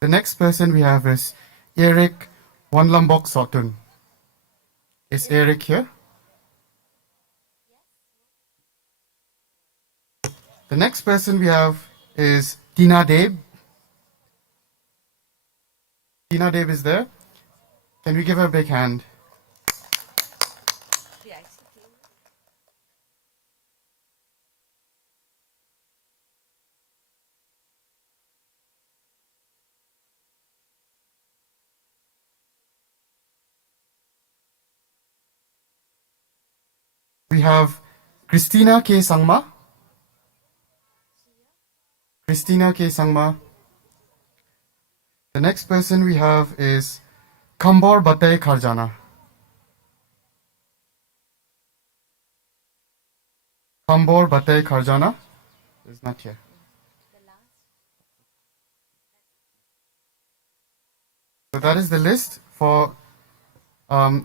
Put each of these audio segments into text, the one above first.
The next person we have is Erik Wanlambok Sotun. Is Erik here? The next person we have is Tina Deb. Tina Deb is there. Can we give her a big hand? We have Christina K. Sangma. Christina K. Sangma. The next person we have is Kambor Batay Kharjana. Kambor Batay Kharjana is not here. So that is the list for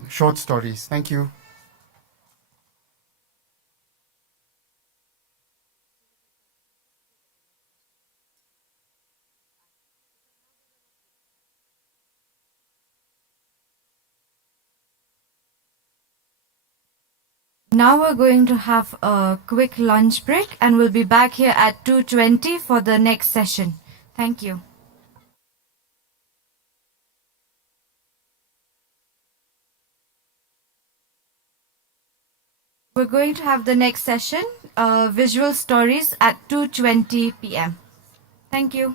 short stories. Thank you. Now we're going to have a quick lunch break and we'll be back here at 2:20 for the next session. Thank you. We're going to have the next session, visual stories at 2:20 p.m. Thank you.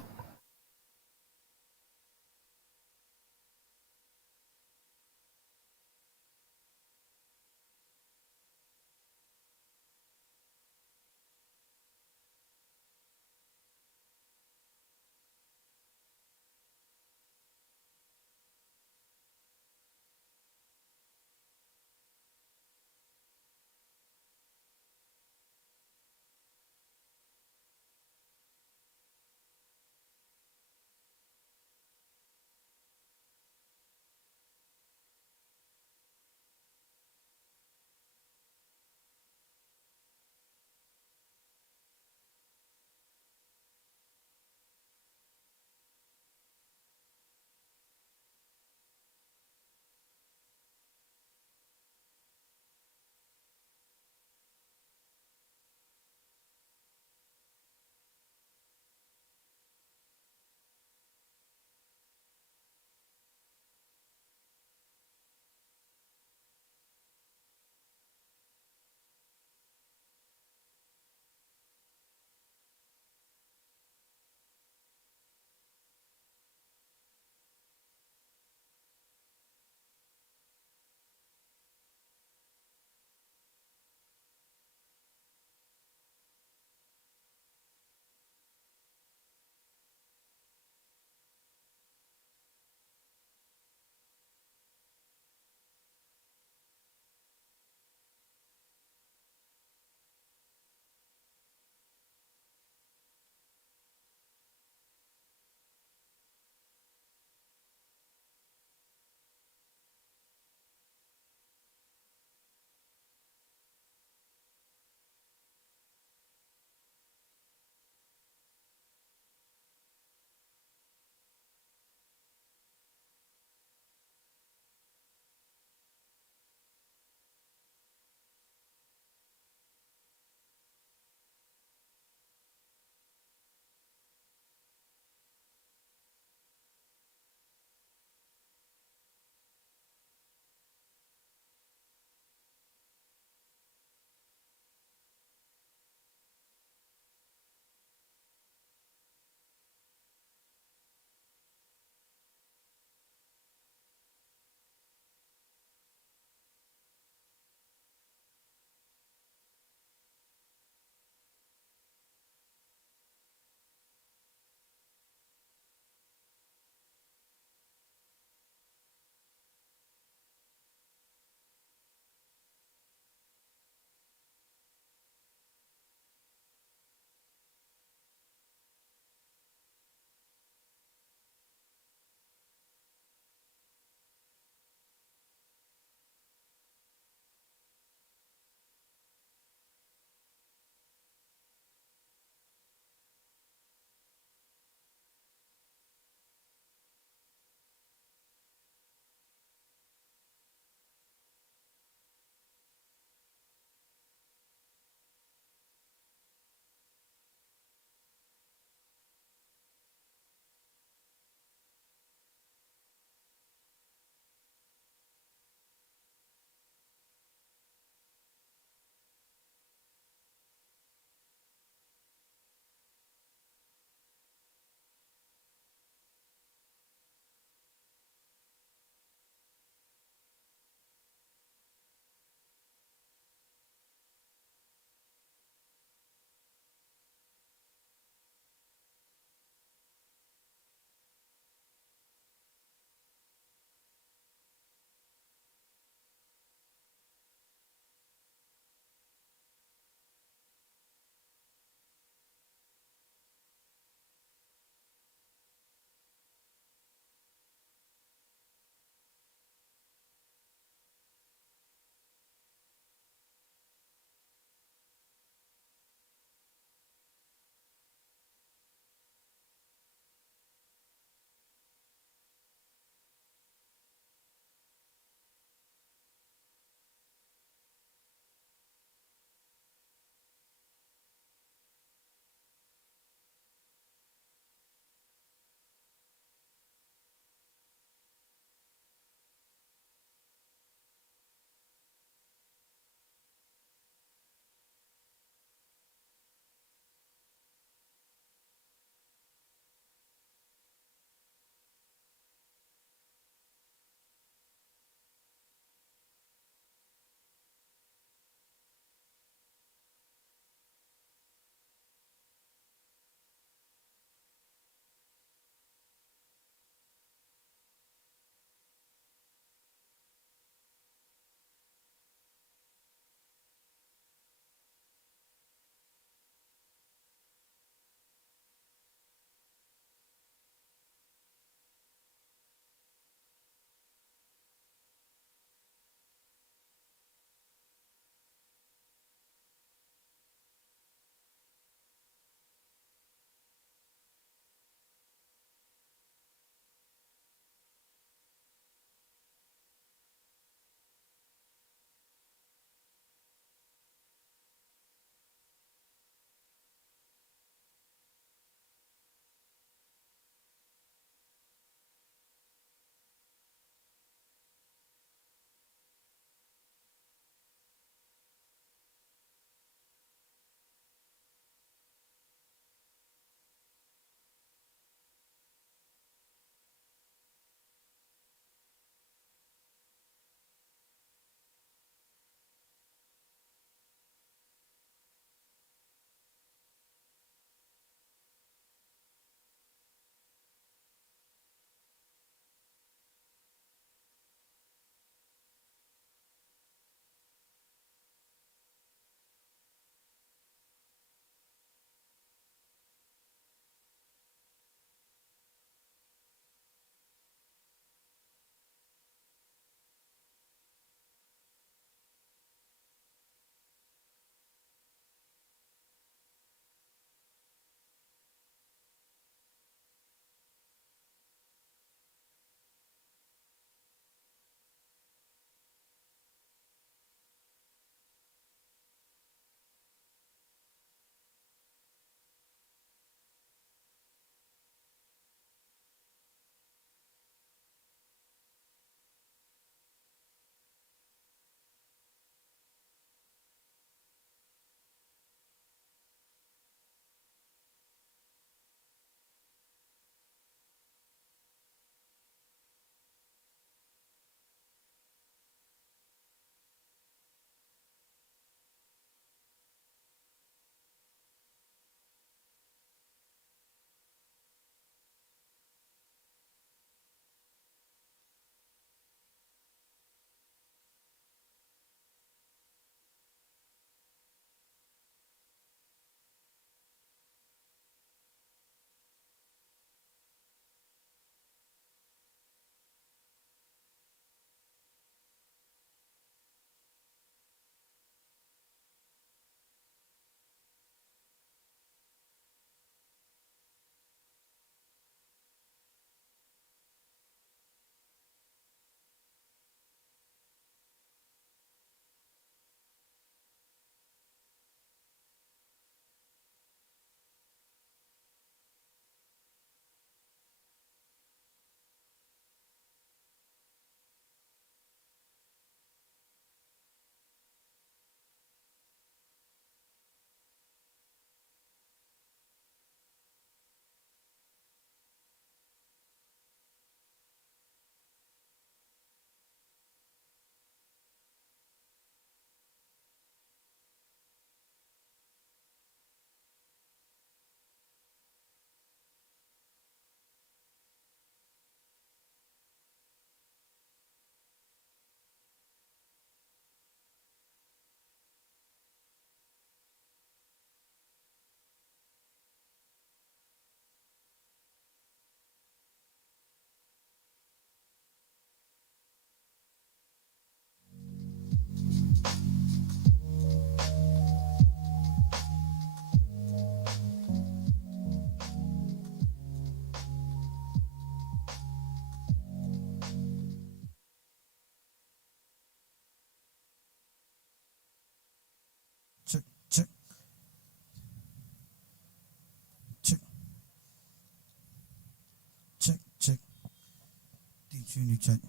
Junior check.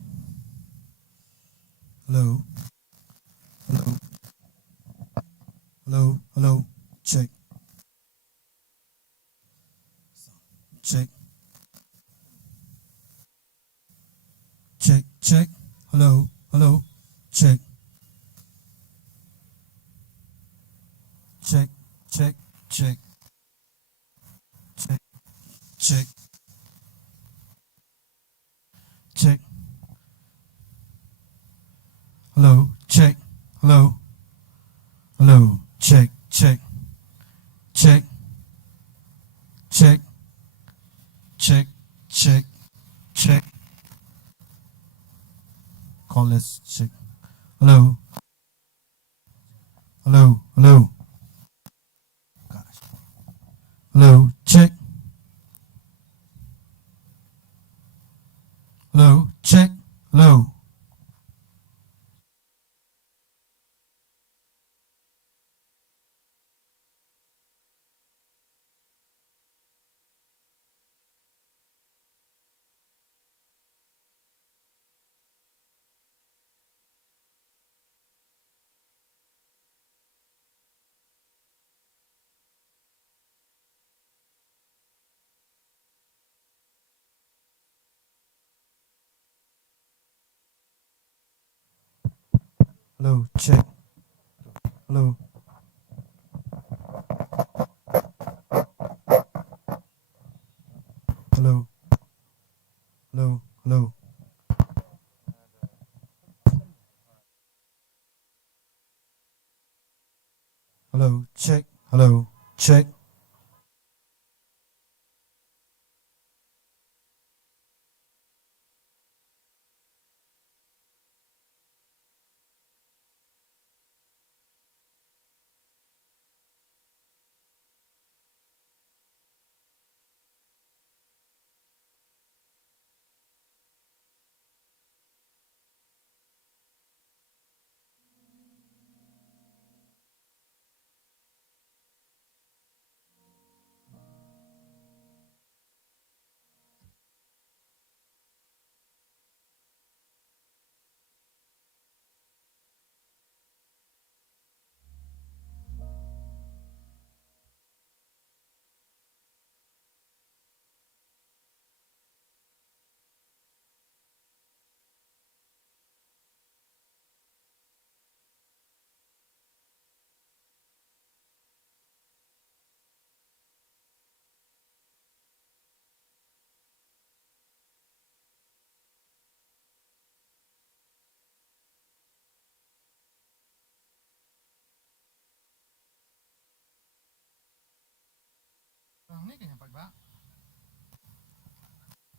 Hello. Hello. Hello. Hello. Check. Check. Check. Check. Hello. Hello. Check. Check. Check. Check. Check. Check. Check. Hello. Check. Hello. Hello. Check. Check. Check. Check. Check. Check. Check. Call this check. Hello. Hello. Hello. Gosh. Hello. Check. Hello. Check. Hello. Hello. Check. Hello. Hello. Hello. Hello. Hello. Check. Hello. Check.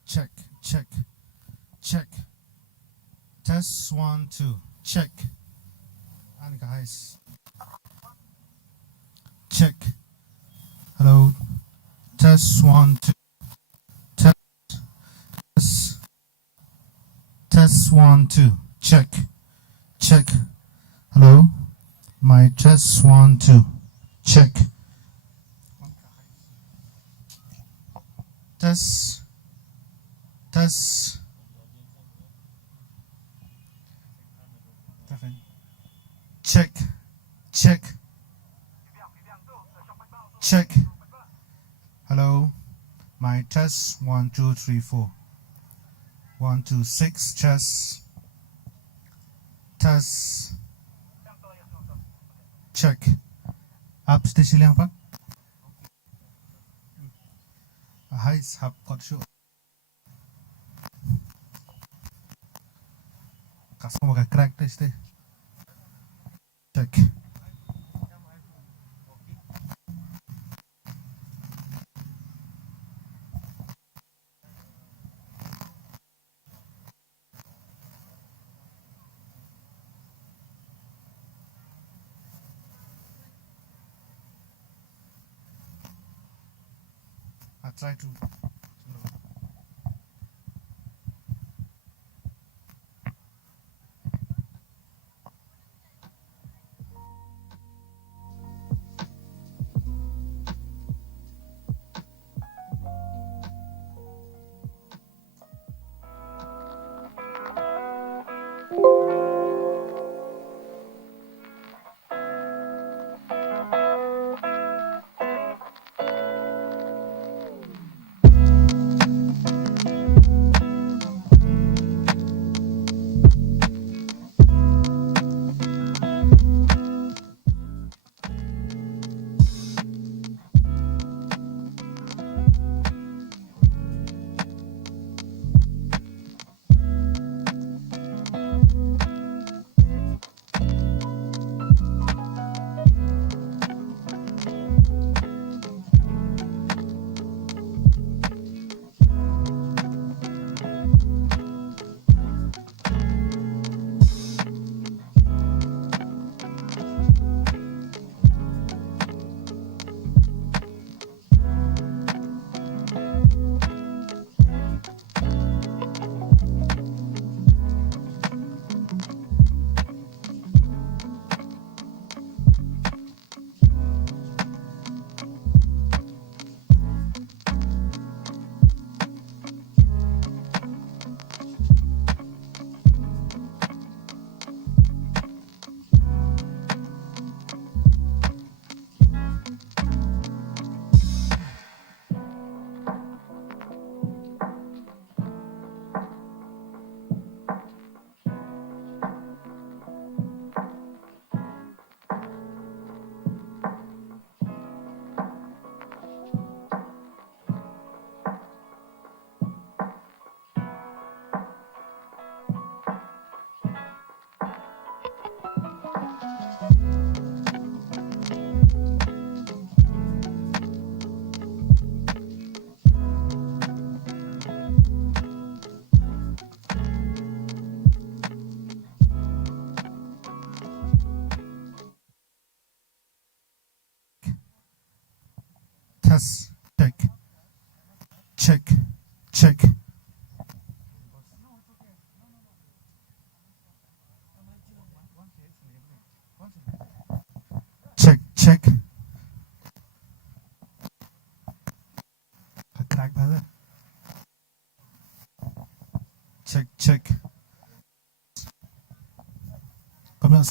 Check. Check. Check. Test 1 2. Check. And guys. Check. Hello. Test 1 2. Test. Test 1 2. Check. Check. Hello. My test 1 2. Check. Test. Test. Check. Check. Check. Hello. My test 1 2 3 4. 1 2 6. Test. Test. Check. Apps di Shillong pak? Hi, hap kot show. Kasih mau crack test deh. Check. I try to. check, check. Check, check. Crack brother. Check, check. Come on.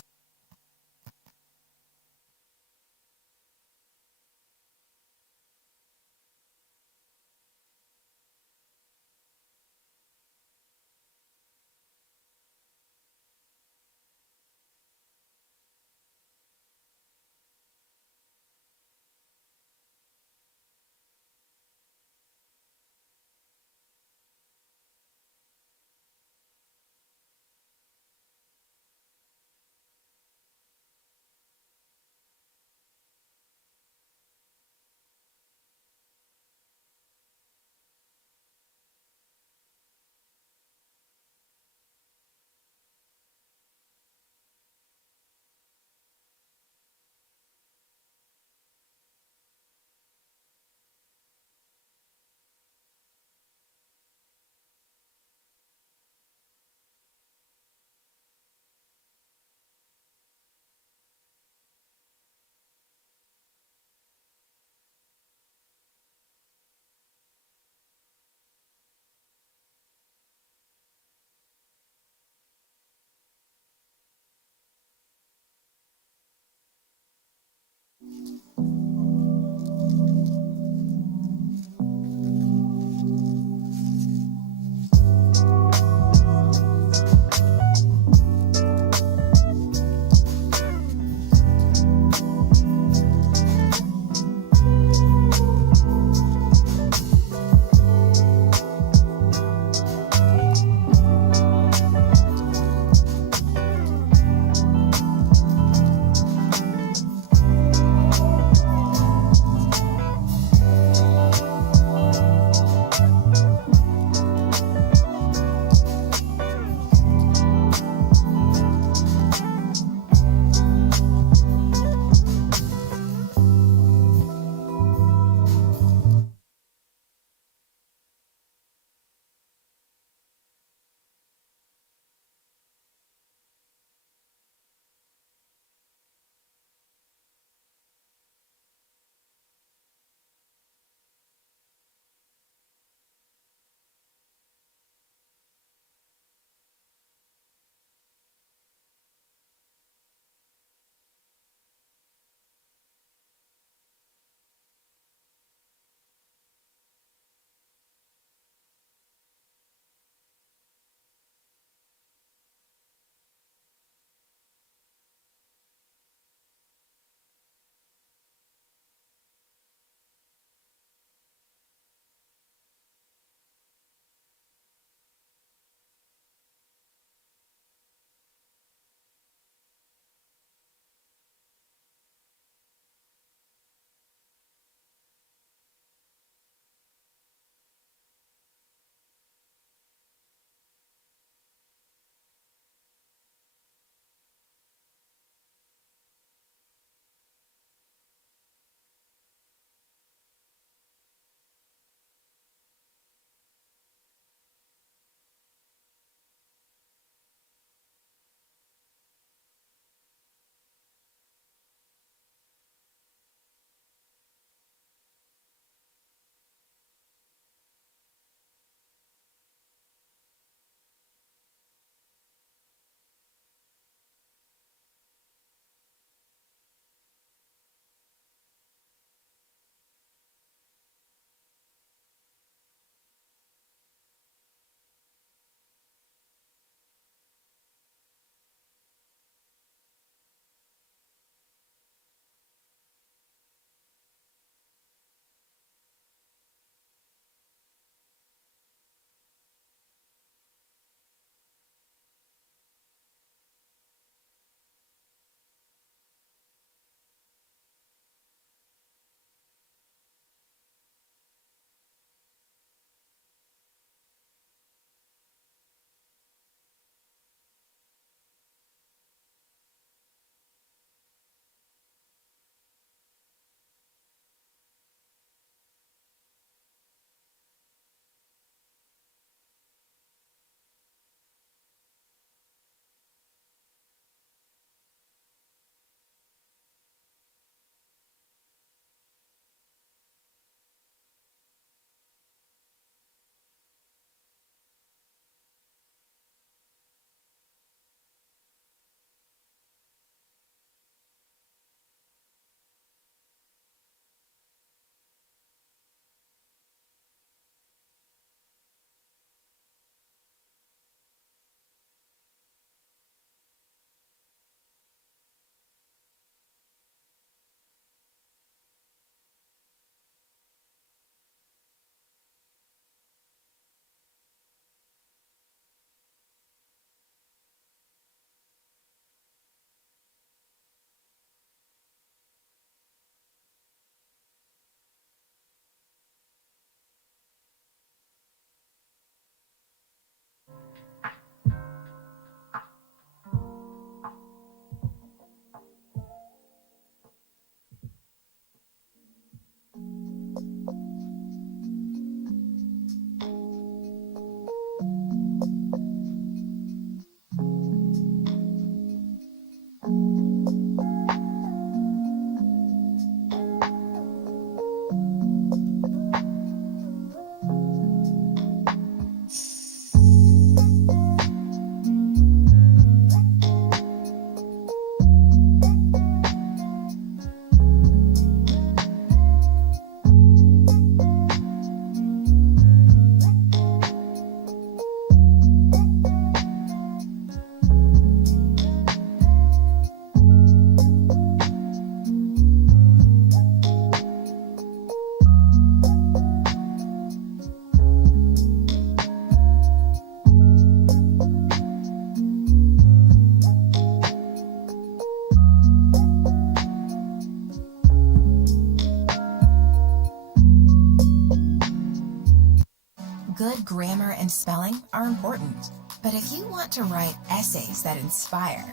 Good grammar and spelling are important, but if you want to write essays that inspire,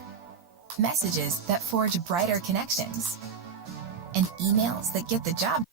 messages that forge brighter connections, and emails that get the job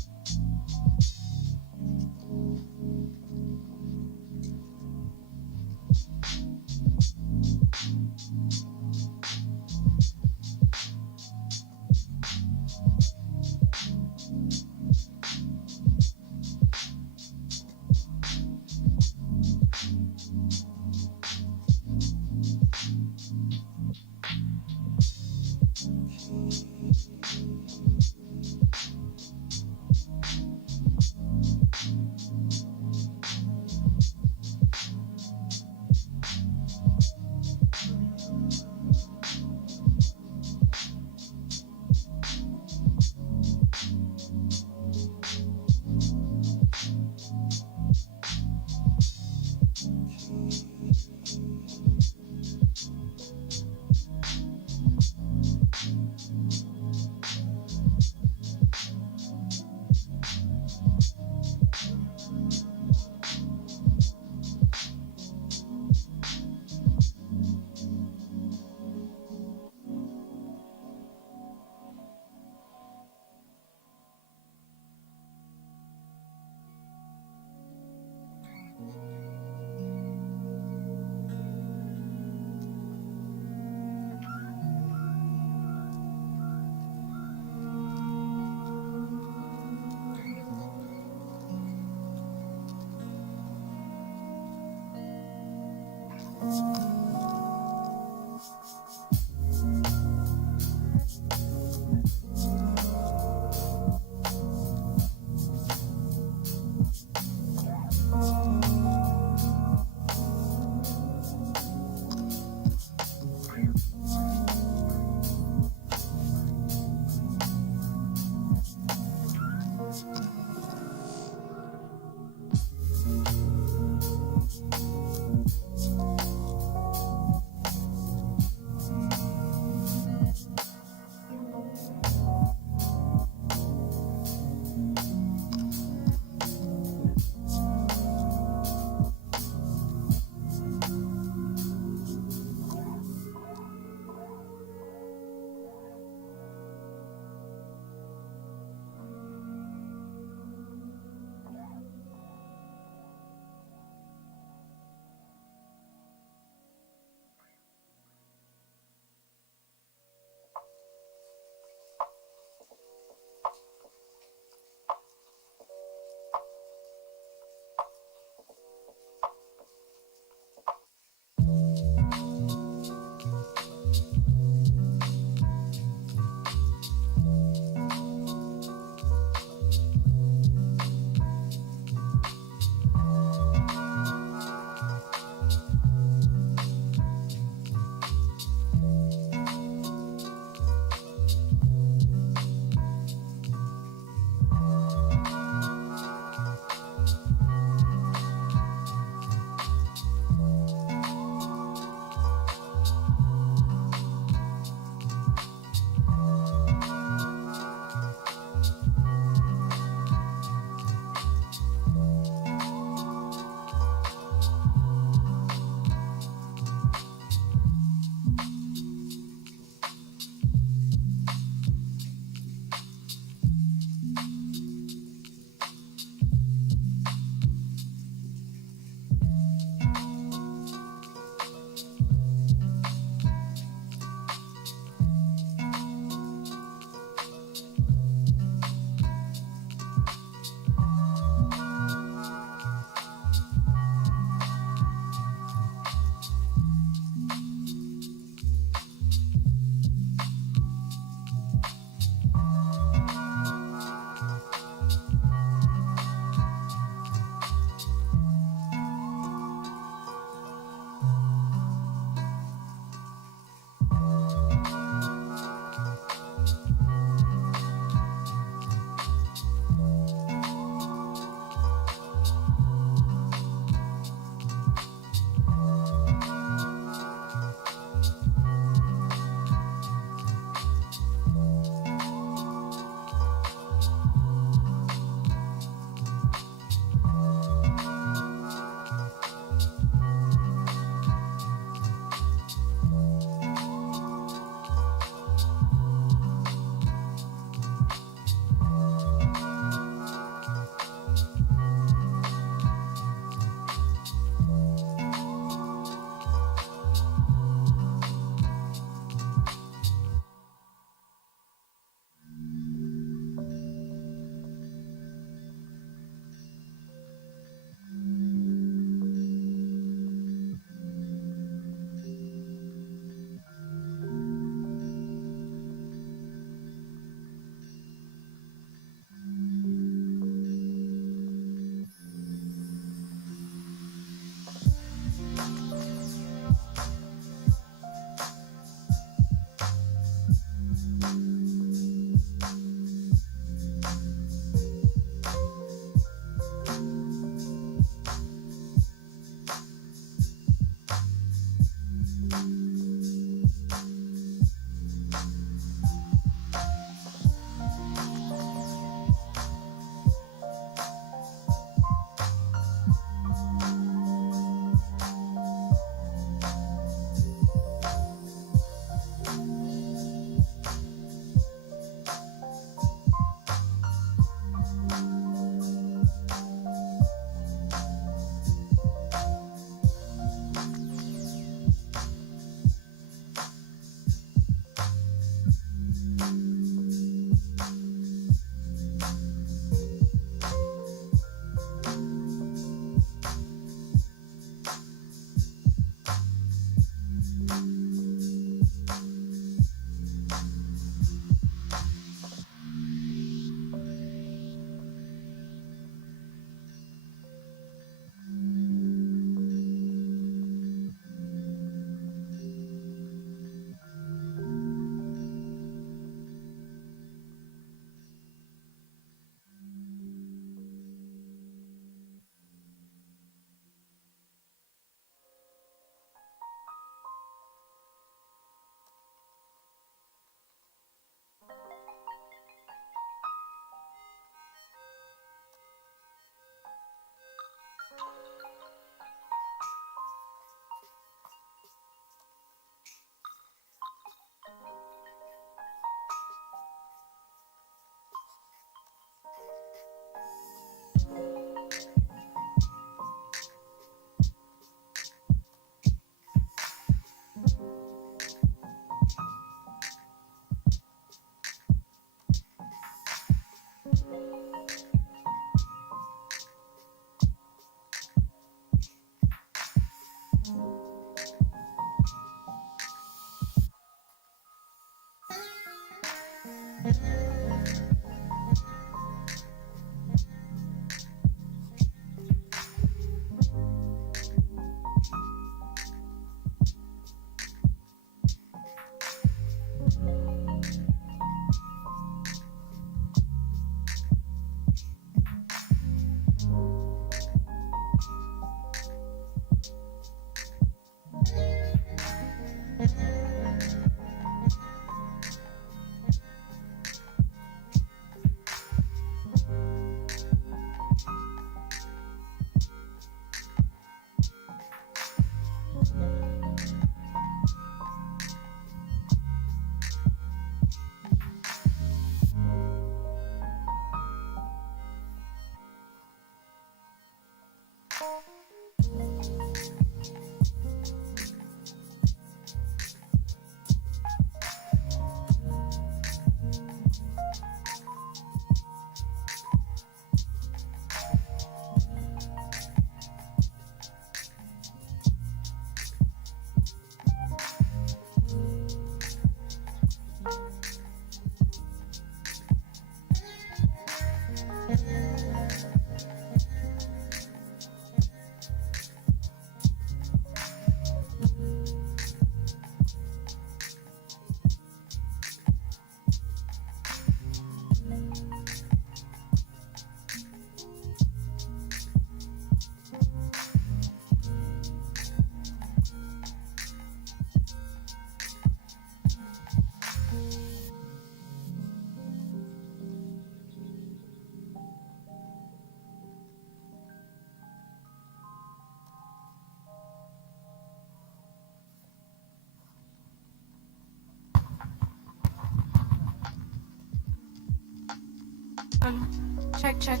Check.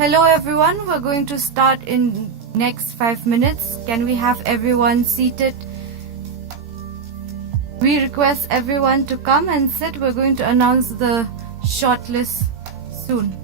Hello everyone, we're going to start in next 5 minutes. Can we have everyone seated? We request everyone to come and sit. We're going to announce the shortlist soon.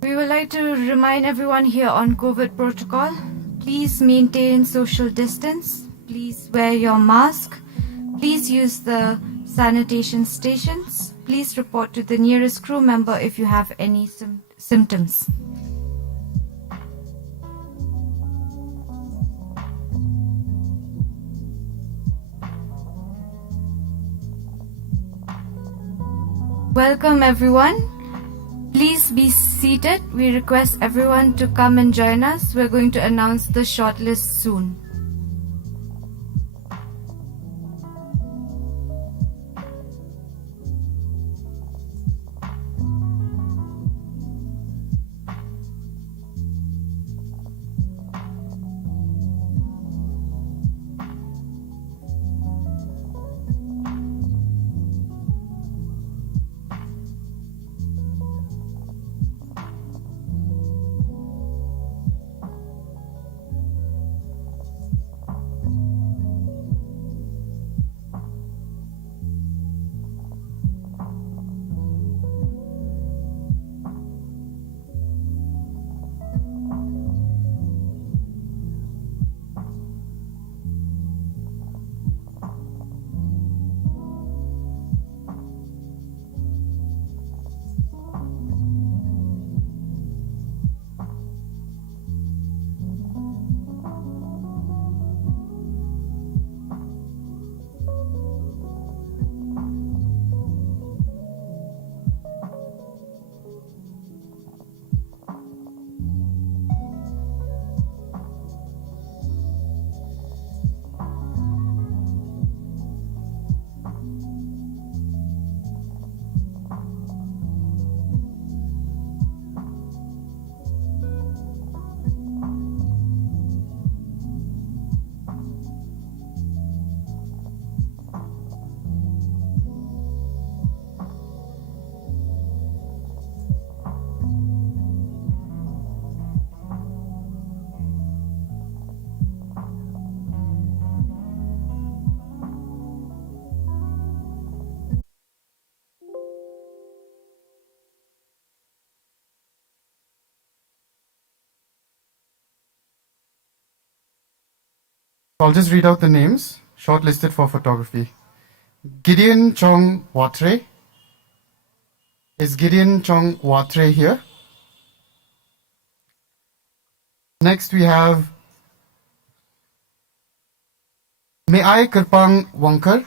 We would like to remind everyone here on COVID protocol. Please maintain social distance. Please wear your mask. Please use the sanitation stations. Please report to the nearest crew member if you have any symptoms. Welcome everyone. Please be seated. We request everyone to come and join us. We're going to announce the shortlist soon. I'll just read out the names shortlisted for photography. Gideon Chong Watre. Is Gideon Chong Watre here? Next we have Me'ai Kirpang Wangkar.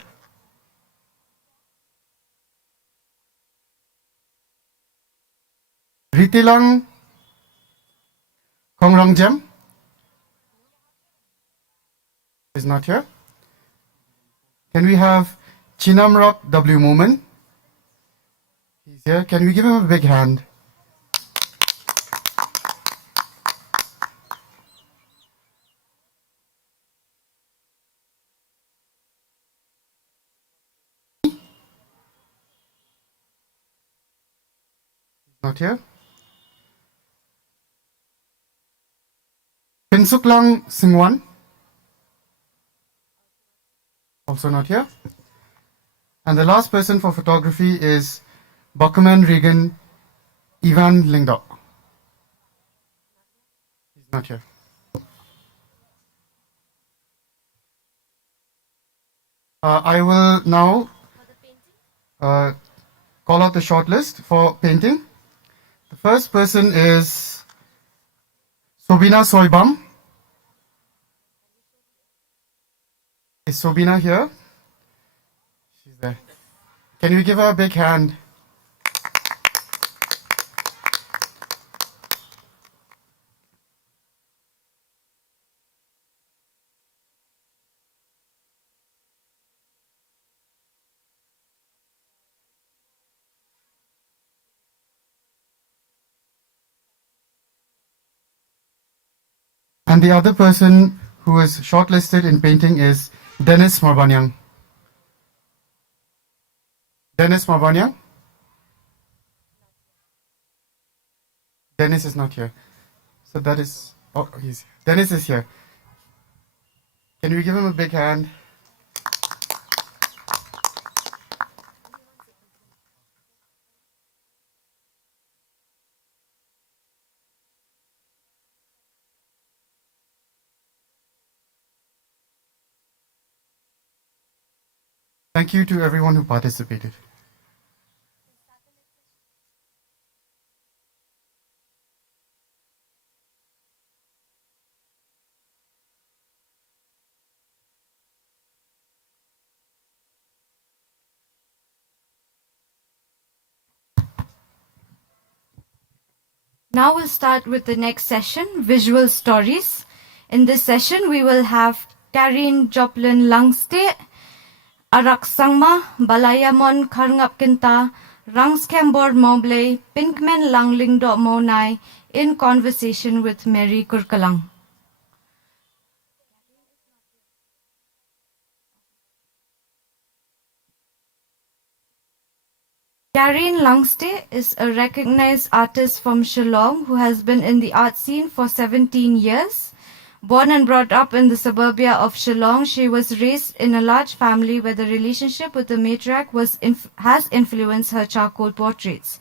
Ritilang Kongrangjem is not here. Can we have Chinamrok W. Moomin? He's here. Can we give him a big hand? Not here. Pinsuklang Singwan. Also not here. And the last person for photography is Bakuman Regan Ivan Lingdok. He's not here. I will now call out the short list for painting. The first person is Sobina Soibam. Is Sobina here? She's there. Can you give her a big hand? And the other person who is shortlisted in painting is Dennis Marbanyang. Dennis Marbanyang? Dennis is not here. So that is, oh, Dennis is here. Can we give him a big hand? Thank you to everyone who participated. Now we'll start with the next session, Visual Stories. In this session, we will have Karine Joplin Langste, Arak Sangma, Balayamon Karngap Kinta, Rangskembor Moble, Pinkman Langling Do Monai, in conversation with Mary Kurkalang. Karine Langste is a recognized artist from Shillong who has been in the art scene for 17 years. Born and brought up in the suburbia of Shillong, she was raised in a large family where the relationship with the matriarch has influenced her charcoal portraits.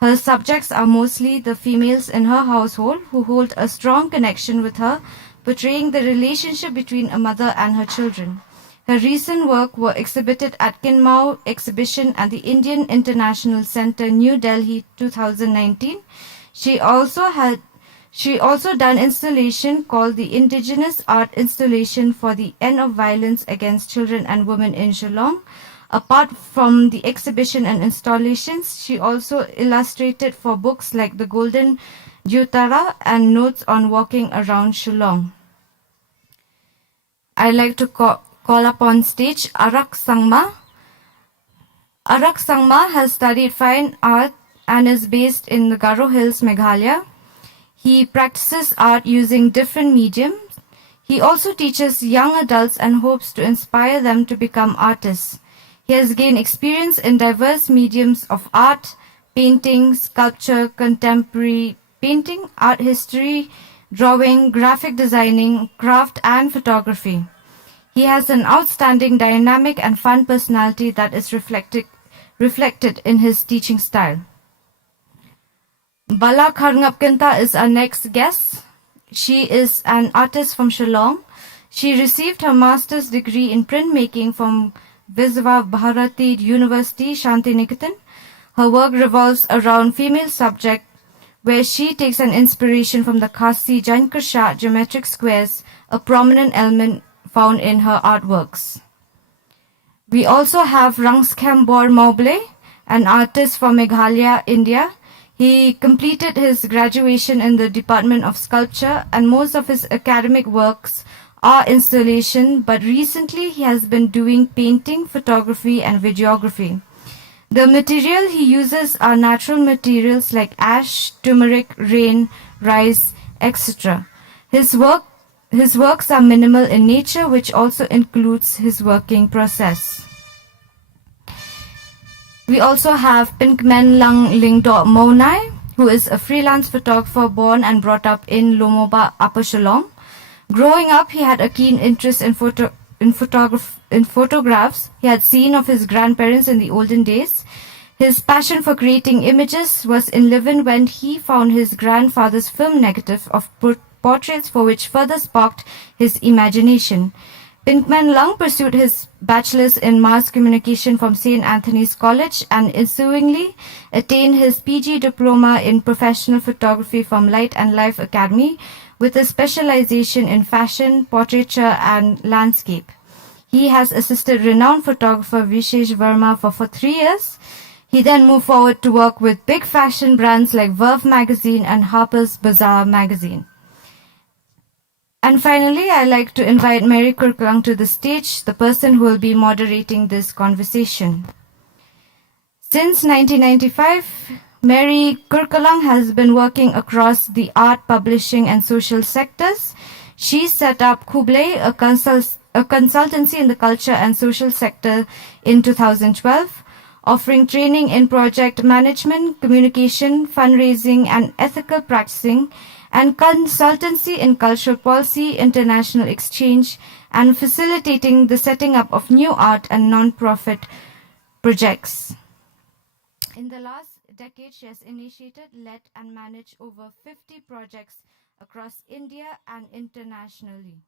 Her subjects are mostly the females in her household who hold a strong connection with her, portraying the relationship between a mother and her children. Her recent work were exhibited at Kinmao exhibition at the Indian International Centre, New Delhi, 2019. She also done installation called the Indigenous Art Installation for the End of Violence Against Children and Women in Shillong. Apart from the exhibition and installations, she also illustrated for books like The Golden Dutara and Notes on Walking Around Shillong. I'd like to call up on stage Arak Sangma. Arak Sangma has studied fine art and is based in the Garo Hills, Meghalaya. He practices art using different mediums. He also teaches young adults and hopes to inspire them to become artists. He has gained experience in diverse mediums of art, painting, sculpture, contemporary painting, art history, drawing, graphic designing, craft, and photography. He has an outstanding, dynamic, and fun personality that is reflected in his teaching style. Bala Karngapkinta is our next guest. She is an artist from Shillong. She received her master's degree in printmaking from Visva Bharati University, Shantiniketan. Her work revolves around female subject, where she takes an inspiration from the Khasi Jankarsha geometric squares, a prominent element found in her artworks. We also have Rangskambor Mauble, an artist from Meghalaya, India. He completed his graduation in the Department of Sculpture, and most of his academic works are installation, but recently he has been doing painting, photography, and videography. The material he uses are natural materials like ash, turmeric, rain, rice, etc. His works are minimal in nature, which also includes his working process. We also have Pinkmen Lang Lingdo Monai, who is a freelance photographer born and brought up in Lomoba, Upper Shillong. Growing up, he had a keen interest in photographs he had seen of his grandparents in the olden days. His passion for creating images was enlivened when he found his grandfather's film negative of portraits, for which further sparked his imagination. Pinkman Lung pursued his bachelor's in mass communication from St. Anthony's College and ensuingly attained his PG diploma in professional photography from Light and Life Academy with a specialization in fashion, portraiture, and landscape. He has assisted renowned photographer Vishesh Verma for 3 years. He then moved forward to work with big fashion brands like Verve magazine and Harper's Bazaar magazine. And finally, I'd like to invite Mary Kurklang to the stage, the person who will be moderating this conversation. Since 1995, Mary Kurkalang has been working across the art, publishing, and social sectors. She set up Kublai, a consultancy in the culture and social sector in 2012, offering training in project management, communication, fundraising, and ethical practicing, and consultancy in cultural policy, international exchange, and facilitating the setting up of new art and non-profit projects. In the last decade, she has initiated, led, and managed over 50 projects across India and internationally,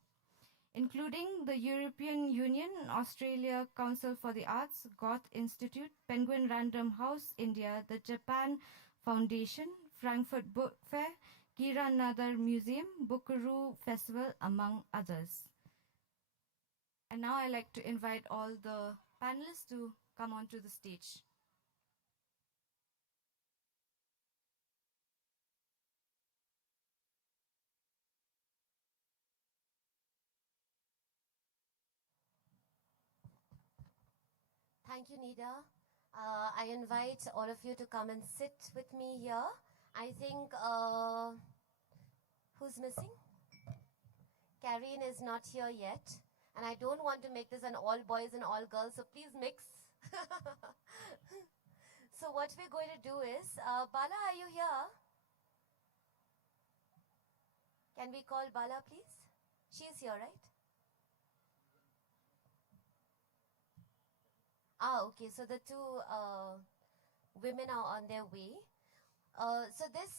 including the European Union, Australia Council for the Arts, Goethe Institute, Penguin Random House, India, the Japan Foundation, Frankfurt Book Fair, Kiran Nadar Museum, Buckaroo Festival, among others. And now I'd like to invite all the panelists to come onto the stage. Thank you, Nida. I invite all of you to come and sit with me here. I think, who's missing? Karine is not here yet. And I don't want to make this an all boys and all girls, so please mix. So what we're going to do is, Bala, are you here? Can we call Bala, please? She is here, right? Okay, so the two women are on their way. So this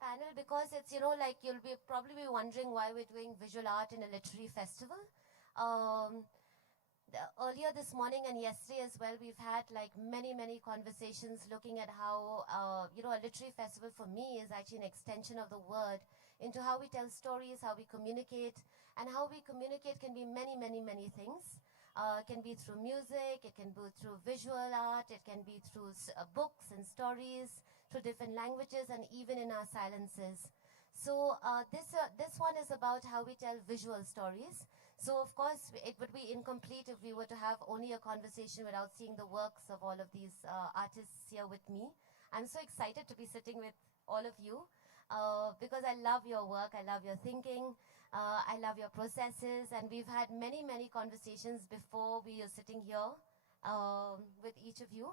panel, because it's, like you'll be probably wondering why we're doing visual art in a literary festival. Earlier this morning and yesterday as well, we've had like many conversations looking at how, a literary festival for me is actually an extension of the word into how we tell stories, how we communicate, and how we communicate can be many things. It can be through music, it can be through visual art, it can be through books and stories, through different languages, and even in our silences. So this one is about how we tell visual stories. So of course, it would be incomplete if we were to have only a conversation without seeing the works of all of these artists here with me. I'm so excited to be sitting with all of you because I love your work, I love your thinking. I love your processes, and we've had many conversations before we are sitting here with each of you.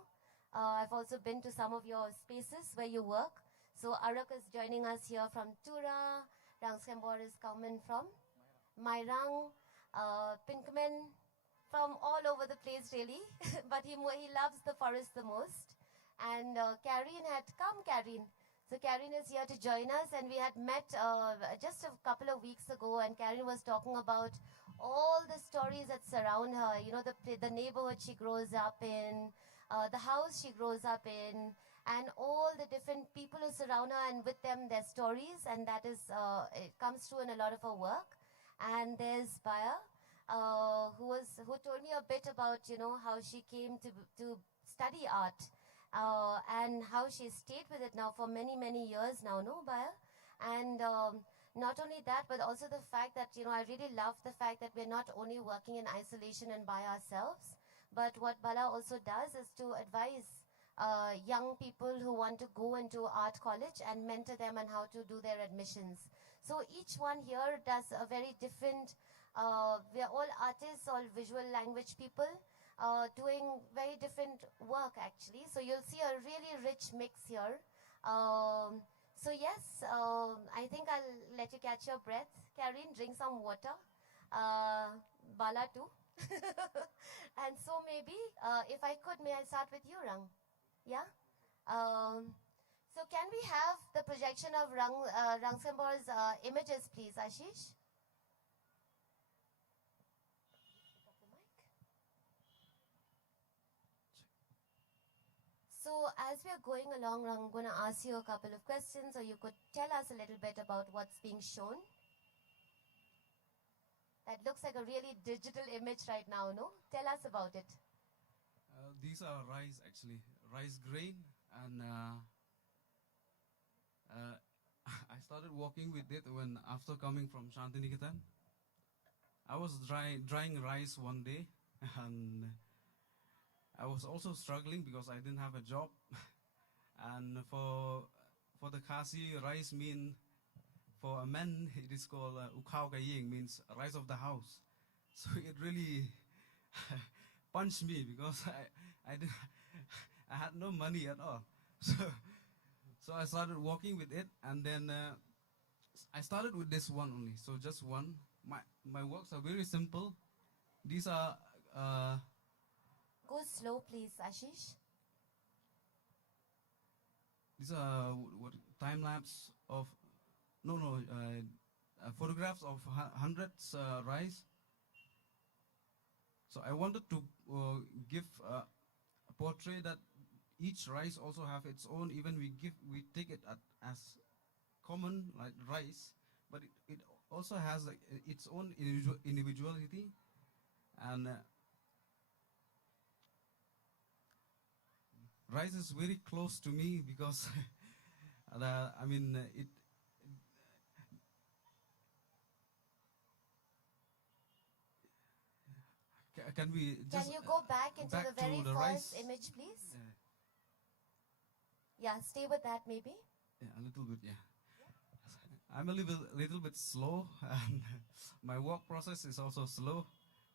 I've also been to some of your spaces where you work. So Arak is joining us here from Tura, Rangskambor is coming from Mairang, Pinkman from all over the place really, but he loves the forest the most. And Karine had come, Karine. So Karine is here to join us, and we had met just a couple of weeks ago, and Karine was talking about all the stories that surround her, you know, the neighborhood she grows up in, the house she grows up in, and all the different people who surround her, and with them their stories, and that is, it comes through in a lot of her work. And there's Baya, who told me a bit about, you know, how she came to study art, and how she stayed with it now for many years now, no, Baya? And not only that, but also the fact that, you know, I really love the fact that we're not only working in isolation and by ourselves, but what Bala also does is to advise young people who want to go into art college and mentor them on how to do their admissions. So each one here does a very different, we are all artists, all visual language people, doing very different work actually. So you'll see a really rich mix here. So yes, I think I'll let you catch your breath. Karine, drink some water. Bala too. And so maybe, if I could, may I start with you, Rang? Yeah? So can we have the projection of Rangsambor's images, please, Ashish? Pick up the mic. So as we are going along, I'm going to ask you a couple of questions, or you could tell us a little bit about what's being shown. That looks like a really digital image right now, no? Tell us about it. These are rice actually, rice grain, and I started working with it when after coming from Shantiniketan. I was drying rice one day, and I was also struggling because I didn't have a job. And for the Khasi, rice mean, for a man it is called ukhao kaying, means rice of the house. So it really punched me because I had no money at all. So I started working with it, and then I started with this one only. So just one. My works are very simple. These are Go slow, please, Ashish. what time lapse of photographs of hundreds rice. So I wanted to give a portrait that each rice also have its own. Even we take it as common like rice, but it also has like its own individuality, and rice is very close to me because I mean it. Can we just Can you go back into back the very to the first rice? image, please? Yeah, Yeah, stay with that maybe. yeah, a little bit, yeah. I'm a little bit slow, and my work process is also slow,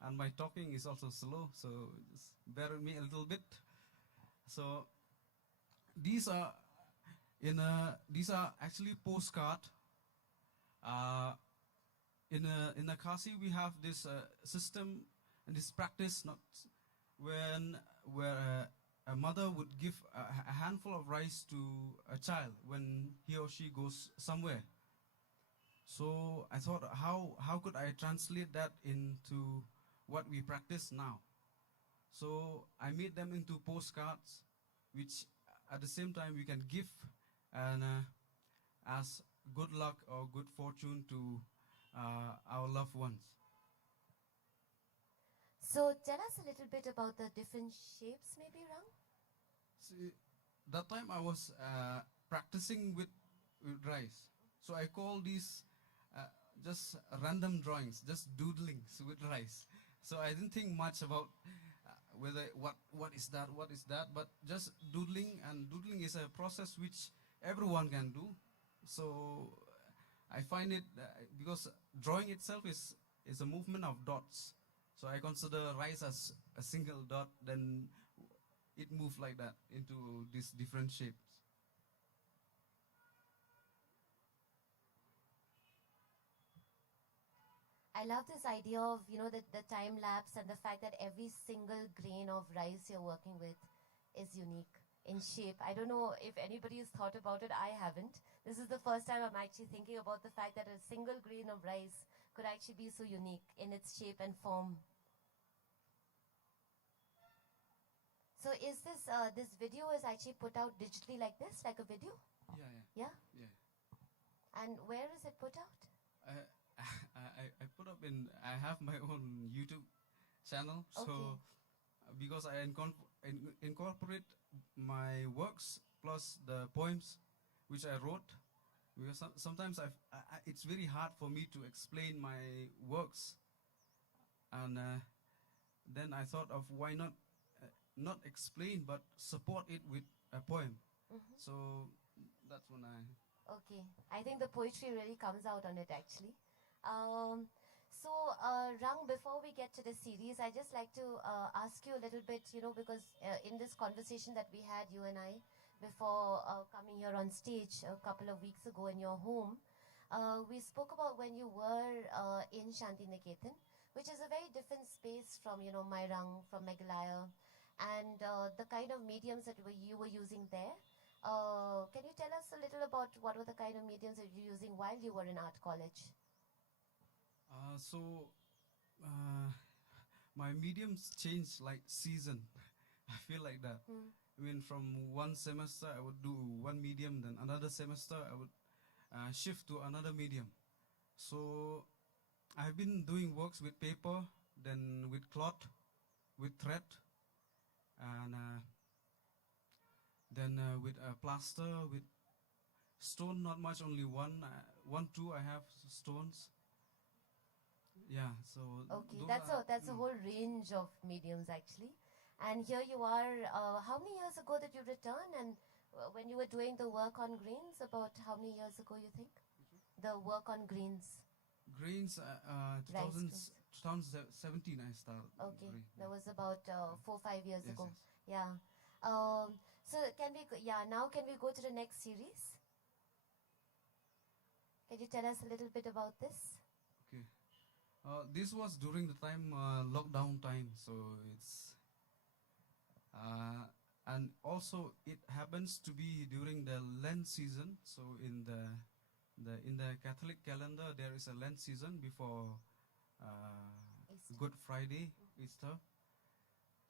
and my talking is also slow. So just bear with me a little bit. So these are these are actually postcard. In a Kasi, we have this system and this practice, not where a mother would give a handful of rice to a child when he or she goes somewhere. So I thought, how could I translate that into what we practice now? So I made them into postcards, which at the same time we can give and as good luck or good fortune to our loved ones. So tell us a little bit about the different shapes maybe, Rang? See, that time I was practicing with rice. So I call these just random drawings, just doodlings with rice. So I didn't think much about whether what is that, but just doodling, and doodling is a process which everyone can do. So I find it because drawing itself is a movement of dots. So I consider rice as a single dot, then it moves like that into these different shapes. I love this idea of, you know, the time lapse and the fact that every single grain of rice you're working with is unique in shape. I don't know if anybody has thought about it. I haven't. This is the first time I'm actually thinking about the fact that a single grain of rice could actually be so unique in its shape and form. So is this video is actually put out digitally like this, like a video? Yeah. Yeah? And where is it put out? I put up I have my own YouTube channel. So Okay. because I incorporate my works plus the poems which I wrote, because sometimes it's very hard for me to explain my works, and then I thought of why not explain but support it with a poem. So that's when Okay, I think the poetry really comes out on it actually. So, Rang, before we get to the series, I just like to ask you a little bit, because in this conversation that we had, you and I, before coming here on stage a couple of weeks ago in your home, we spoke about when you were in Shantiniketan, which is a very different space from, Mairang, from Meghalaya, and the kind of mediums that you were using there. Can you tell us a little about what were the kind of mediums that you were using while you were in art college? so my mediums change like season. I feel like that. I mean, from one semester I would do one medium, then another semester I would shift to another medium. So I've been doing works with paper, then with cloth, with thread, and then with plaster, with stone. Not much, only one, two. I have stones. Yeah. So Okay, those that's a whole range of mediums actually. And here you are. How many years ago did you return? And when you were doing the work on greens, about how many years ago you think? The work on greens. grains. Rice grains. 2017 I started. Okay, grain, that yeah. was about 4-5 years Yes, ago. yes. Yeah. So can we? Now can we go to the next series? Can you tell us a little bit about this? Okay. This was during the time lockdown time, so it's and also it happens to be during the Lent season. So in the Catholic calendar, there is a Lent season before Easter. Good Friday, Easter.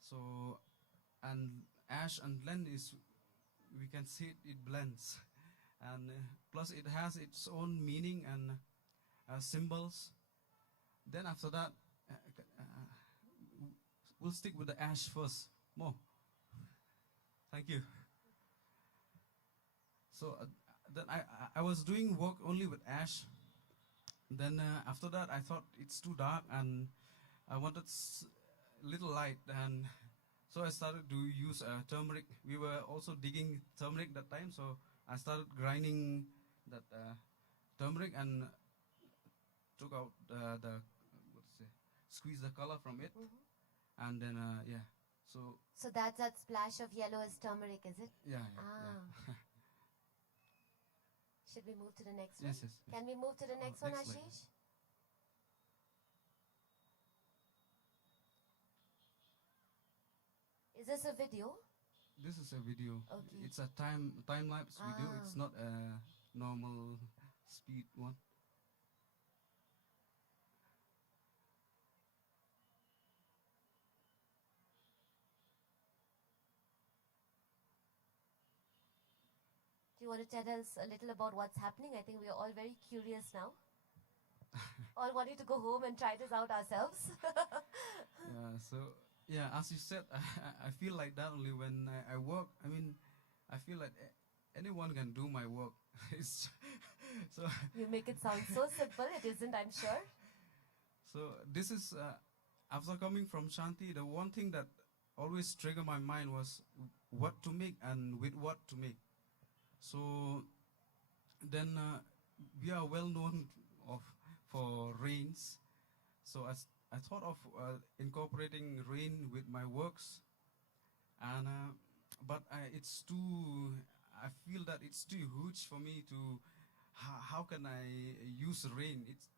So and Ash and Lent is, we can see it blends, and plus it has its own meaning and symbols. Then after that, we'll stick with the ash first. More. Thank you. So then I was doing work only with ash. Then after that, I thought it's too dark and I wanted little light, and so I started to use turmeric. We were also digging turmeric that time, so I started grinding that turmeric and took out squeeze the color from it, and then yeah. So that splash of yellow is turmeric, is it? yeah. Ah. Should we move to the next Yes, one? yes, yes. Can we move to the next one, next slide. Ashish? Is this a video? This is a video. Okay. It's a time lapse video. Ah. It's not a normal speed one. Do you want to tell us a little about what's happening? I think we are all very curious now. All wanting to go home and try this out ourselves. Yeah. So yeah, as you said, I feel like that only when I work. I mean, I feel like anyone can do my work. It's so You make it sound so simple. It isn't, I'm sure. so this is after coming from Shanti, the one thing that always triggered my mind was what to make and with what to make. So then we are well known for rains. So I thought of incorporating rain with my works, and but it's too. I feel that it's too huge for me to. How can I use rain? It's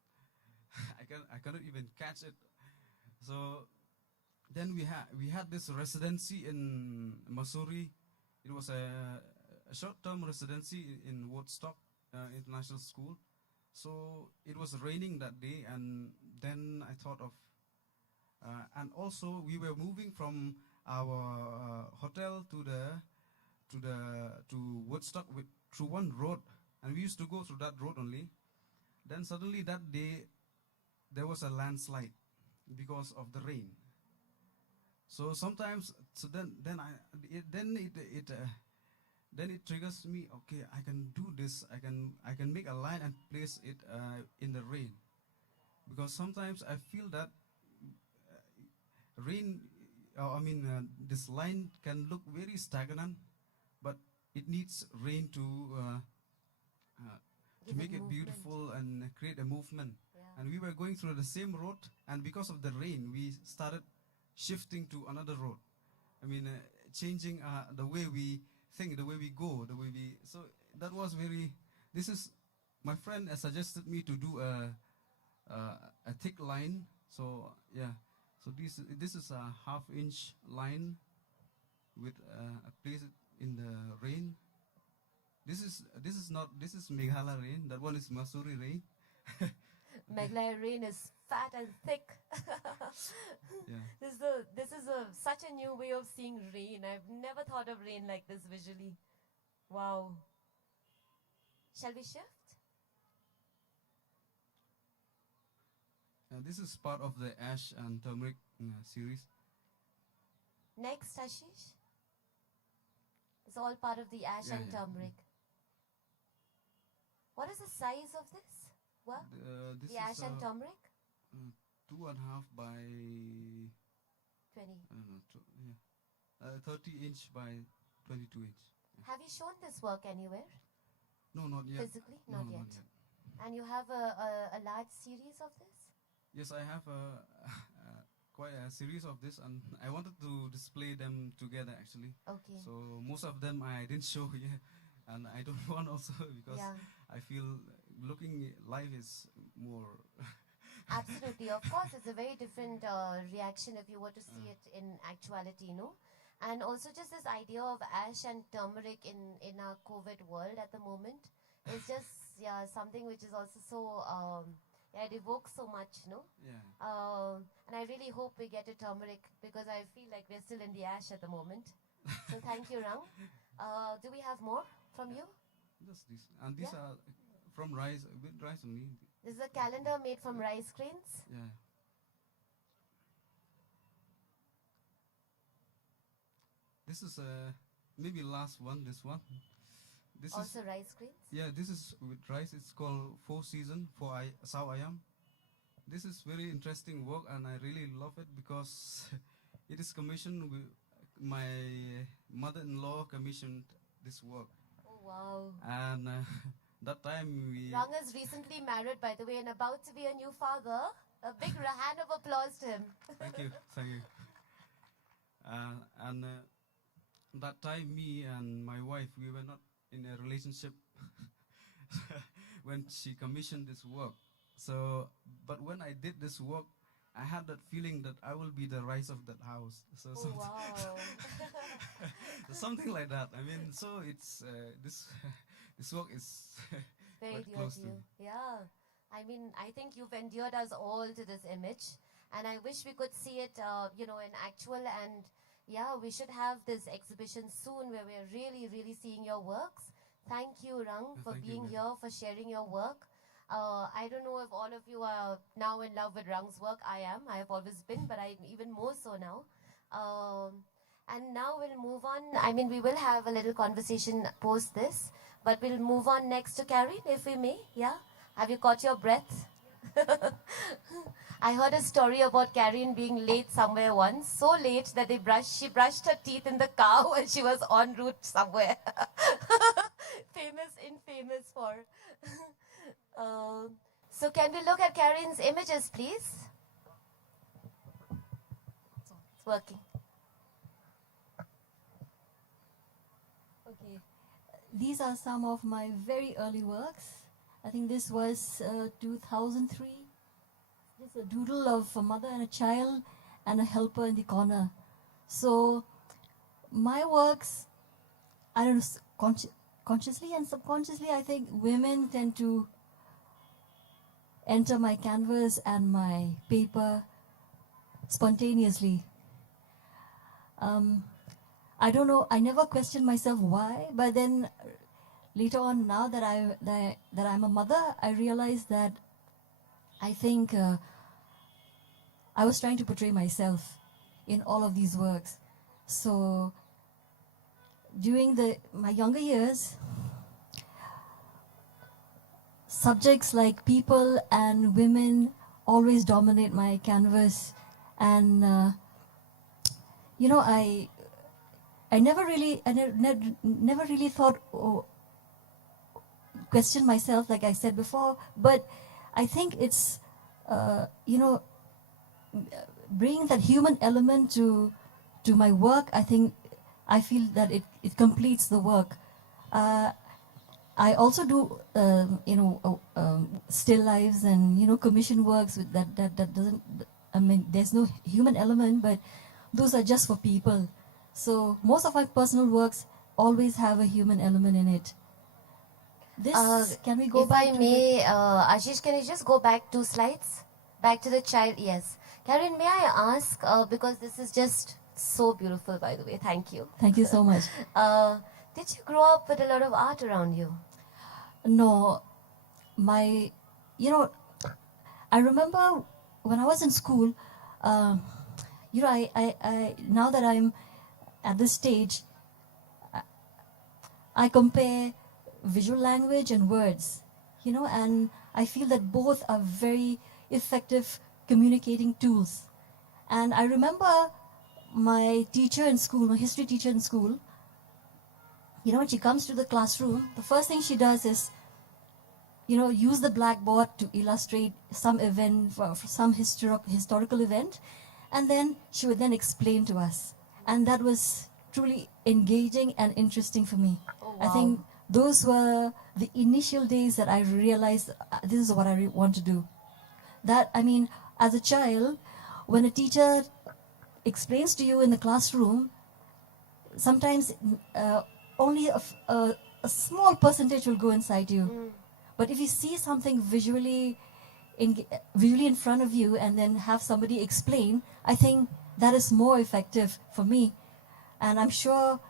I cannot even catch it. So then we had this residency in Missouri. It was a short-term residency in Woodstock International School. So it was raining that day, and then I thought of, and also we were moving from our hotel to Woodstock through one road, and we used to go through that road only. Then suddenly that day there was a landslide because of the rain. So sometimes, so then it triggers me. Okay, I can do this. I can make a line and place it in the rain, because sometimes I feel that rain. This line can look very stagnant, but it needs rain to Give make it movement. beautiful and create a movement. Yeah. And we were going through the same road, and because of the rain, we started shifting to another road. Changing the way we think, the way we go, the way we. So that was very. This is my friend suggested me to do a thick line. So yeah, so this is a half-inch line with a place in the rain. This is Meghalaya rain. That one is Masuri rain. Meghalaya rain is fat and thick. Yeah. This is such a new way of seeing rain. I've never thought of rain like this visually. Wow. Shall we shift? This is part of the ash and turmeric series. Next, Ashish. It's all part of the ash Yeah, and yeah. turmeric. What is the size of this work? This The ash is and turmeric? 2.5 by 20. I don't know, 30-inch by 22-inch. Have you shown this work anywhere? No, not yet. Physically? No, Not yet. And you have a large series of this? Yes, I have quite a series of this, and I wanted to display them together actually. Okay. So most of them I didn't show yet, and I don't want also because Yeah. I feel looking live is more. Absolutely. Of course, it's a very different reaction if you were to see it in actuality, no? And also just this idea of ash and turmeric in our COVID world at the moment is just, yeah, something which is also so, it evokes so much, no? Yeah. And I really hope we get a turmeric because I feel like we're still in the ash at the moment. So thank you, Rang. Do we have more from you? Just this, and these Yeah. are from rice, with rice only. This is a calendar made from rice grains. Yeah. This is maybe last one. This one. This Also is rice grains. yeah. This is with rice. It's called Four Season for Sao Ayam. This is very interesting work, and I really love it because it is commissioned with my mother-in-law commissioned this work, Oh, wow. and that time we. Rang is recently married, by the way, and about to be a new father. A big hand of applause to him. Thank you, thank you. And that time, me and my wife, we were not in a relationship when she commissioned this work. So, but when I did this work, I had that feeling that I will be the rice of that house. So Oh, something, wow. something like that. I mean, so it's this this work is Very quite dear close to to you. me. Yeah. I mean, I think you've endeared us all to this image. And I wish we could see it, in actual. And yeah, we should have this exhibition soon where we're really, really seeing your works. Thank you, Rang, for Thank you, being ma'am. here, for sharing your work. I don't know if all of you are now in love with Rang's work. I am. I have always been, but I'm even more so now. And now we'll move on. I mean, we will have a little conversation post this, but we'll move on next to Karen, if we may. Yeah? Have you caught your breath? I heard a story about Karen being late somewhere once, so late that she brushed her teeth in the car when she was en route somewhere. Infamous for. So can we look at Karen's images, please? It's working. Okay, these are some of my very early works. I think this was 2003. This is a doodle of a mother and a child and a helper in the corner. So my works, I don't know, consciously and subconsciously, I think women tend to enter my canvas and my paper spontaneously. I don't know, I never questioned myself why, but then later on, now that I'm a mother, I realized that I think I was trying to portray myself in all of these works. So during my younger years, subjects like people and women always dominate my canvas, and I never really never really thought question myself, like I said before, but I think it's bringing that human element to my work. I feel that it completes the work. I also do still lives and commission works with that doesn't, I mean, there's no human element, but those are just for people. So most of my personal works always have a human element in it. This, can we go If back I to may, Ashish, can you just go back 2 slides? Back to the child, yes. Karen, may I ask, because this is just so beautiful, by the way, thank you. Thank you so much. Did you grow up with a lot of art around you? No, I remember when I was in school, I now that I'm at this stage, I compare visual language and words, and I feel that both are very effective communicating tools. And I remember my teacher in school, my history teacher in school, when she comes to the classroom, the first thing she does is, use the blackboard to illustrate some event, for some historical event, and then she would then explain to us. And that was truly engaging and interesting for me. Oh, I wow. think those were the initial days that I realized this is what I want to do. That, I mean, as a child, when a teacher explains to you in the classroom, sometimes only a small percentage will go inside you. But if you see something visually in front of you and then have somebody explain, I think that is more effective for me. And I'm sure,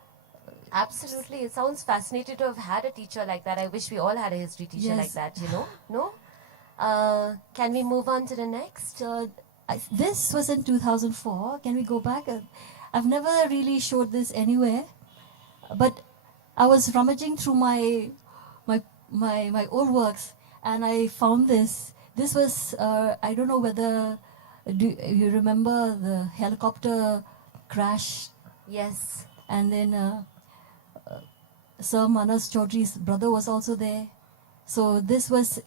Absolutely. It sounds fascinating to have had a teacher like that. I wish we all had a history teacher like Yes. that, No? Can we move on to the next? this was in 2004. Can we go back? I've never really showed this anywhere, but I was rummaging through my old works, and I found this. This was I don't know whether do you remember the helicopter crash, Yes. and then Sir Manas Chaudhry's brother was also there. So this was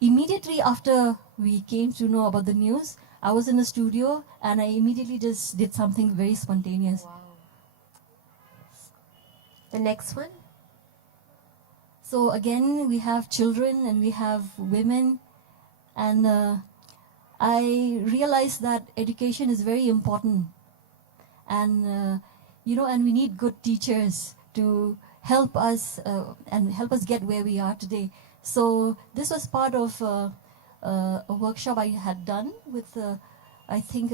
immediately after we came to know about the news. I was in the studio and I immediately just did something very spontaneous. Wow. The next one? So again, we have children and we have women, and I realized that education is very important, and and we need good teachers to help us and help us get where we are today. So this was part of a workshop I had done with I think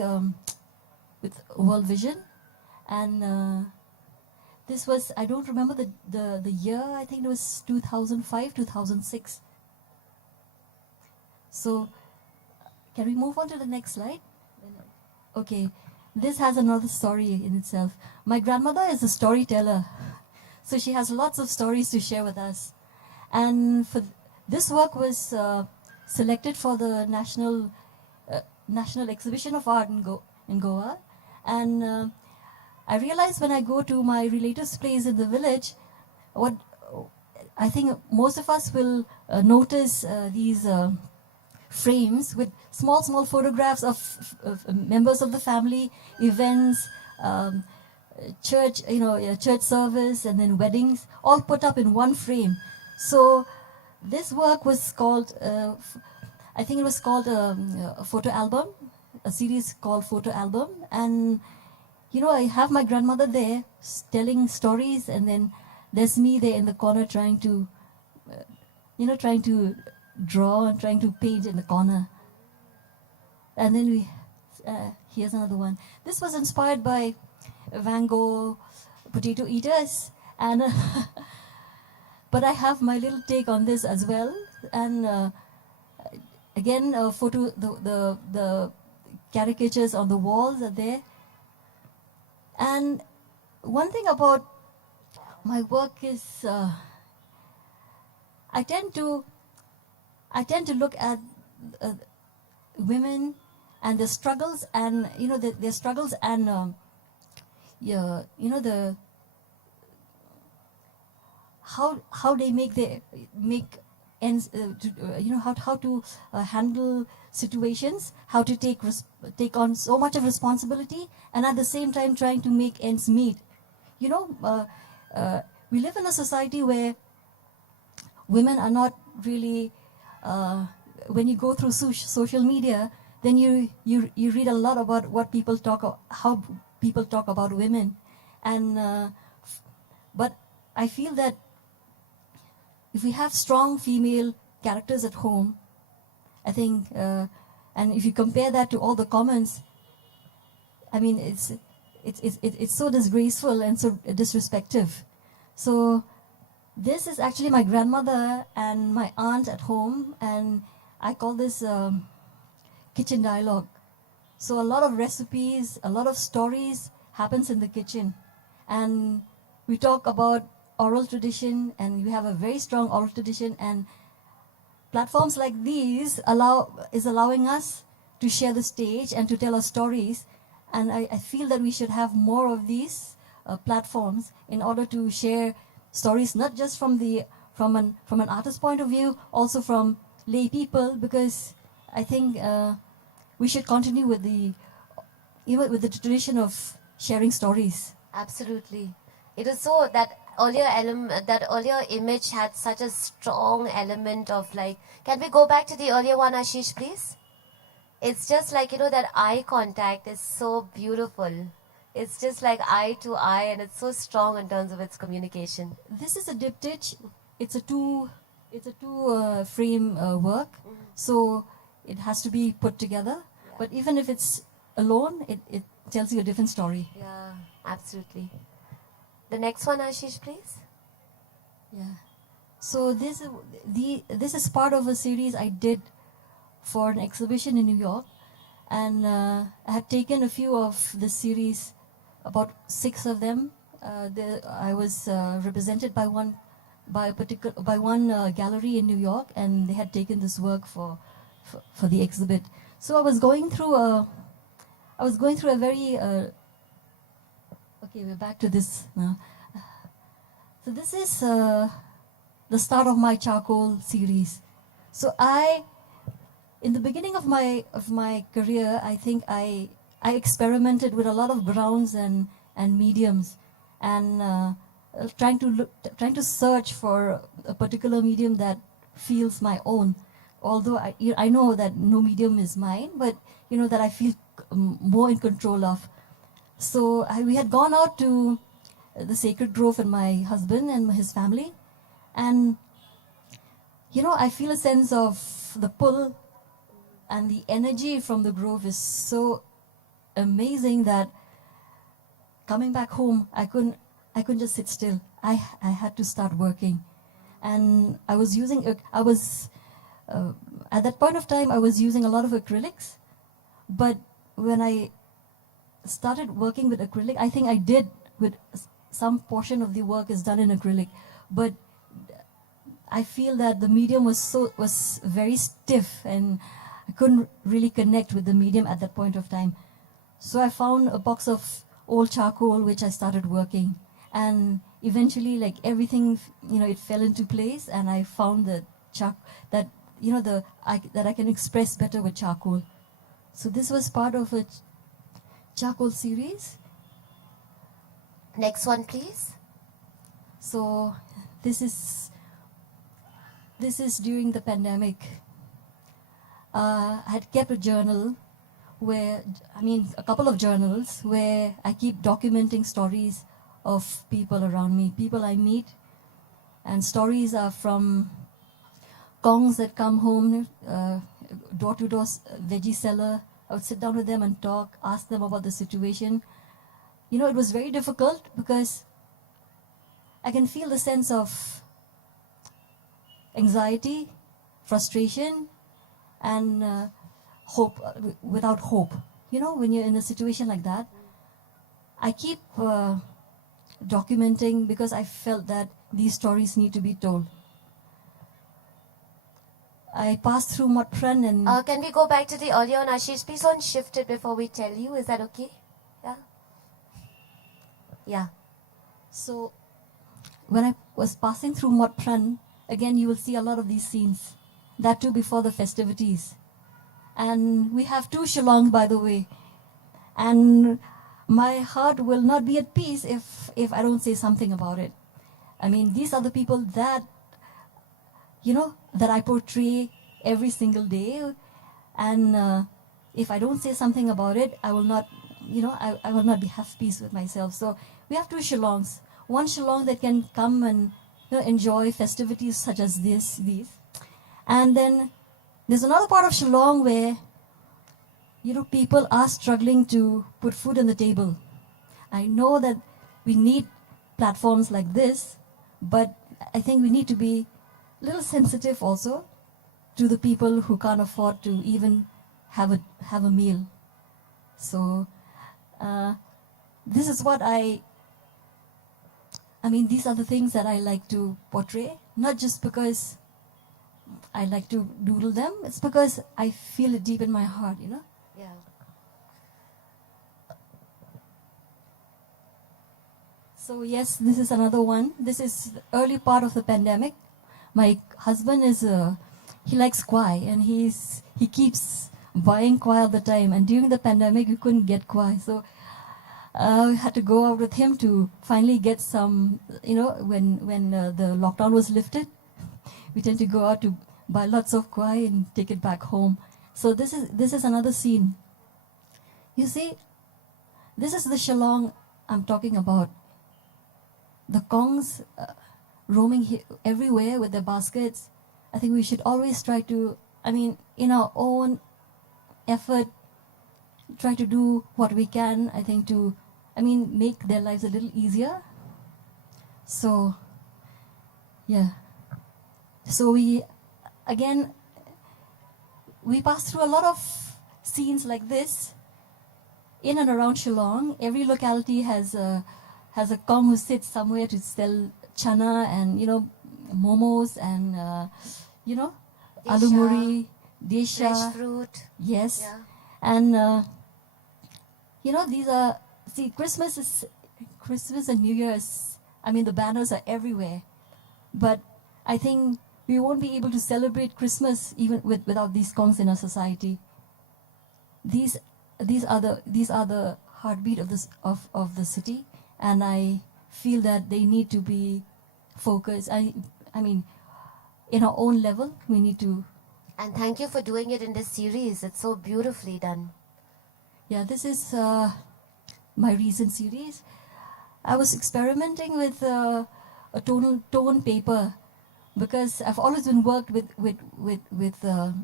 with World Vision, and this was, I don't remember the year, I think it was 2005, 2006. So can we move on to the next slide? Okay, this has another story in itself. My grandmother is a storyteller, so she has lots of stories to share with us. And for this work was selected for the National Exhibition of Art in Goa, and I realized when I go to my relatives' place in the village, what I think most of us will notice these frames with small photographs of members of the family, events, church, church service, and then weddings, all put up in one frame. So this work was called, I think it was called a photo album, a series called Photo Album, and I have my grandmother there telling stories, and then there's me there in the corner trying to draw and trying to paint in the corner. And then here's another one. This was inspired by Van Gogh potato eaters, and but I have my little take on this as well. And again, photo the caricatures on the walls are there. And one thing about my work is I tend to look at women and their struggles, and their struggles, and yeah, the how they make ends how to handle situations, how to take on so much of responsibility, and at the same time trying to make ends meet. We live in a society where women are not really when you go through social media, then you read a lot about how people talk about women, and but I feel that if we have strong female characters at home, I think, and if you compare that to all the comments, I mean, it's so disgraceful and so disrespectful. So this is actually my grandmother and my aunt at home, and I call this kitchen dialogue. So a lot of recipes, a lot of stories happens in the kitchen, and we talk about oral tradition, and we have a very strong oral tradition, and platforms like these allowing us to share the stage and to tell our stories. And I feel that we should have more of these platforms in order to share stories, not just from an artist's point of view, also from lay people, because I think we should continue with the tradition of sharing stories. Absolutely. It is so that earlier image had such a strong element of like, can we go back to the earlier one, Ashish, please? It's just like, that eye contact is so beautiful. It's just like eye to eye, and it's so strong in terms of its communication. This is a diptych. It's a two frame work, so it has to be put together. Yeah. But even if it's alone, it tells you a different story. Yeah, absolutely. The next one, Ashish, please. Yeah. So this is part of a series I did for an exhibition in New York, and I had taken a few of the series, about 6 of them. I was represented by one gallery in New York, and they had taken this work for the exhibit. So I was going through a very okay, we're back to this now. So this is the start of my charcoal series. So in the beginning of my career, I think I experimented with a lot of browns and mediums, and trying to search for a particular medium that feels my own. Although I know that no medium is mine, but that I feel more in control of. So we had gone out to the Sacred Grove with my husband and his family, and I feel a sense of the pull and the energy from the grove is so amazing that coming back home, I couldn't just sit still. I had to start working, and I was at that point of time I was using a lot of acrylics, but when I started working with acrylic, I think I did with some portion of the work is done in acrylic, but I feel that the medium was very stiff, and I couldn't really connect with the medium at that point of time. So I found a box of old charcoal, which I started working, and eventually, like everything, it fell into place, and I found that I can express better with charcoal. So this was part of a charcoal series. Next one, please. So this is during the pandemic. I had kept a journal a couple of journals where I keep documenting stories of people around me, people I meet, and stories are from Kongs that come home, door-to-door veggie seller. I would sit down with them and talk, ask them about the situation. You know, it was very difficult because I can feel the sense of anxiety, frustration, and hope, without hope. You know, when you're in a situation like that, I keep documenting because I felt that these stories need to be told. I passed through Motpran and Can we go back to the audio on Ashish? Please don't shift it before we tell you. Is that okay? Yeah? Yeah. so when I was passing through Motpran, again you will see a lot of these scenes. That too before the festivities. And we have two Shillong, by the way. And my heart will not be at peace if I don't say something about it. I mean, these are the people that, you know, that I portray every single day. And if I don't say something about it, I will not, you know, I will not have peace with myself. So we have two Shillongs. One Shillong that can come and, you know, enjoy festivities such as these. And then there's another part of Shillong where, you know, people are struggling to put food on the table. I know that we need platforms like this, but I think we need to be a little sensitive also to the people who can't afford to even have a meal. So this is what I mean, these are the things that I like to portray, not just because I like to doodle them, it's because I feel it deep in my heart, you know. Yeah. So yes, this is another one. This is the early part of the pandemic. My husband is he likes kwai, and he keeps buying kwai all the time. And during the pandemic, we couldn't get kwai, so we had to go out with him to finally get some. You know, when the lockdown was lifted, we tend to go out to buy lots of kwai and take it back home. So this is another scene. You see, this is the Shillong I'm talking about. The Kongs roaming everywhere with their baskets. I think we should always try to, I mean, in our own effort, try to do what we can, I think, to, I mean, make their lives a little easier. So, yeah. So we pass through a lot of scenes like this in and around Shillong. Every locality has a Kong who sits somewhere to sell chana and, you know, momos and, you know, Desha, alumuri, desha. Fresh fruit. Yes. Yeah. And, you know, these are, see, Christmas and New Year's, I mean, the banners are everywhere. But I think we won't be able to celebrate Christmas even without these Kongs in our society. These are the heartbeat of the city, and I feel that they need to be focused. I mean, in our own level, we need to. And thank you for doing it in this series. It's so beautifully done. Yeah, this is my recent series. I was experimenting with a tone paper because I've always been worked with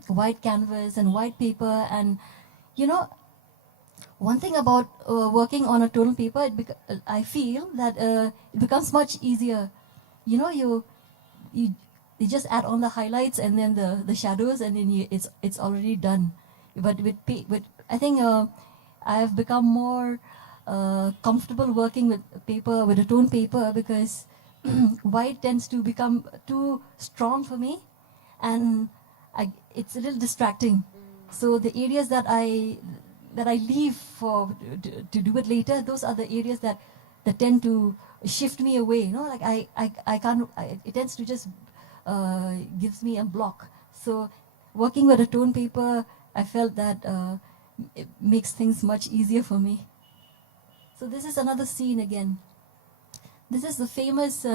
white canvas and white paper, and you know, one thing about working on a tonal paper, I feel that it becomes much easier. You know, you just add on the highlights and then the shadows, and then it's already done. But with I think I've become more comfortable working with a tone paper, because white tends to become too strong for me, and it's a little distracting. So the areas that I leave to do it later, those are the areas that tend to shift me away. You know, like I can't. It tends to just gives me a block. So working with a tone paper, I felt that it makes things much easier for me. So this is another scene again. This is the famous.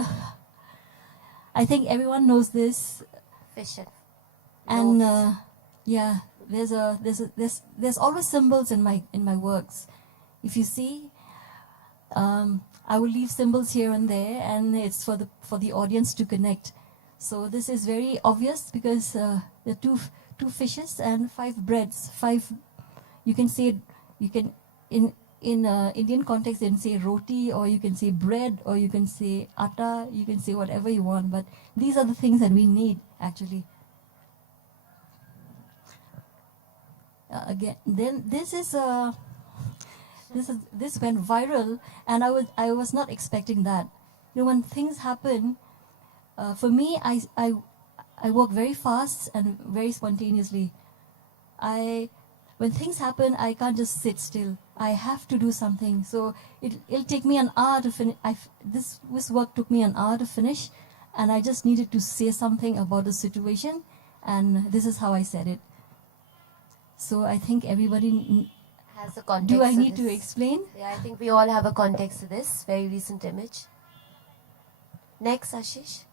I think everyone knows this. Fish And loaves. yeah, there's always symbols in my works. If you see, I will leave symbols here and there, and it's for the audience to connect. So this is very obvious because the two fishes and 5 breads. 5, you can say, you can in Indian context you can say roti, or you can say bread, or you can say atta, you can say whatever you want, but these are the things that we need actually. Again, then this went viral, and I was not expecting that. You know, when things happen, for me, I work very fast and very spontaneously. When things happen, I can't just sit still. I have to do something. So it'll take me an hour to finish. This work took me an hour to finish, and I just needed to say something about the situation, and this is how I said it. So I think everybody. Has a context. Do I to need to this. explain? Yeah, I think we all have a context to this very recent image. Next, Ashish.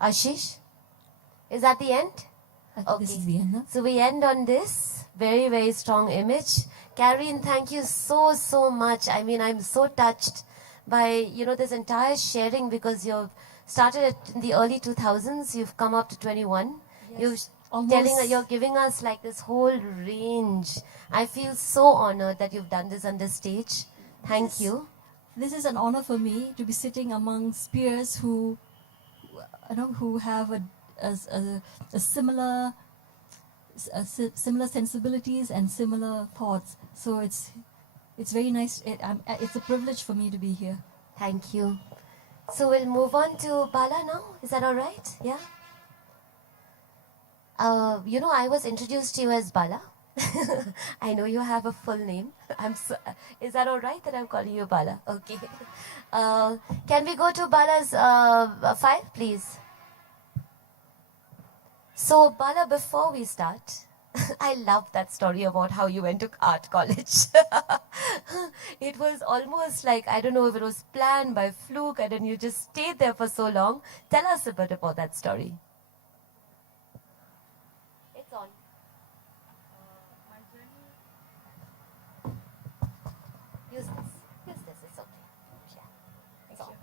Ashish, is that the end? This is the end. Huh? So we end on this very, very strong image. Karine, thank you so, so much. I mean, I'm so touched by, this entire sharing, because you've started in the early 2000s, you've come up to 21. Yes, You're giving us like this whole range. I feel so honored that you've done this on this stage. Thank you. This is an honor for me to be sitting amongst peers who have a similar sensibilities and similar thoughts. So it's very nice. It's a privilege for me to be here. Thank you. So we'll move on to Bala now. Is that all right? Yeah. I was introduced to you as Bala. I know you have a full name. Is that all right that I'm calling you Bala? Okay. Can we go to Bala's file, please? So, Bala, before we start, I love that story about how you went to art college. It was almost like, I don't know if it was planned by fluke, and then you just stayed there for so long. Tell us a bit about that story. It's on. Use this, it's okay. Yeah, it's on.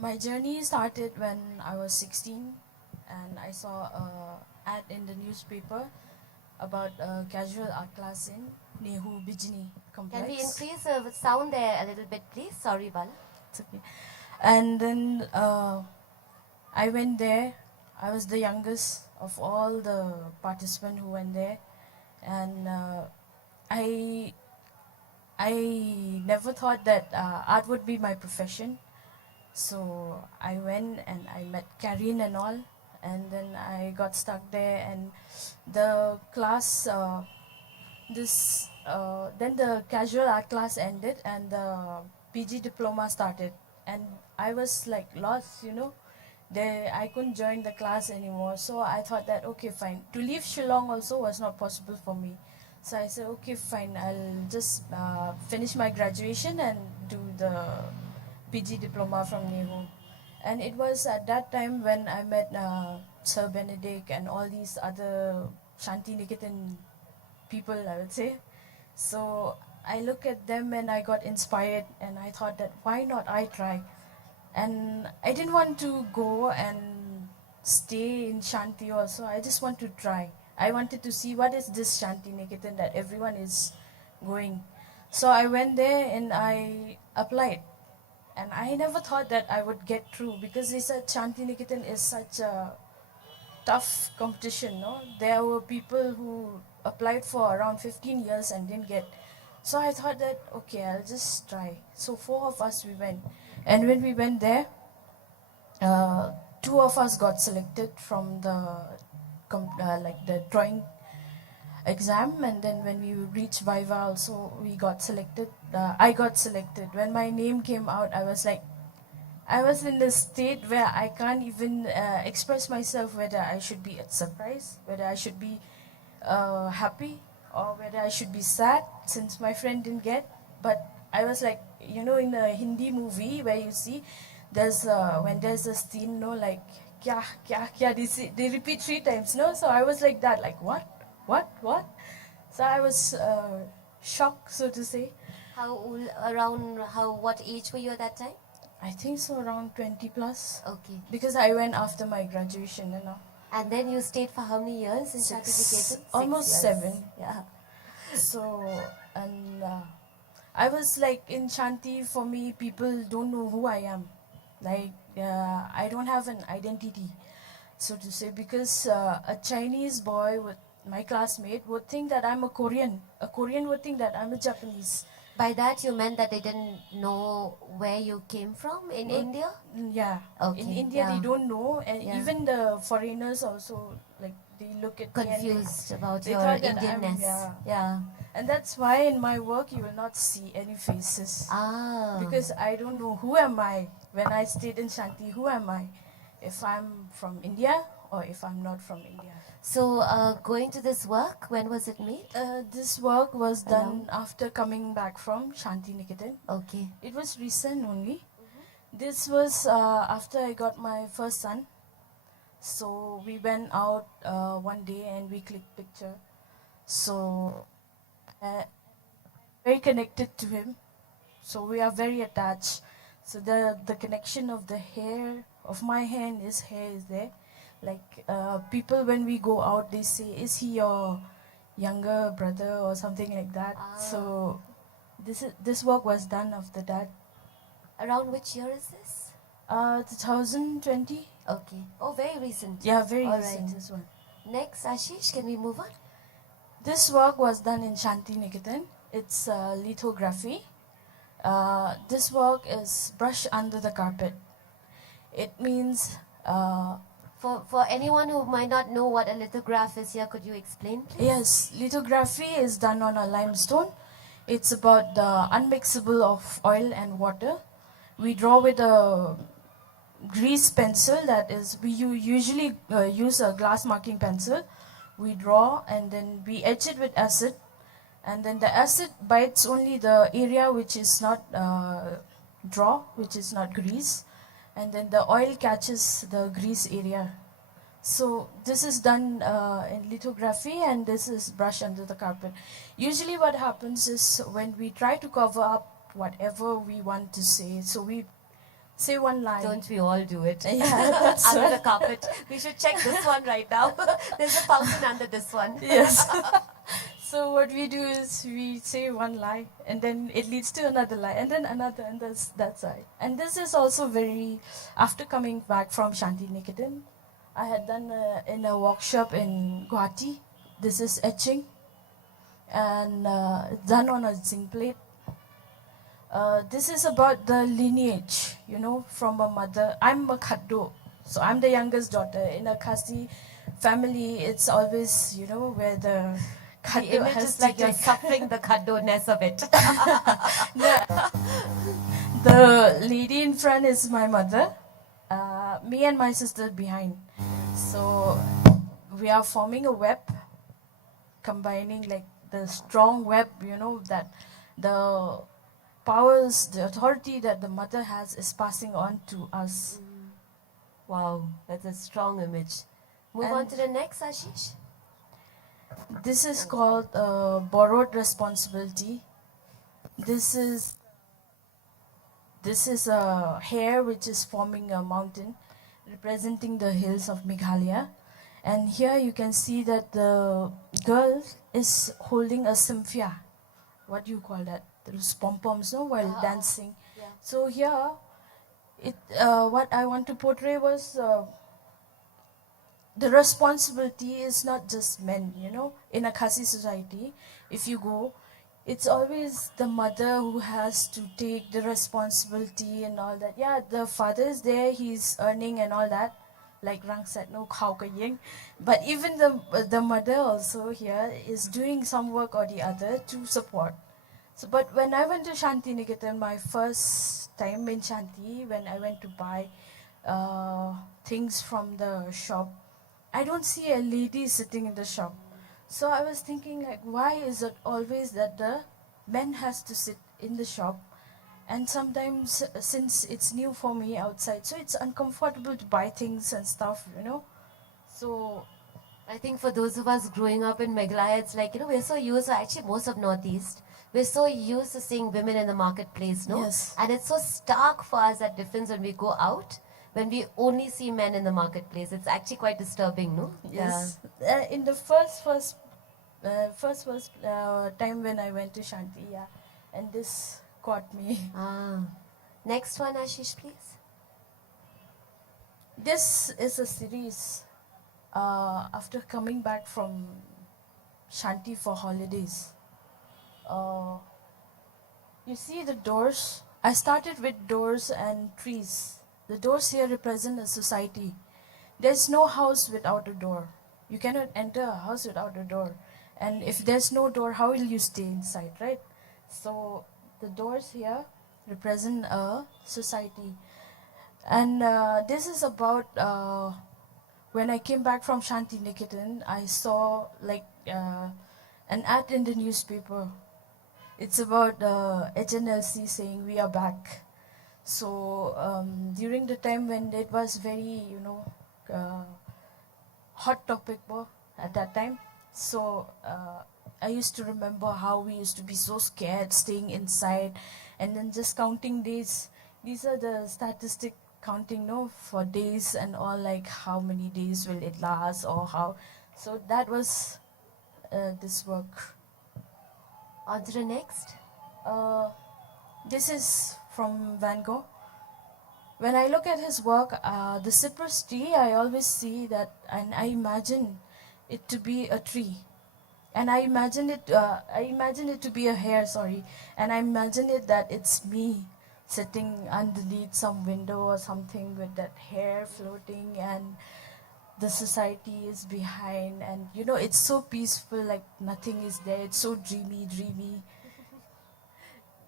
My journey started when I was 16, and I saw an ad in the newspaper about a casual art class in Nehu Bijni complex. Can we increase the sound there a little bit, please? Sorry, Bala. It's okay. And then I went there. I was the youngest of all the participants who went there, and I never thought that art would be my profession. So I went and I met Karine and all, and then I got stuck there, and the class, then the casual art class ended and the PG diploma started, and I was like lost, I couldn't join the class anymore. So I thought that, okay, fine. To leave Shillong also was not possible for me. So I said, okay, fine, I'll just finish my graduation and do the PG diploma from Nehu. And it was at that time when I met Sir Benedict and all these other Shanti Niketan people, I would say. So I look at them and I got inspired, and I thought that why not I try? And I didn't want to go and stay in Shanti also. I just want to try. I wanted to see what is this Shanti Niketan that everyone is going. So I went there and I applied. And I never thought that I would get through, because they said Shanti Niketan is such a tough competition. No? There were people who applied for around 15 years and didn't get. So I thought that, okay, I'll just try. So 4 of us, we went. And when we went there, 2 of us got selected from the drawing exam, and then when we reached Viva also, we got selected. I got selected. When my name came out, I was in a state where I can't even express myself, whether I should be surprised, whether I should be happy, or whether I should be sad since my friend didn't get. But I was like, in a Hindi movie where you see when there's a scene, like kya kya kya, they repeat 3 times, no? So I was like that, like what? So I was shock, so to say. What age were you at that time? I think so, around 20 plus. Okay. Because I went after my graduation, you know. And then you stayed for how many years in Shanti Niketan? Almost 6 years. 7. Yeah. So, and I was like in Shanti, for me, people don't know who I am. Like, I don't have an identity, so to say, because a Chinese boy, with my classmate, would think that I'm a Korean. A Korean would think that I'm a Japanese. By that you meant that they didn't know where you came from in India? Yeah. Okay, In India, yeah. they don't know, and Yeah. even the foreigners also, like, they look at me and Confused about they your thought that Indianness. Yeah. and that's why in my work you will not see any faces. Ah. Because I don't know who am I when I stayed in Shanti. Who am I? If I'm from India or if I'm not from India. So going to this work, when was it made? This work was done after coming back from Shanti Niketan. Okay. It was recent only. This was after I got my first son. So we went out one day and we clicked picture. So very connected to him. So we are very attached. So the connection of the hair of my hand, his hair is there. Like people when we go out, they say, "Is he your younger brother or something like that?" So this work was done after that. Around which year is this? 2020. Okay. Oh, very recent. Yeah, very All recent, right. this one. Next, Ashish, can we move on? This work was done in Shanti Niketan. It's lithography. This work is brush under the carpet. It means For anyone who might not know what a lithograph is here, could you explain, please? yes, lithography is done on a limestone. It's about the unmixable of oil and water. We draw with a grease pencil, that is, we usually use a glass marking pencil. We draw and then we etch it with acid, and then the acid bites only the area which is not draw, which is not grease, and then the oil catches the grease area. So this is done in lithography, and this is brush under the carpet. Usually what happens is when we try to cover up whatever we want to say, so we say one line. Don't we all do it? Yeah, that's Under right. the carpet. We should check this one right now. There's a fountain under this one. Yes. So what we do is we say one lie, and then it leads to another lie, and then another, and that's right. And this is also very, after coming back from Shanti Niketan, I had done in a workshop in Guwahati. This is etching, and it's done on a zinc plate. This is about the lineage, you know, from a mother. I'm a Khaddo, so I'm the youngest daughter. In a Khasi family, it's always, you know, where the Khaddo The image has is to like you're get suffering the Khaddo-ness of it. The lady in front is my mother, me and my sister behind. So we are forming a web, combining like the strong web, you know, that the powers, the authority that the mother has is passing on to us. Wow, that's a strong image. Move And- on to the next, Ashish. This is called borrowed responsibility. This is a hair which is forming a mountain, representing the hills of Meghalaya. And here you can see that the girl is holding a simphia. What do you call that? Those pom-poms, no, while dancing. Yeah. So here, what I want to portray was the responsibility is not just men, you know. In a Khasi society, if you go, it's always the mother who has to take the responsibility and all that. Yeah, the father is there, he's earning and all that, like Rang said, no khao ka ying. But even the mother also here is doing some work or the other to support. So, but when I went to Shanti Niketan, my first time in Shanti, when I went to buy things from the shop, I don't see a lady sitting in the shop. So I was thinking, like, why is it always that the men has to sit in the shop? And sometimes, since it's new for me outside, so it's uncomfortable to buy things and stuff, you know. So I think for those of us growing up in Meghalaya, it's like, you know, we're so used, actually most of Northeast, We're so used to seeing women in the marketplace, no? Yes. And it's so stark for us, that difference when we go out, when we only see men in the marketplace. It's actually quite disturbing, no? Yes. In the first time when I went to Shanti, yeah, and this caught me. Ah. Next one, Ashish, please. This is a series after coming back from Shanti for holidays. You see the doors? I started with doors and trees. The doors here represent a society. There's no house without a door. You cannot enter a house without a door. And if there's no door, how will you stay inside, right? So the doors here represent a society. And this is about when I came back from Shanti Niketan, I saw like an ad in the newspaper. It's about HNLC saying we are back. So during the time when it was very, hot topic at that time. So I used to remember how we used to be so scared staying inside and then just counting days. These are the statistic counting, no, for days and all, like how many days will it last or how. So that was this work. On to the next. This is from Van Gogh. When I look at his work, the cypress tree, I always see that, and I imagine it to be a tree, and I imagine it to be a hair. Sorry, and I imagine it that it's me sitting underneath some window or something with that hair floating, and the society is behind, and it's so peaceful, like nothing is there. It's so dreamy.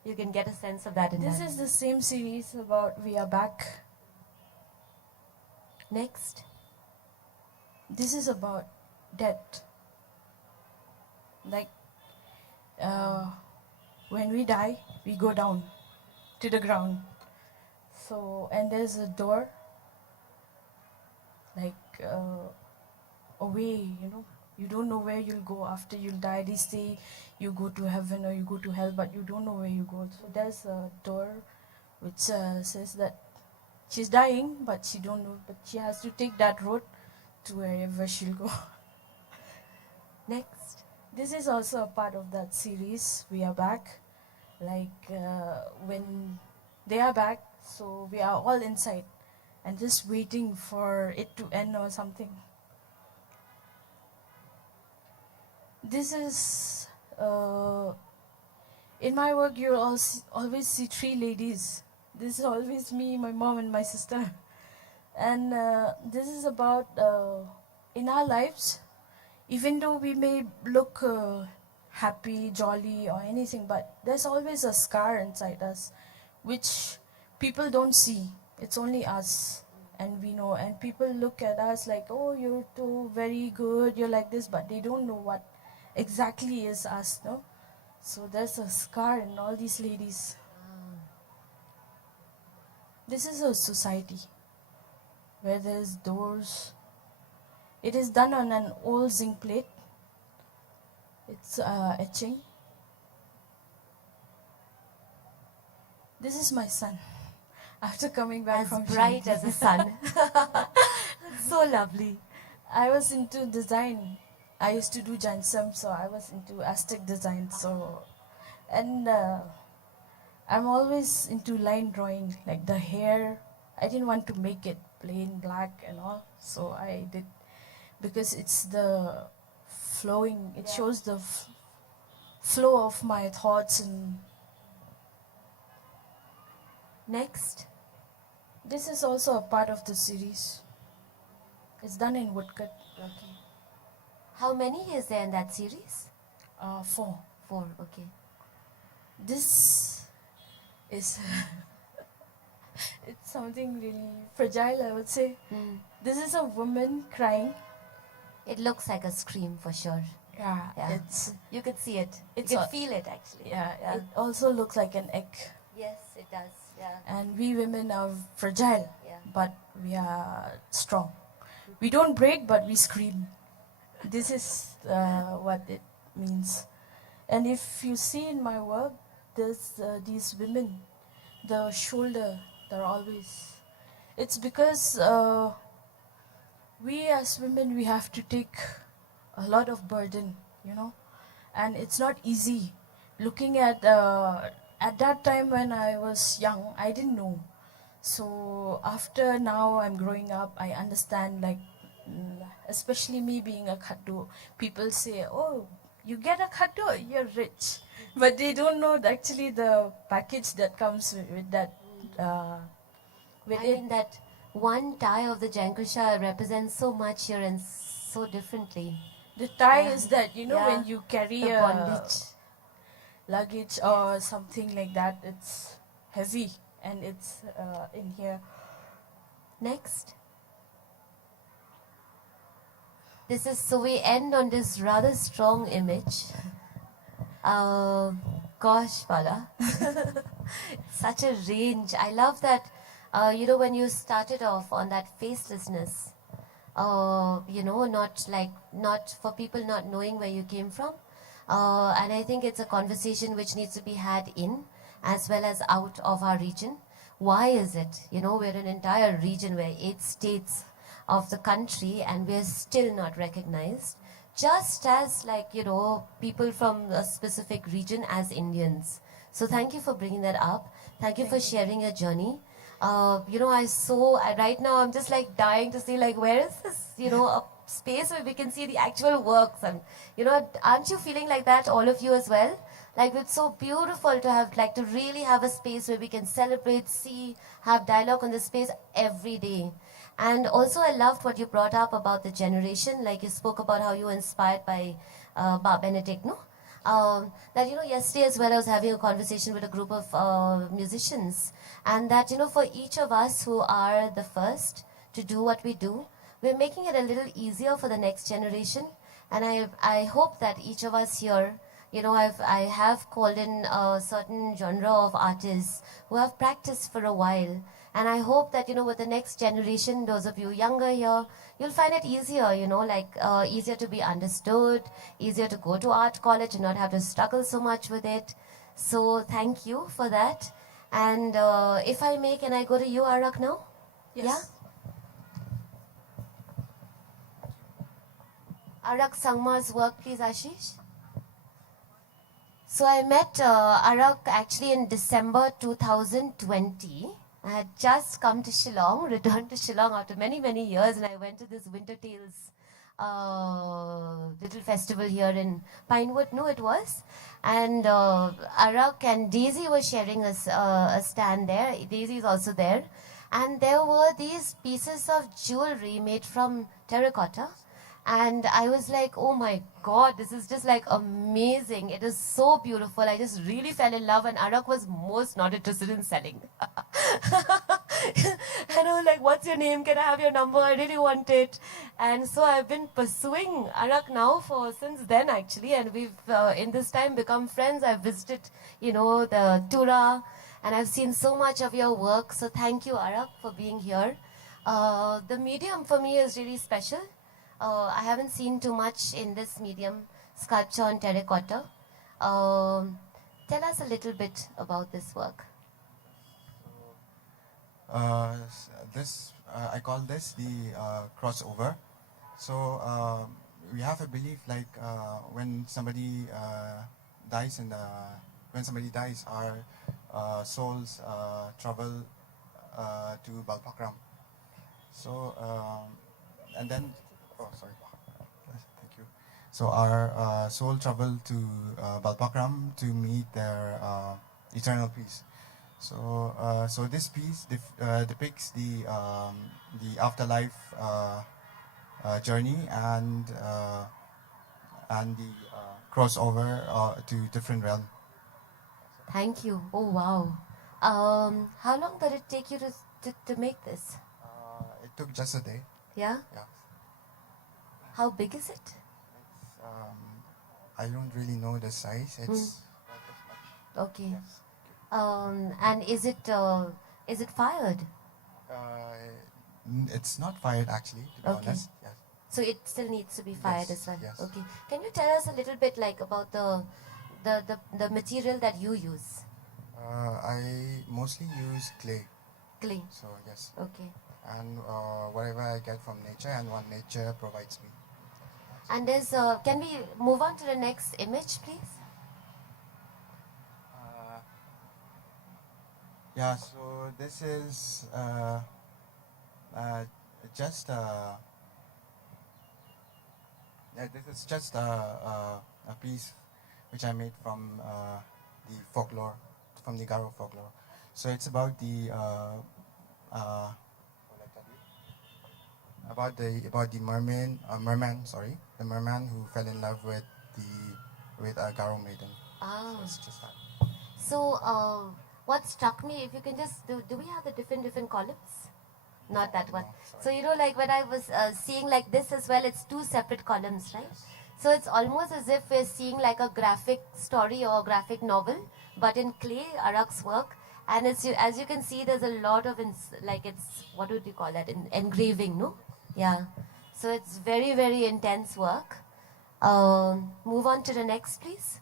You can get a sense of that in This that. is the same series about We Are Back. Next. This is about death. Like when we die, we go down to the ground. So, and there's a door, like away, You don't know where you'll go after you'll die. They say you go to heaven or you go to hell, but you don't know where you go. So there's a door which says that she's dying, but she don't know, but she has to take that road to wherever she'll go. Next. This is also a part of that series, We Are Back. Like when they are back, so we are all inside and just waiting for it to end or something. This is, in my work, you'll always see three ladies. This is always me, my mom, and my sister. And this is about, in our lives, even though we may look happy, jolly, or anything, but there's always a scar inside us, which people don't see. It's only us, and we know. And people look at us like, oh, you're too very good, you're like this, but they don't know what exactly is us, no? So there's a scar in all these ladies. This is a society where there's doors. It is done on an old zinc plate. It's etching. This is my son. After coming back As from bright Shanti. as the sun. So lovely. I was into design. I used to do Jansam, so I was into Aztec design. So, and I'm always into line drawing, like the hair. I didn't want to make it plain black and all, so I did, because it's the flowing. It shows the flow of my thoughts. And Next. this is also a part of the series. It's done in woodcut. Okay. How many is there in that series? 4. 4. Okay. This is it's something really fragile, I would say. This is a woman crying. It looks like a scream for sure. Yeah, Yeah. it's You could see it. It's You a- could feel it actually. yeah. It also looks like an egg. Yes, it does. Yeah. And we women are fragile, Yeah. but we are strong. We don't break, but we scream. This is what it means. And if you see in my work, there's these women, the shoulder, they're always. It's because we as women, we have to take a lot of burden, you know, and it's not easy. Looking at that time when I was young, I didn't know. So after now I'm growing up, I understand, like, especially me being a khattu, people say, oh, you get a khattu, you're rich. But they don't know actually the package that comes with that. With I it. mean that one tie of the Jankusha represents so much here and so differently. The tie Yeah. is that, you know, Yeah. when you carry The a bondage. luggage or something like that, it's heavy and it's in here. Next. This is, so we end on this rather strong image. Gosh, Pala. Such a range. I love that, you know, when you started off on that facelessness, you know, not for people not knowing where you came from. And I think it's a conversation which needs to be had in as well as out of our region. Why is it? You know, we're an entire region, we're 8 states of the country and we're still not recognized. Just as, like, you know, people from a specific region as Indians. So thank you for bringing that up. Thank you for sharing your journey. You know, right now I'm just like dying to see, like, where is this, you know, a space where we can see the actual works. And, you know, aren't you feeling like that, all of you as well? Like, it's so beautiful to have, like, to really have a space where we can celebrate, see, have dialogue on the space every day. And also I loved what you brought up about the generation, like you spoke about how you were inspired by Bob Benedict, no? That, you know, yesterday as well I was having a conversation with a group of musicians, and that, you know, for each of us who are the first to do what we do, we're making it a little easier for the next generation. And I hope that each of us here, you know, I have called in a certain genre of artists who have practiced for a while. And I hope that, you know, with the next generation, those of you younger here, you'll find it easier, you know, like easier to be understood, easier to go to art college and not have to struggle so much with it. So thank you for that. And if I may, can I go to you, Arak, now? Yes. Yeah? Arak Sangma's work, please, Ashish. So I met Arak actually in December 2020. I had just come to Shillong, returned to Shillong after many, many years, and I went to this Winter Tales little festival here in Pinewood, no, it was. And Arak and Daisy were sharing a stand there. Daisy is also there. And there were these pieces of jewelry made from terracotta. And I was like, oh my God, this is just like amazing. It is so beautiful. I just really fell in love, and Arak was most not interested in selling. And I was like, what's your name? Can I have your number? I really want it. And so I've been pursuing Arak now since then actually. And we've in this time become friends. I've visited, you know, the Tura, and I've seen so much of your work. So thank you, Arak, for being here. The medium for me is really special. I haven't seen too much in this medium, sculpture on terracotta. Tell us a little bit about this work. I call this the crossover. So we have a belief, like when somebody dies, our souls travel to Balpakram. So and then, oh sorry, thank you. So our soul travel to Balpakram to meet their eternal peace. So, so this piece depicts the afterlife journey and the crossover to different realm. Thank you. Oh wow. How long did it take you to make this? It took just a day. Yeah. Yeah. How big is it? It's, I don't really know the size. It's Okay. yes. And is it fired? It's not fired actually, to be Okay. honest. Yes. So it still needs to be fired Yes, as well. yes. Okay. Can you tell us a little bit like about the material that you use? I mostly use clay. Clay. So yes, Okay. and whatever I get from nature and what nature provides me. And there's, can we move on to the next image, please? Yeah, so this is just this is just a piece which I made from the folklore, from the Garo folklore. So it's about the about the merman, sorry, the merman who fell in love with a Garo maiden. Ah. So it's just that. So, what struck me, if you can just, do we have the different columns? Not that one. No, sorry. So, you know, like when I was seeing like this as well, it's two separate columns, right? Yes. So it's almost as if we're seeing like a graphic story or a graphic novel, but in clay, Arak's work. And it's, as you can see, there's a lot of, like it's, what would you call that, engraving, no? Yeah. So it's very, very intense work. Move on to the next, please.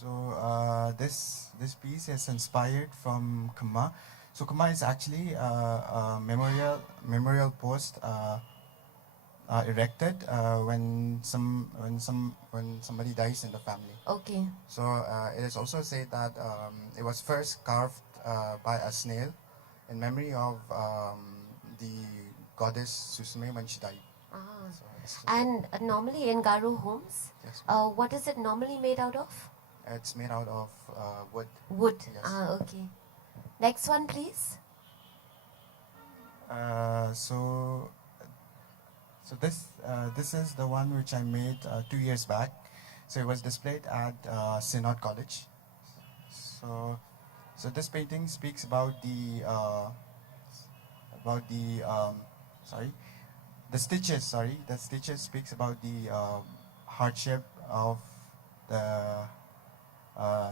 So this piece is inspired from Khmer. So Khmer is actually a memorial post erected when somebody dies in the family. Okay. So it is also said that it was first carved by a snail in memory of the goddess Susume when she died. Ah. So it's just And normally in Garo homes, yes, what is it normally made out of? it's made out of wood. Wood. Yes. Ah, okay. Next one, please. So this is the one which I made 2 years back. So it was displayed at Synod College. So this painting speaks about the stitches. Sorry, the stitches speaks about the hardship of the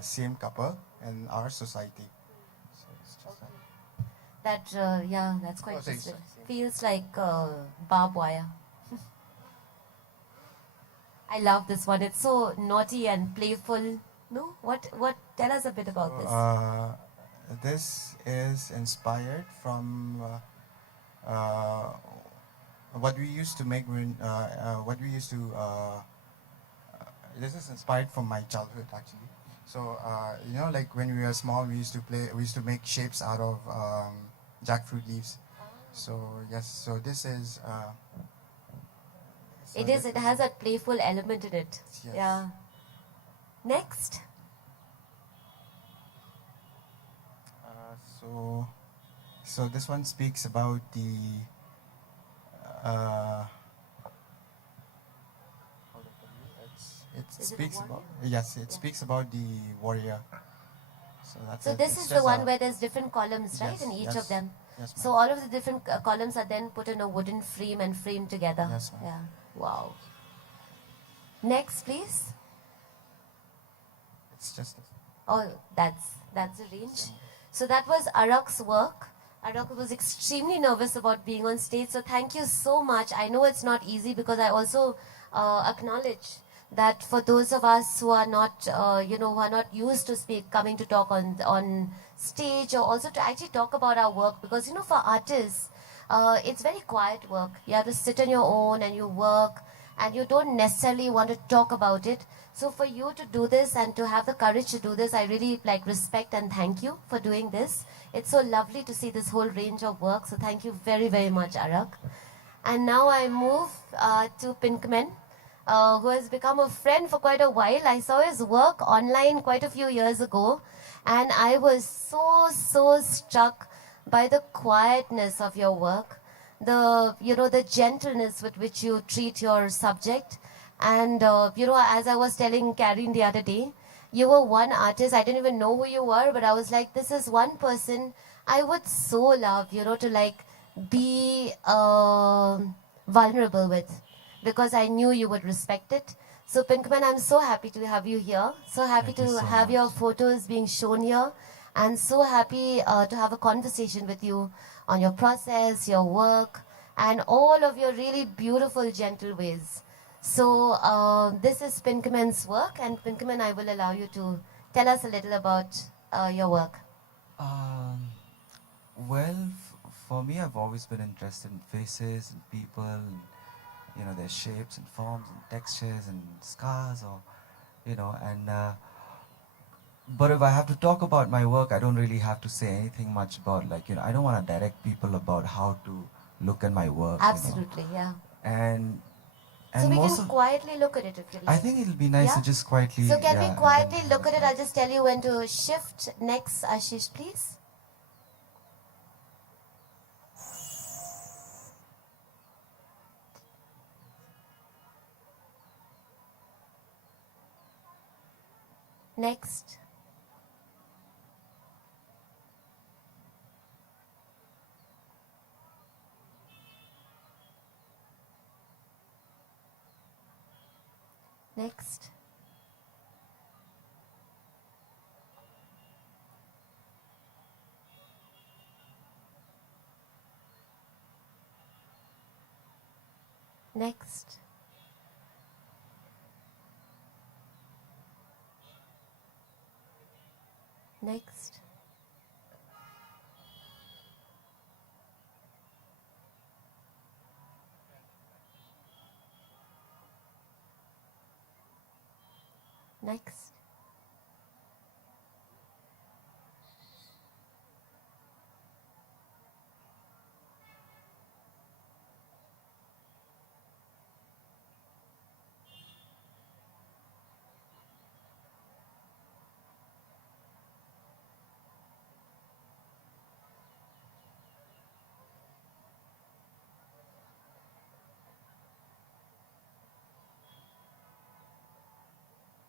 same couple in our society. So it's just that. Yeah, that's quite Oh, sorry, different. sorry. Feels like barbed wire. I love this one. It's so naughty and playful. No? What? Tell us a bit about this. This is inspired from what we used to make when this is inspired from my childhood actually. So you know, like when we were small, we used to make shapes out of jackfruit leaves. So yes, so this is. So It is. It has that playful element in it. Yes. Yeah. Next. So this one speaks about the. It Is it a speaks warrior? about yes, it Yeah. speaks about the warrior. So that's So it. this It's is the just one a- where there's different columns, right, Yes, in each yes, of them. yes, So all of the different columns are then put in a wooden frame and framed together. Yes, ma'am. Yeah. Wow. Next, please. It's just. Oh, that's the range. So that was Arak's work. Arak was extremely nervous about being on stage. So thank you so much. I know it's not easy because I also acknowledge that for those of us who are not, who are not used to coming to talk on stage, or also to actually talk about our work, because for artists, it's very quiet work. You have to sit on your own and you work, and you don't necessarily want to talk about it. So for you to do this and to have the courage to do this, I really respect and thank you for doing this. It's so lovely to see this whole range of work. So thank you very, very much, Arak. And now I move to Pinkman, who has become a friend for quite a while. I saw his work online quite a few years ago, and I was so struck by the quietness of your work, the gentleness with which you treat your subject. And as I was telling Karen the other day, you were one artist. I didn't even know who you were, but I was like, this is one person I would so love, to be vulnerable with, because I knew you would respect it. So Pinkman, I'm so happy to have you here. So happy Thank you to so have your much. photos being shown here, and so happy to have a conversation with you on your process, your work, and all of your really beautiful, gentle ways. So this is Pinkerman's work, and Pinkerman, I will allow you to tell us a little about your work. Um, well, for me, I've always been interested in faces and people, and, their shapes and forms and textures and scars, or and but if I have to talk about my work, I don't really have to say anything much about, like, I don't want to direct people about how to look at my work. Absolutely, yeah. And So we most can of, quietly look at it if you like. I think it'll be nice Yeah? to just quietly. So can yeah, we and quietly then look have at a it? I'll chat. just tell you when to shift next, Ashish, please. Next. Next. Next. Next. Next.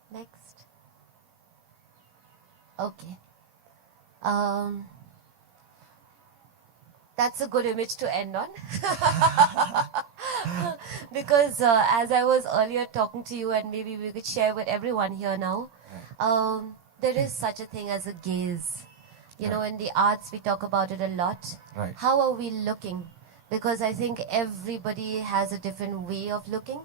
Next. Okay. That's a good image to end on. Because as I was earlier talking to you, and maybe we could share with everyone here now, there is such a thing as a gaze. You know, in the arts, we talk about it a lot. Right. How are we looking? Because I think everybody has a different way of looking.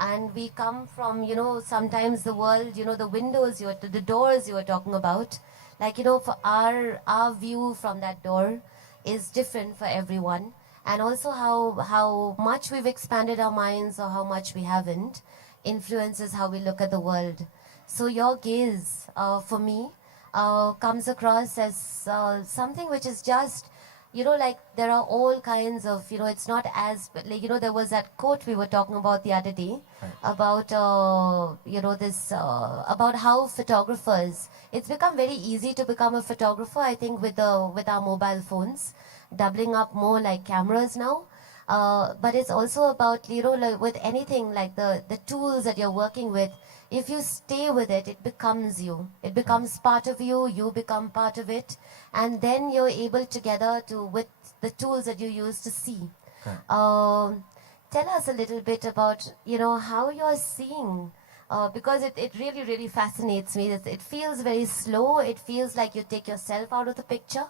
And we come from, sometimes the world, the windows, the doors you were talking about. Like, for our view from that door is different for everyone. And also how much we've expanded our minds or how much we haven't influences how we look at the world. So your gaze, for me, comes across as something which is just, like there are all kinds of, it's not as, like, there was that quote we were talking about the other day about, this, about how photographers, it's become very easy to become a photographer, I think, with our mobile phones, doubling up more like cameras now. But it's also about, like with anything, like the tools that you're working with, if you stay with it, it becomes you. It becomes part of you, you become part of it, and then you're able together to, with the tools that you use to see. Tell us a little bit about, how you're seeing, because it really, really fascinates me. It feels very slow. It feels like you take yourself out of the picture.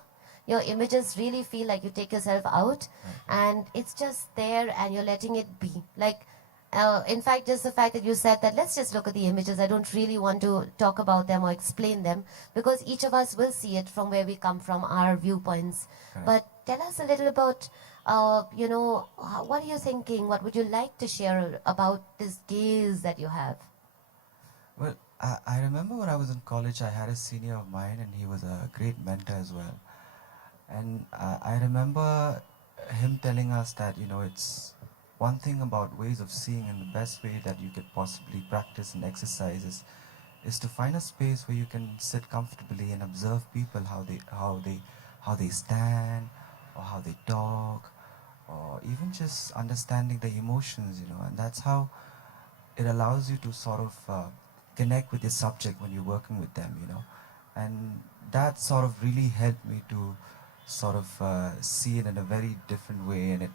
Your images really feel like you take yourself out, and it's just there and you're letting it be. Like, in fact, just the fact that you said that, let's just look at the images. I don't really want to talk about them or explain them, because each of us will see it from where we come from, our viewpoints. But tell us a little about, what are you thinking? What would you like to share about this gaze that you have? Well, I remember when I was in college, I had a senior of mine, and he was a great mentor as well. And I remember him telling us that, it's one thing about ways of seeing, and the best way that you could possibly practice and exercise is to find a space where you can sit comfortably and observe people, how they stand, or how they talk, or even just understanding their emotions, and that's how it allows you to sort of connect with your subject when you're working with them, and that sort of really helped me to sort of see it in a very different way, and it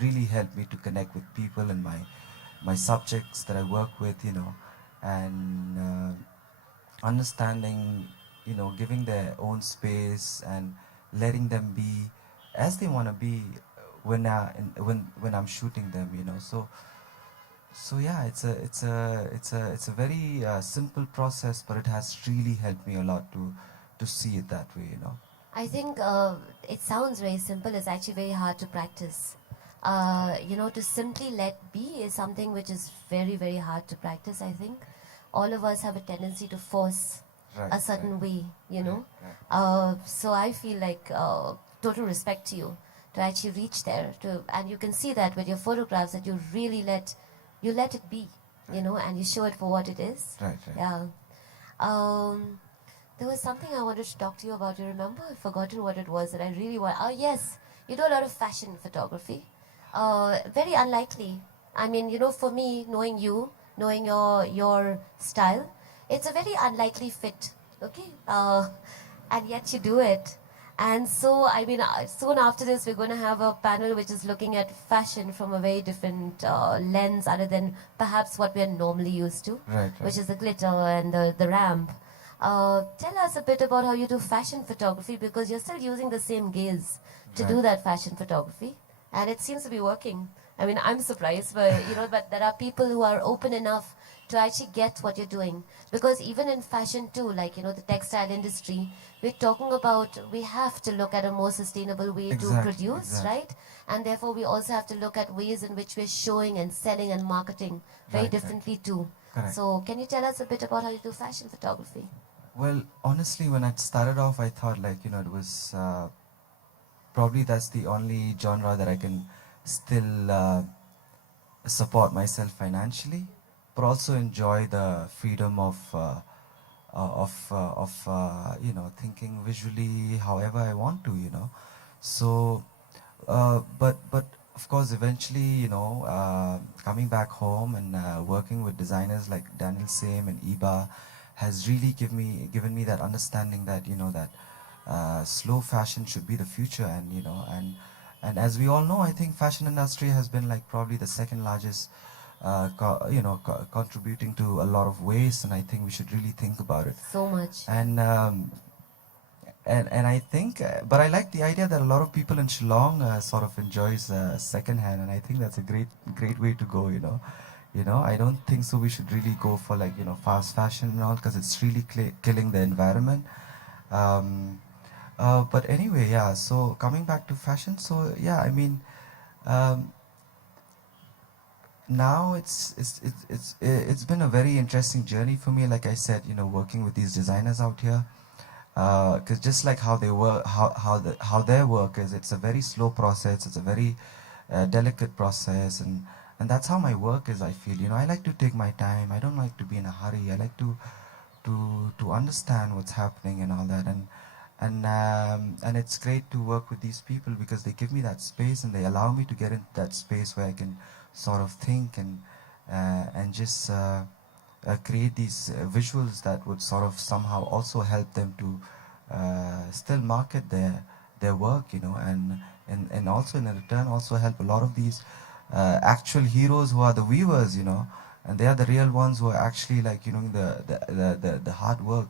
really helped me to connect with people and my subjects that I work with, and understanding, giving their own space and letting them be as they want to be when when I'm shooting them, So So yeah, it's a very simple process, but it has really helped me a lot to see it that way, you know. I think it sounds very simple. It's actually very hard to practice. To simply let be is something which is very, very hard to practice. I think all of us have a tendency to force Right, a certain way. right. So I feel like total respect to you to actually reach there. And you can see that with your photographs that you really let it be. And you show it for what it is. Right, right. Yeah. Um, there was something I wanted to talk to you about. You remember? I've forgotten what it was that I really want. Oh, yes. You do a lot of fashion photography. Very unlikely. I mean, for me, knowing you, knowing your style, it's a very unlikely fit. Okay? And yet you do it. And so, I mean, soon after this, we're going to have a panel which is looking at fashion from a very different lens, other than perhaps what we're normally used to, Right, which right. is the glitter and the ramp. Tell us a bit about how you do fashion photography, because you're still using the same gaze to do Right. that fashion photography, and it seems to be working. I mean, I'm surprised, but there are people who are open enough to actually get what you're doing. Because even in fashion too, like, the textile industry, we're talking about we have to look at a more sustainable way to Exactly, produce, exactly. right? And therefore, we also have to look at ways in which we're showing and selling and marketing very Right, right. differently too. Correct. So, can you tell us a bit about how you do fashion photography? Well, honestly, when I started off, I thought like, it was probably that's the only genre that I can still support myself financially, but also enjoy the freedom of thinking visually however I want to, So, but of course, eventually, coming back home and working with designers like Daniel Same and Iba has really given me that understanding that that slow fashion should be the future, and and as we all know, I think fashion industry has been like probably the second largest contributing to a lot of waste, and I think we should really think about it. So much. And I think, but I like the idea that a lot of people in Shillong sort of enjoys secondhand, and I think that's a great way to go. I don't think so. We should really go for like fast fashion and all, because it's really killing the environment. Um, but anyway, yeah. So coming back to fashion, so yeah, I mean, um, now it's been a very interesting journey for me. Like I said, working with these designers out here, because just like how they work, how their work is, it's a very slow process. It's a very delicate process, and that's how my work is. I feel, I like to take my time. I don't like to be in a hurry. I like to understand what's happening and all that, and it's great to work with these people because they give me that space and they allow me to get into that space where I can sort of think and just create these visuals that would sort of somehow also help them to still market their work, and also in return also help a lot of these actual heroes who are the weavers, and they are the real ones who are actually like the hard work,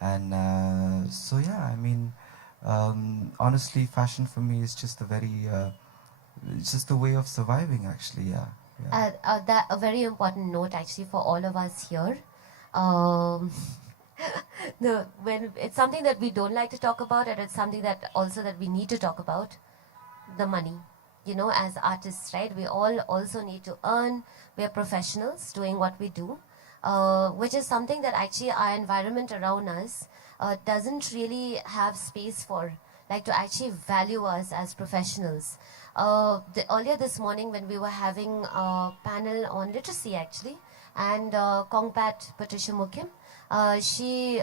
and so yeah, I mean, honestly, fashion for me is just it's just a way of surviving, actually. Yeah, yeah. That a very important note actually for all of us here. Um, when it's something that we don't like to talk about, and it's something that also that we need to talk about, the money. As artists, right? We all also need to earn. We are professionals doing what we do, which is something that actually our environment around us doesn't really have space for, like to actually value us as professionals. Earlier this morning when we were having a panel on literacy actually, and Kongpat Patricia Mukim, she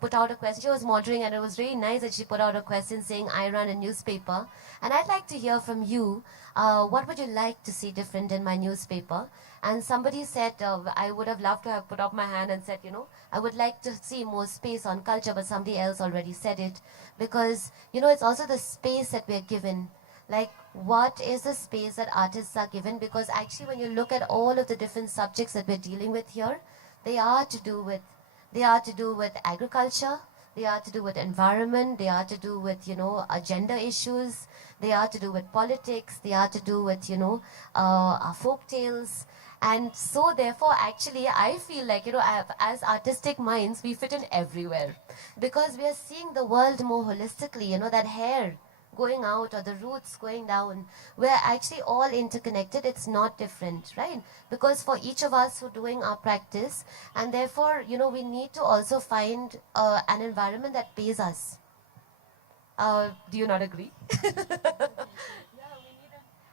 put out a question. She was moderating, and it was really nice that she put out a question saying, I run a newspaper, and I'd like to hear from you. What would you like to see different in my newspaper? And somebody said, I would have loved to have put up my hand and said, I would like to see more space on culture, but somebody else already said it. Because, it's also the space that we're given. Like, what is the space that artists are given? Because actually, when you look at all of the different subjects that we're dealing with here, they are to do with agriculture, they are to do with environment, they are to do with, gender issues, they are to do with politics, they are to do with, our folk tales. And so therefore, actually, I feel like, as artistic minds, we fit in everywhere because we are seeing the world more holistically, that hair going out or the roots going down. We're actually all interconnected. It's not different, right? Because for each of us who are doing our practice, and therefore, we need to also find an environment that pays us. Do you not agree?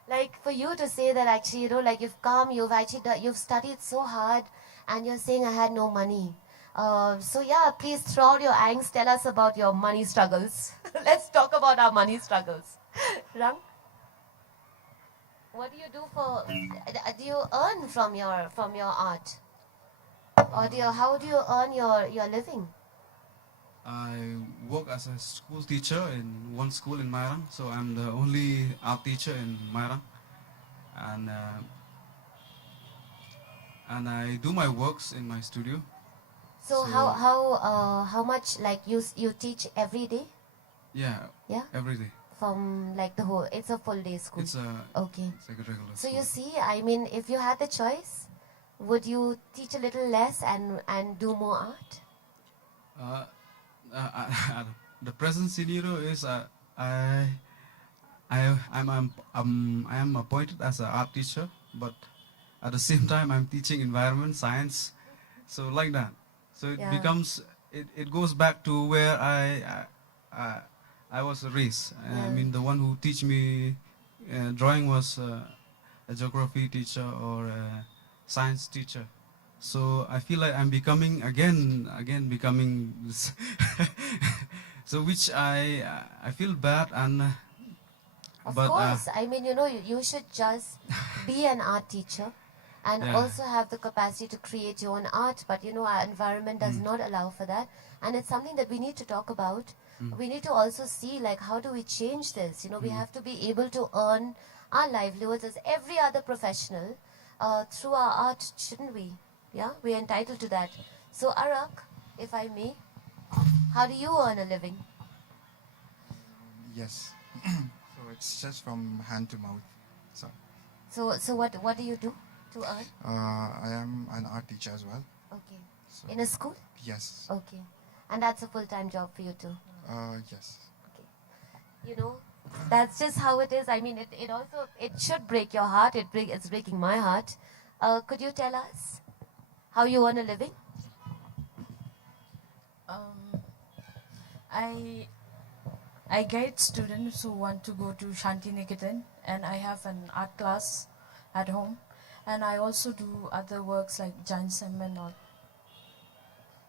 Like for you to say that actually, like you've come, you've actually you've studied so hard, and you're saying I had no money. So yeah, please throw out your angst. Tell us about your money struggles. Let's talk about our money struggles. Rang, what do you do for? Do you earn from your art, or how do you earn your living? I work as a school teacher in one school in Mairang, so I'm the only art teacher in Mairang, and I do my works in my studio. So how much like you teach every day? Yeah. Yeah. Every day. From like the whole, it's a full day school. It's a okay. It's like a regular So school. you see, I mean, if you had the choice, would you teach a little less and do more art? Uh, the present scenario is I I am appointed as an art teacher, but at the same time I'm teaching environment science, so like that. So it Yeah. becomes it goes back to where I was raised. I Yeah. mean, the one who teach me drawing was a geography teacher or a science teacher. So I feel like I'm becoming again becoming this. So which I feel bad and Of but course. I mean, you should just be an art teacher and Yeah. also have the capacity to create your own art. But, our environment does not allow for that. And it's something that we need to talk about. We need to also see, like, how do we change this? We have to be able to earn our livelihoods as every other professional through our art, shouldn't we? Yeah, we're entitled to that. So, Arak, if I may, how do you earn a living? Yes. So it's just from hand to mouth. So So what do you do to earn? I am an art teacher as well. Okay. So In a school? yes. Okay. And that's a full-time job for you too? Yes. Okay. That's just how it is. I mean, it also, it should break your heart. It's breaking my heart. Could you tell us how you earn a living? I guide students who want to go to Shantiniketan, and I have an art class at home, and I also do other works like Jansam and all.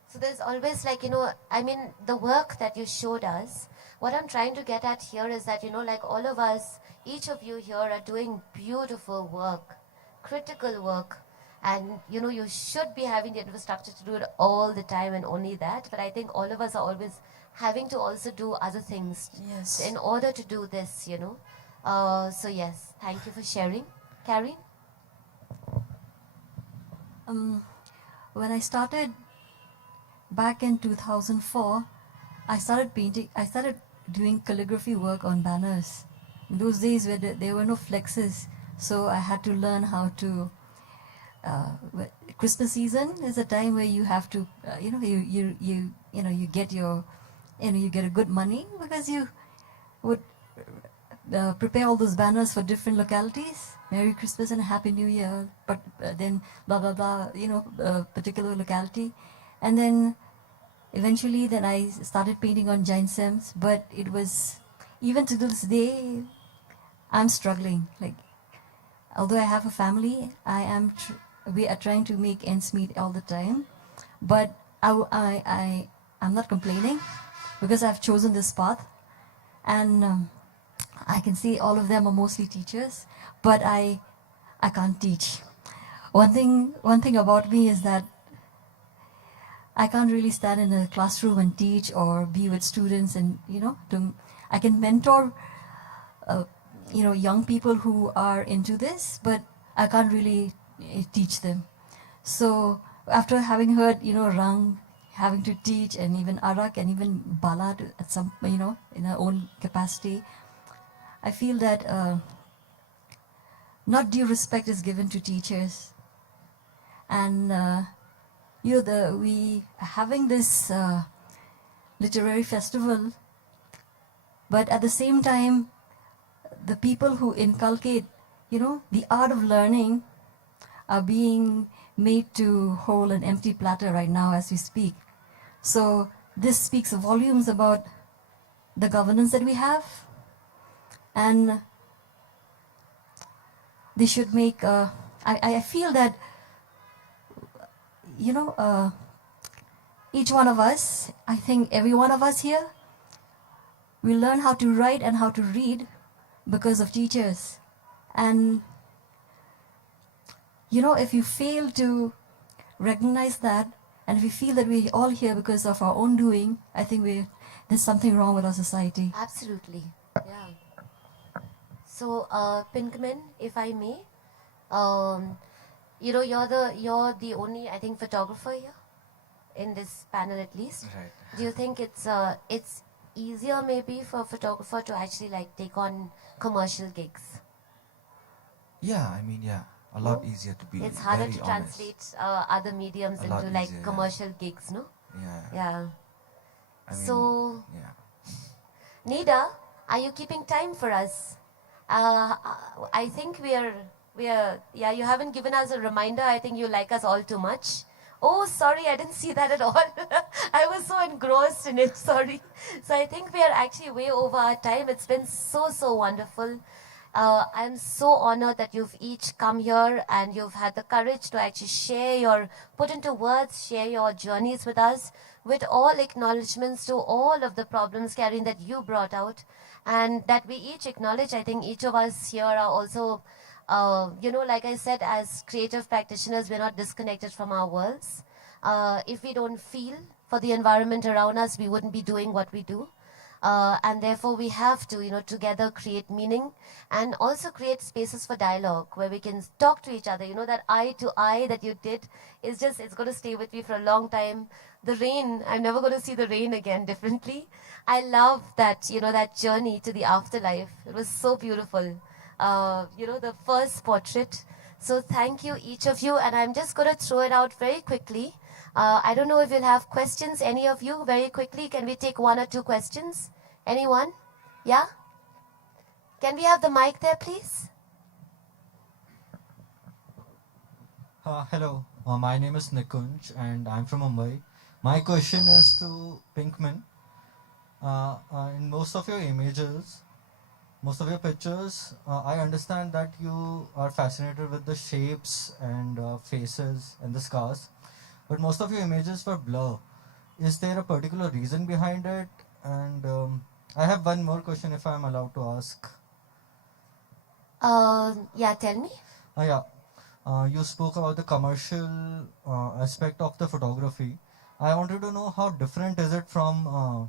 So there's always like, I mean, the work that you showed us, what I'm trying to get at here is that, like all of us, each of you here are doing beautiful work, critical work. And, you should be having the infrastructure to do it all the time and only that. But I think all of us are always having to also do other things Yes. in order to do this, So yes, thank you for sharing. Carrie? When I started back in 2004, I started painting. I started doing calligraphy work on banners. In those days, where there were no flexes, so I had to learn how to. Christmas season is a time where you have to, you get your, you get a good money because you would prepare all those banners for different localities. Merry Christmas and Happy New Year, but then blah blah blah, particular locality, and then eventually then I started painting on giant stems. But it was, even to this day, I'm struggling. Like, although I have a family, we are trying to make ends meet all the time, but I'm not complaining because I've chosen this path, and I can see all of them are mostly teachers, but I can't teach. One thing about me is that I can't really stand in a classroom and teach or be with students, and I can mentor young people who are into this, but I can't really teach them. So after having heard Rang having to teach, and even Arak and even Bala at some in her own capacity, I feel that not due respect is given to teachers. and we are having this literary festival, but at the same time, the people who inculcate, the art of learning are being made to hold an empty platter right now as we speak. So this speaks volumes about the governance that we have, and they should make, I feel that, each one of us, I think every one of us here, we learn how to write and how to read because of teachers. And if you fail to recognize that, and if we feel that we're all here because of our own doing, I think there's something wrong with our society. Absolutely, yeah. So, Pinkman, if I may, you're the only, I think, photographer here in this panel, at least. Right. Do you think it's easier maybe for a photographer to actually like take on commercial gigs? Yeah, I mean, yeah, a lot easier to be. It's harder very to honest. translate other mediums A lot into like easier, yeah. commercial gigs, no? Yeah. Yeah. I mean, So, yeah. Nida, are you keeping time for us? I think we are, yeah, you haven't given us a reminder. I think you like us all too much. Oh, sorry, I didn't see that at all. I was so engrossed in it, sorry. So I think we are actually way over our time. It's been so, so wonderful. I'm so honored that you've each come here and you've had the courage to actually put into words, share your journeys with us, with all acknowledgements to all of the problems, Karen, that you brought out, and that we each acknowledge. I think each of us here are also, like I said, as creative practitioners, we're not disconnected from our worlds. If we don't feel for the environment around us, we wouldn't be doing what we do. And therefore we have to, together create meaning and also create spaces for dialogue where we can talk to each other. That eye to eye that you did is just, it's going to stay with me for a long time. The rain, I'm never going to see the rain again differently. I love that, that journey to the afterlife. It was so beautiful. The first portrait. So thank you, each of you. And I'm just going to throw it out very quickly. I don't know if you'll have questions, any of you, very quickly. Can we take 1 or 2 questions? Anyone? Yeah? Can we have the mic there, please? Hello, my name is Nikunj and I'm from Mumbai. My question is to Pinkman. In most of your images, most of your pictures, I understand that you are fascinated with the shapes and faces and the scars. But most of your images were blur. Is there a particular reason behind it? And I have one more question if I'm allowed to ask. Yeah, tell me. You spoke about the commercial aspect of the photography. I wanted to know how different is it from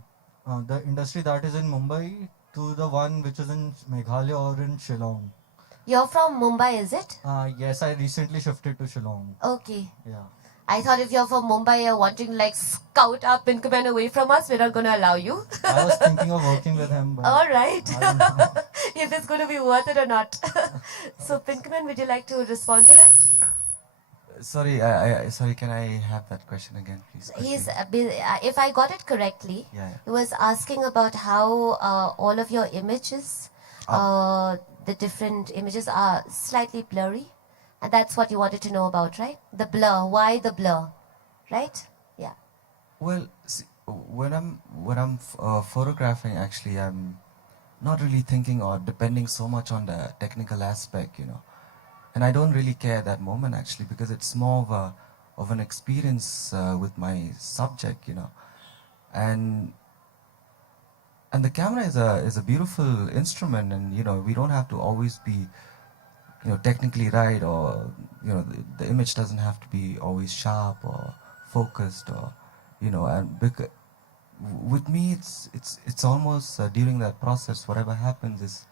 the industry that is in Mumbai to the one which is in Meghalaya or in Shillong. You're from Mumbai, is it? Yes, I recently shifted to Shillong. Okay. Yeah. I thought if you're from Mumbai, you're wanting to like scout up Pinkman away from us, we're not going to allow you. I was thinking of working with him. But all right. If it's going to be worth it or not. So Pinkman, would you like to respond to that? Sorry, sorry. Can I have that question again, please? He's, if I got it correctly, Yeah. he was asking about how all of your images, the different images are slightly blurry. And that's what you wanted to know about, right? The blur. Why the blur? Right? Yeah. Well, see, when I'm photographing, actually, I'm not really thinking or depending so much on the technical aspect, and I don't really care that moment actually, because it's more of an experience with my subject, and the camera is a beautiful instrument, and we don't have to always be technically right, or the image doesn't have to be always sharp or focused, or and with me it's almost during that process, whatever happens is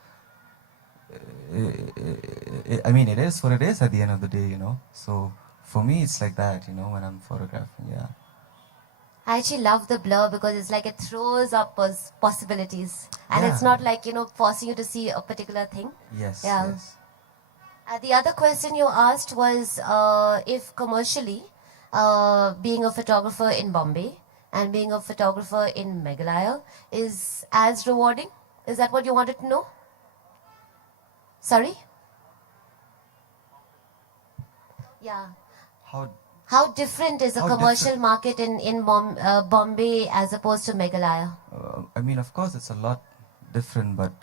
I mean, it is what it is at the end of the day, so for me it's like that, when I'm photographing. Yeah, I actually love the blur because it's like it throws up possibilities, and Yeah. it's not like forcing you to see a particular thing. yes, Yeah. yes. The other question you asked was if commercially, being a photographer in Bombay and being a photographer in Meghalaya is as rewarding. Is that what you wanted to know? Sorry? Yeah. How How different is a How commercial different? market in Bombay as opposed to Meghalaya? I mean, of course, it's a lot different, but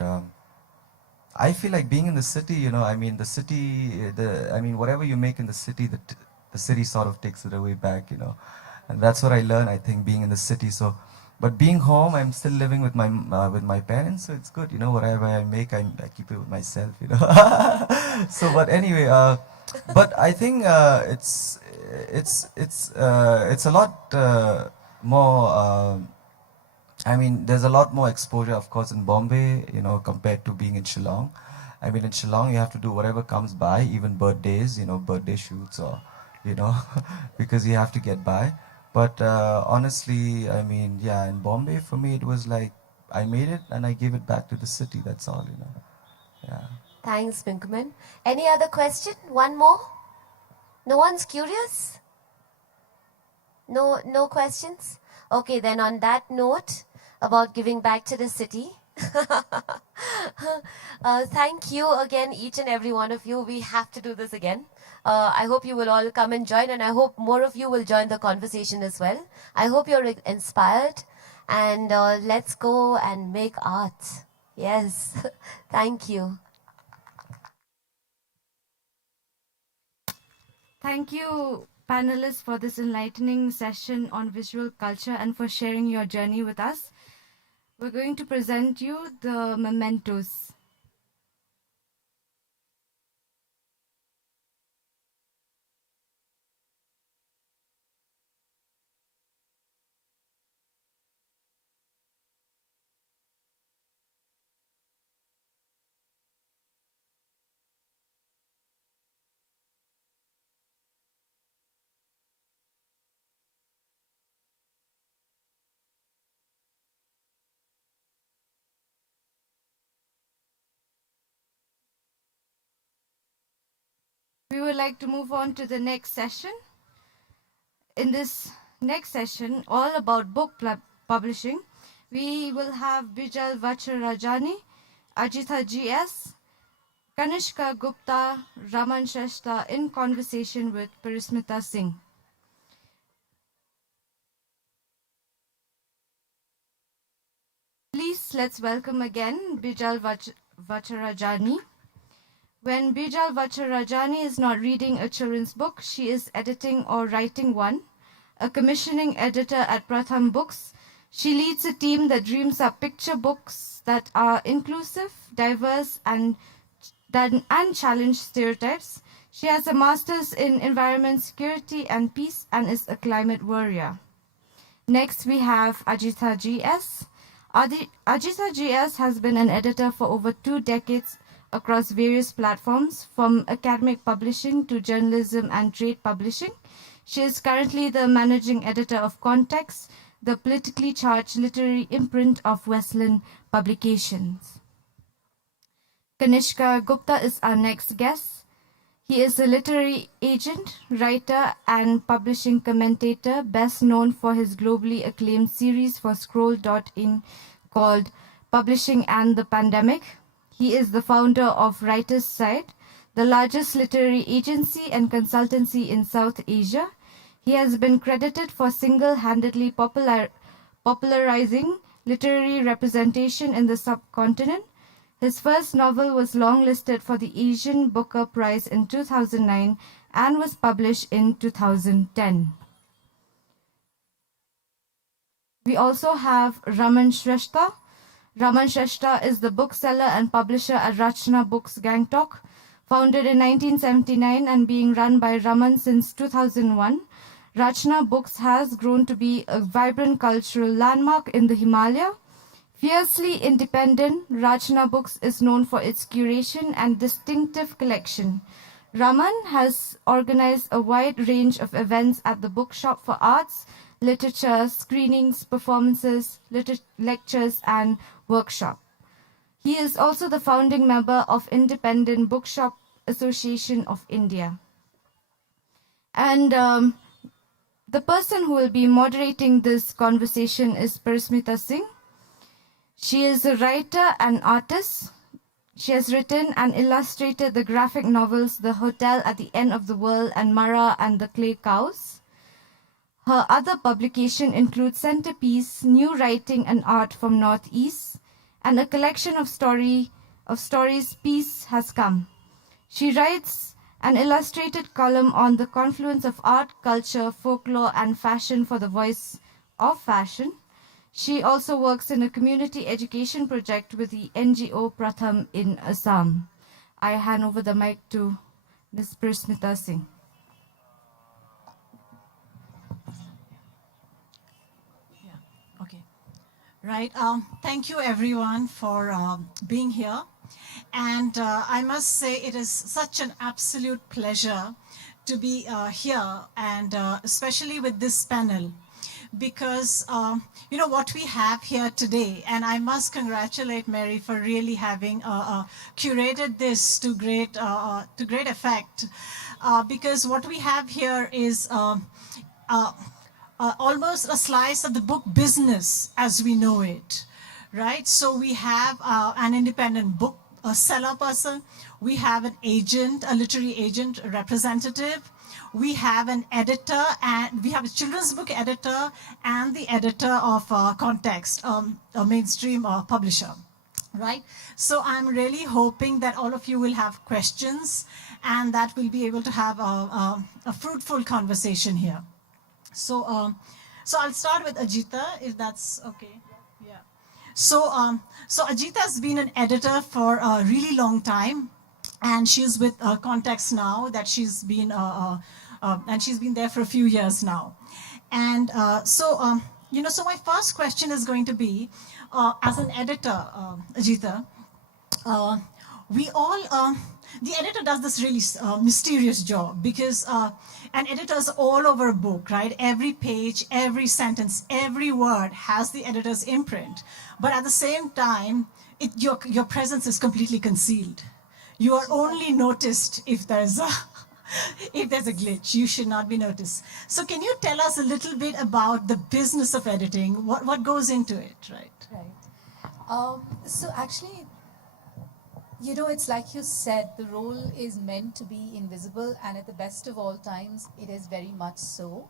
I feel like being in the city, I mean, the city, I mean, whatever you make in the city, the city sort of takes it away back, and that's what I learned, I think, being in the city. So, but being home, I'm still living with my parents, so it's good, whatever I make, I keep it with myself, So, but anyway, but I think it's a lot more. I mean, there's a lot more exposure, of course, in Bombay, compared to being in Shillong. I mean, in Shillong, you have to do whatever comes by, even birthdays, birthday shoots or, because you have to get by. But honestly, I mean, yeah, in Bombay, for me, it was like I made it and I gave it back to the city. That's all, Yeah. Thanks, Pinkaman. Any other question? One more? No one's curious? No questions? Okay, then on that note about giving back to the city, thank you again, each and every one of you. We have to do this again. I hope you will all come and join, and I hope more of you will join the conversation as well. I hope you're inspired, and let's go and make art. Yes, thank you. Thank you, panelists, for this enlightening session on visual culture and for sharing your journey with us. We're going to present you the mementos. We would like to move on to the next session. In this next session, all about book publishing, we will have Bijal Vacharajani, Ajitha GS, Kanishka Gupta, Raman Shrestha in conversation with Parismita Singh. Please let's welcome again Bijal Vacharajani. When Bijal Vacharajani is not reading a children's book, she is editing or writing one. A commissioning editor at Pratham Books, she leads a team that dreams up picture books that are inclusive, diverse, and challenge stereotypes. She has a master's in environment security and peace and is a climate warrior. Next, we have Ajitha GS. Ajitha GS has been an editor for over 2 decades across various platforms, from academic publishing to journalism and trade publishing. She is currently the managing editor of Context, the politically charged literary imprint of Westland Publications. Kanishka Gupta is our next guest. He is a literary agent, writer, and publishing commentator, best known for his globally acclaimed series for Scroll.in called Publishing and the Pandemic. He is the founder of Writer's Side, the largest literary agency and consultancy in South Asia. He has been credited for single-handedly popularizing literary representation in the subcontinent. His first novel was longlisted for the Asian Booker Prize in 2009 and was published in 2010. We also have Raman Shrestha. Raman Shrestha is the bookseller and publisher at Rachna Books Gangtok. Founded in 1979 and being run by Raman since 2001, Rachna Books has grown to be a vibrant cultural landmark in the Himalaya. Fiercely independent, Rachna Books is known for its curation and distinctive collection. Raman has organized a wide range of events at the bookshop for arts, literature, screenings, performances, lectures, and workshops. He is also the founding member of independent bookshop Association of India. And the person who will be moderating this conversation is Parismita Singh. She is a writer and artist. She has written and illustrated the graphic novels The Hotel at the End of the World and Mara and the Clay Cows. Her other publication includes Centerpiece, New Writing and Art from Northeast, and a collection of stories, Peace Has Come. She writes an illustrated column on the confluence of art, culture, folklore, and fashion for the Voice of Fashion. She also works in a community education project with the NGO Pratham in Assam. I hand over the mic to Ms. Parismita Singh. Okay. Right. Thank you, everyone, for being here. And I must say it is such an absolute pleasure to be here, and especially with this panel, because you know what we have here today, and I must congratulate Mary for really having curated this to great effect, because what we have here is almost a slice of the book business as we know it, right? So we have an independent book a seller person, we have an agent, a literary agent representative, we have an editor, and we have a children's book editor and the editor of Context, a mainstream publisher, right? So I'm really hoping that all of you will have questions and that we'll be able to have a fruitful conversation here. So, so I'll start with Ajita, if that's okay. Yeah. So, so Ajita has been an editor for a really long time, and she's with Context now. That she's been, and she's been there for a few years now. And so, you know, so my first question is going to be, as an editor, Ajita, we all, the editor does this really mysterious job because an editor's all over a book, right? Every page, every sentence, every word has the editor's imprint. But at the same time, your presence is completely concealed. You are only noticed if there's a if there's a glitch. You should not be noticed. So can you tell us a little bit about the business of editing? What goes into it, right? Right. So actually, you know, it's like you said, the role is meant to be invisible, and at the best of all times, it is very much so.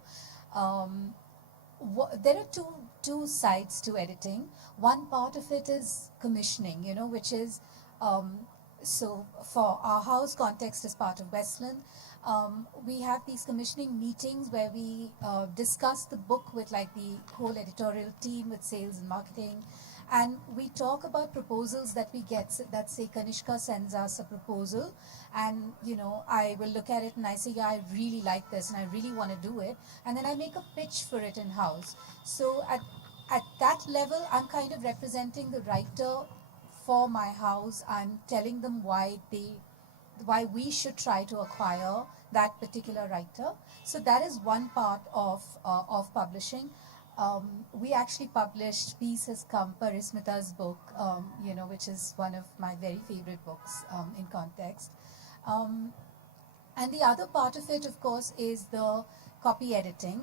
There are two sides to editing. One part of it is commissioning, you know, which is, so for our house, Context is part of Westland. We have these commissioning meetings where we discuss the book with like the whole editorial team, with sales and marketing. And we talk about proposals that we get, that say Kanishka sends us a proposal, and you know, I will look at it and I say, yeah, I really like this and I really want to do it, and then I make a pitch for it in-house. So at that level, I'm kind of representing the writer for my house. I'm telling them why we should try to acquire that particular writer. So that is one part of publishing. We actually published Peace Has Come, Parismita's book, you know, which is one of my very favorite books in Context. And the other part of it, of course, is the copy editing,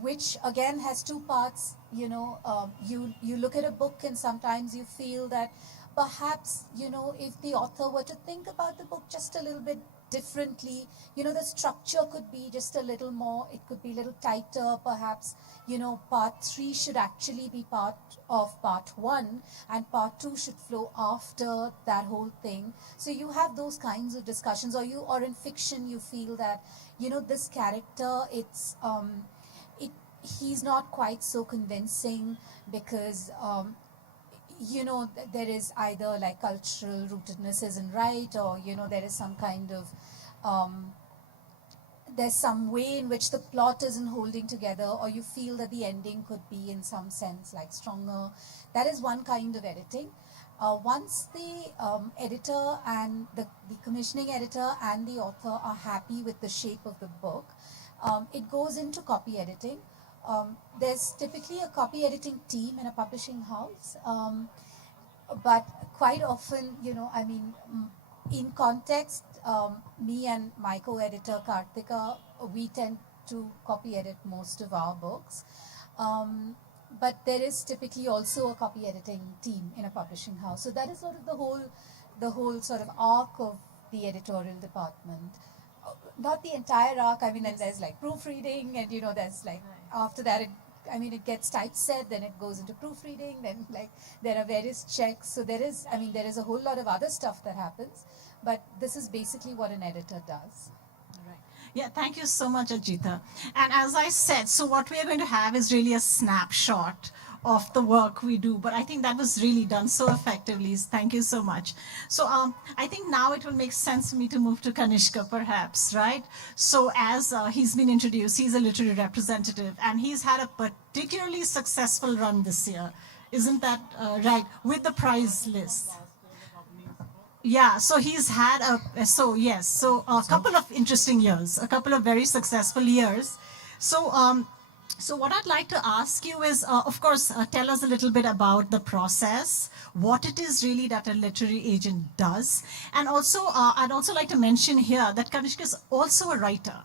which again has two parts. You know, you look at a book and sometimes you feel that perhaps, you know, if the author were to think about the book just a little bit differently, you know, the structure could be just a little more, it could be a little tighter, perhaps, you know, part 3 should actually be part of part 1 and part 2 should flow after that whole thing. So you have those kinds of discussions, or in fiction you feel that, you know, this character, he's not quite so convincing because you know, there is either like cultural rootedness isn't right, or you know, there is some kind of there's some way in which the plot isn't holding together, or you feel that the ending could be in some sense like stronger. That is one kind of editing. Once the editor and the commissioning editor and the author are happy with the shape of the book, it goes into copy editing. There's typically a copy editing team in a publishing house. but quite often, in context, me and my co-editor Kartika, we tend to copy edit most of our books. But there is typically also a copy editing team in a publishing house. So that is sort of the whole sort of arc of the editorial department. Not the entire arc. I mean, and there's like proofreading, and there's like after that it gets typeset, then it goes into proofreading, then like there are various checks. So there is a whole lot of other stuff that happens, but this is basically what an editor does. Yeah, thank you so much, Ajita. And as I said, so what we are going to have is really a snapshot of the work we do. But I think that was really done so effectively. Thank you so much. So I think now it will make sense for me to move to Kanishka, perhaps, right? So as he's been introduced, he's a literary representative, and he's had a particularly successful run this year. Isn't that right? With the prize list. Yeah, so he's had a couple of interesting years, a couple of very successful years. So what I'd like to ask you is, of course, tell us a little bit about the process, what it is really that a literary agent does. And also, I'd also like to mention here that Kanishka is also a writer.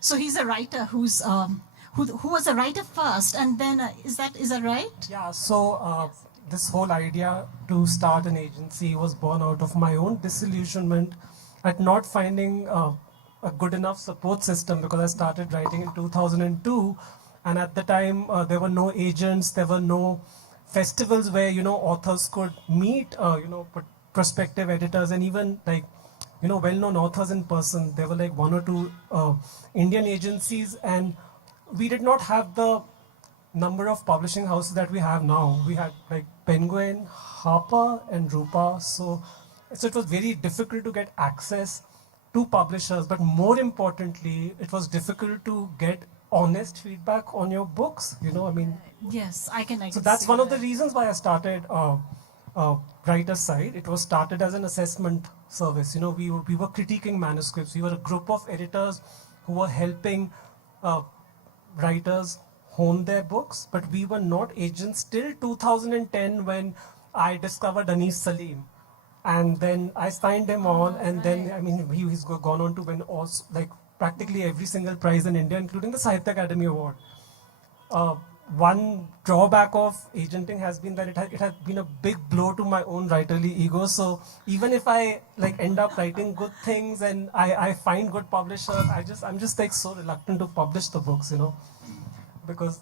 So he's a writer who was a writer first, and then, is that right? Yeah, so this whole idea to start an agency was born out of my own disillusionment at not finding a good enough support system, because I started writing in 2002, and at the time there were no agents, there were no festivals where authors could meet prospective editors, and even like well-known authors in person. There were like one or two Indian agencies, and we did not have the number of publishing houses that we have now. We had like Penguin, Harper, and Rupa. So it was very difficult to get access to publishers, but more importantly, it was difficult to get honest feedback on your books. Yes, I can. So that's one of the reasons why I started Writer's Side. It was started as an assessment service. We were critiquing manuscripts. We were a group of editors who were helping writers hone their books, but we were not agents till 2010, when I discovered Anis Salim, and then I signed him on, and then he's gone on to win also like practically every single prize in India, including the Sahitya Academy Award. One drawback of agenting has been that it has been a big blow to my own writerly ego. So even if I like end up writing good things and I find good publishers, I'm just like so reluctant to publish the books, because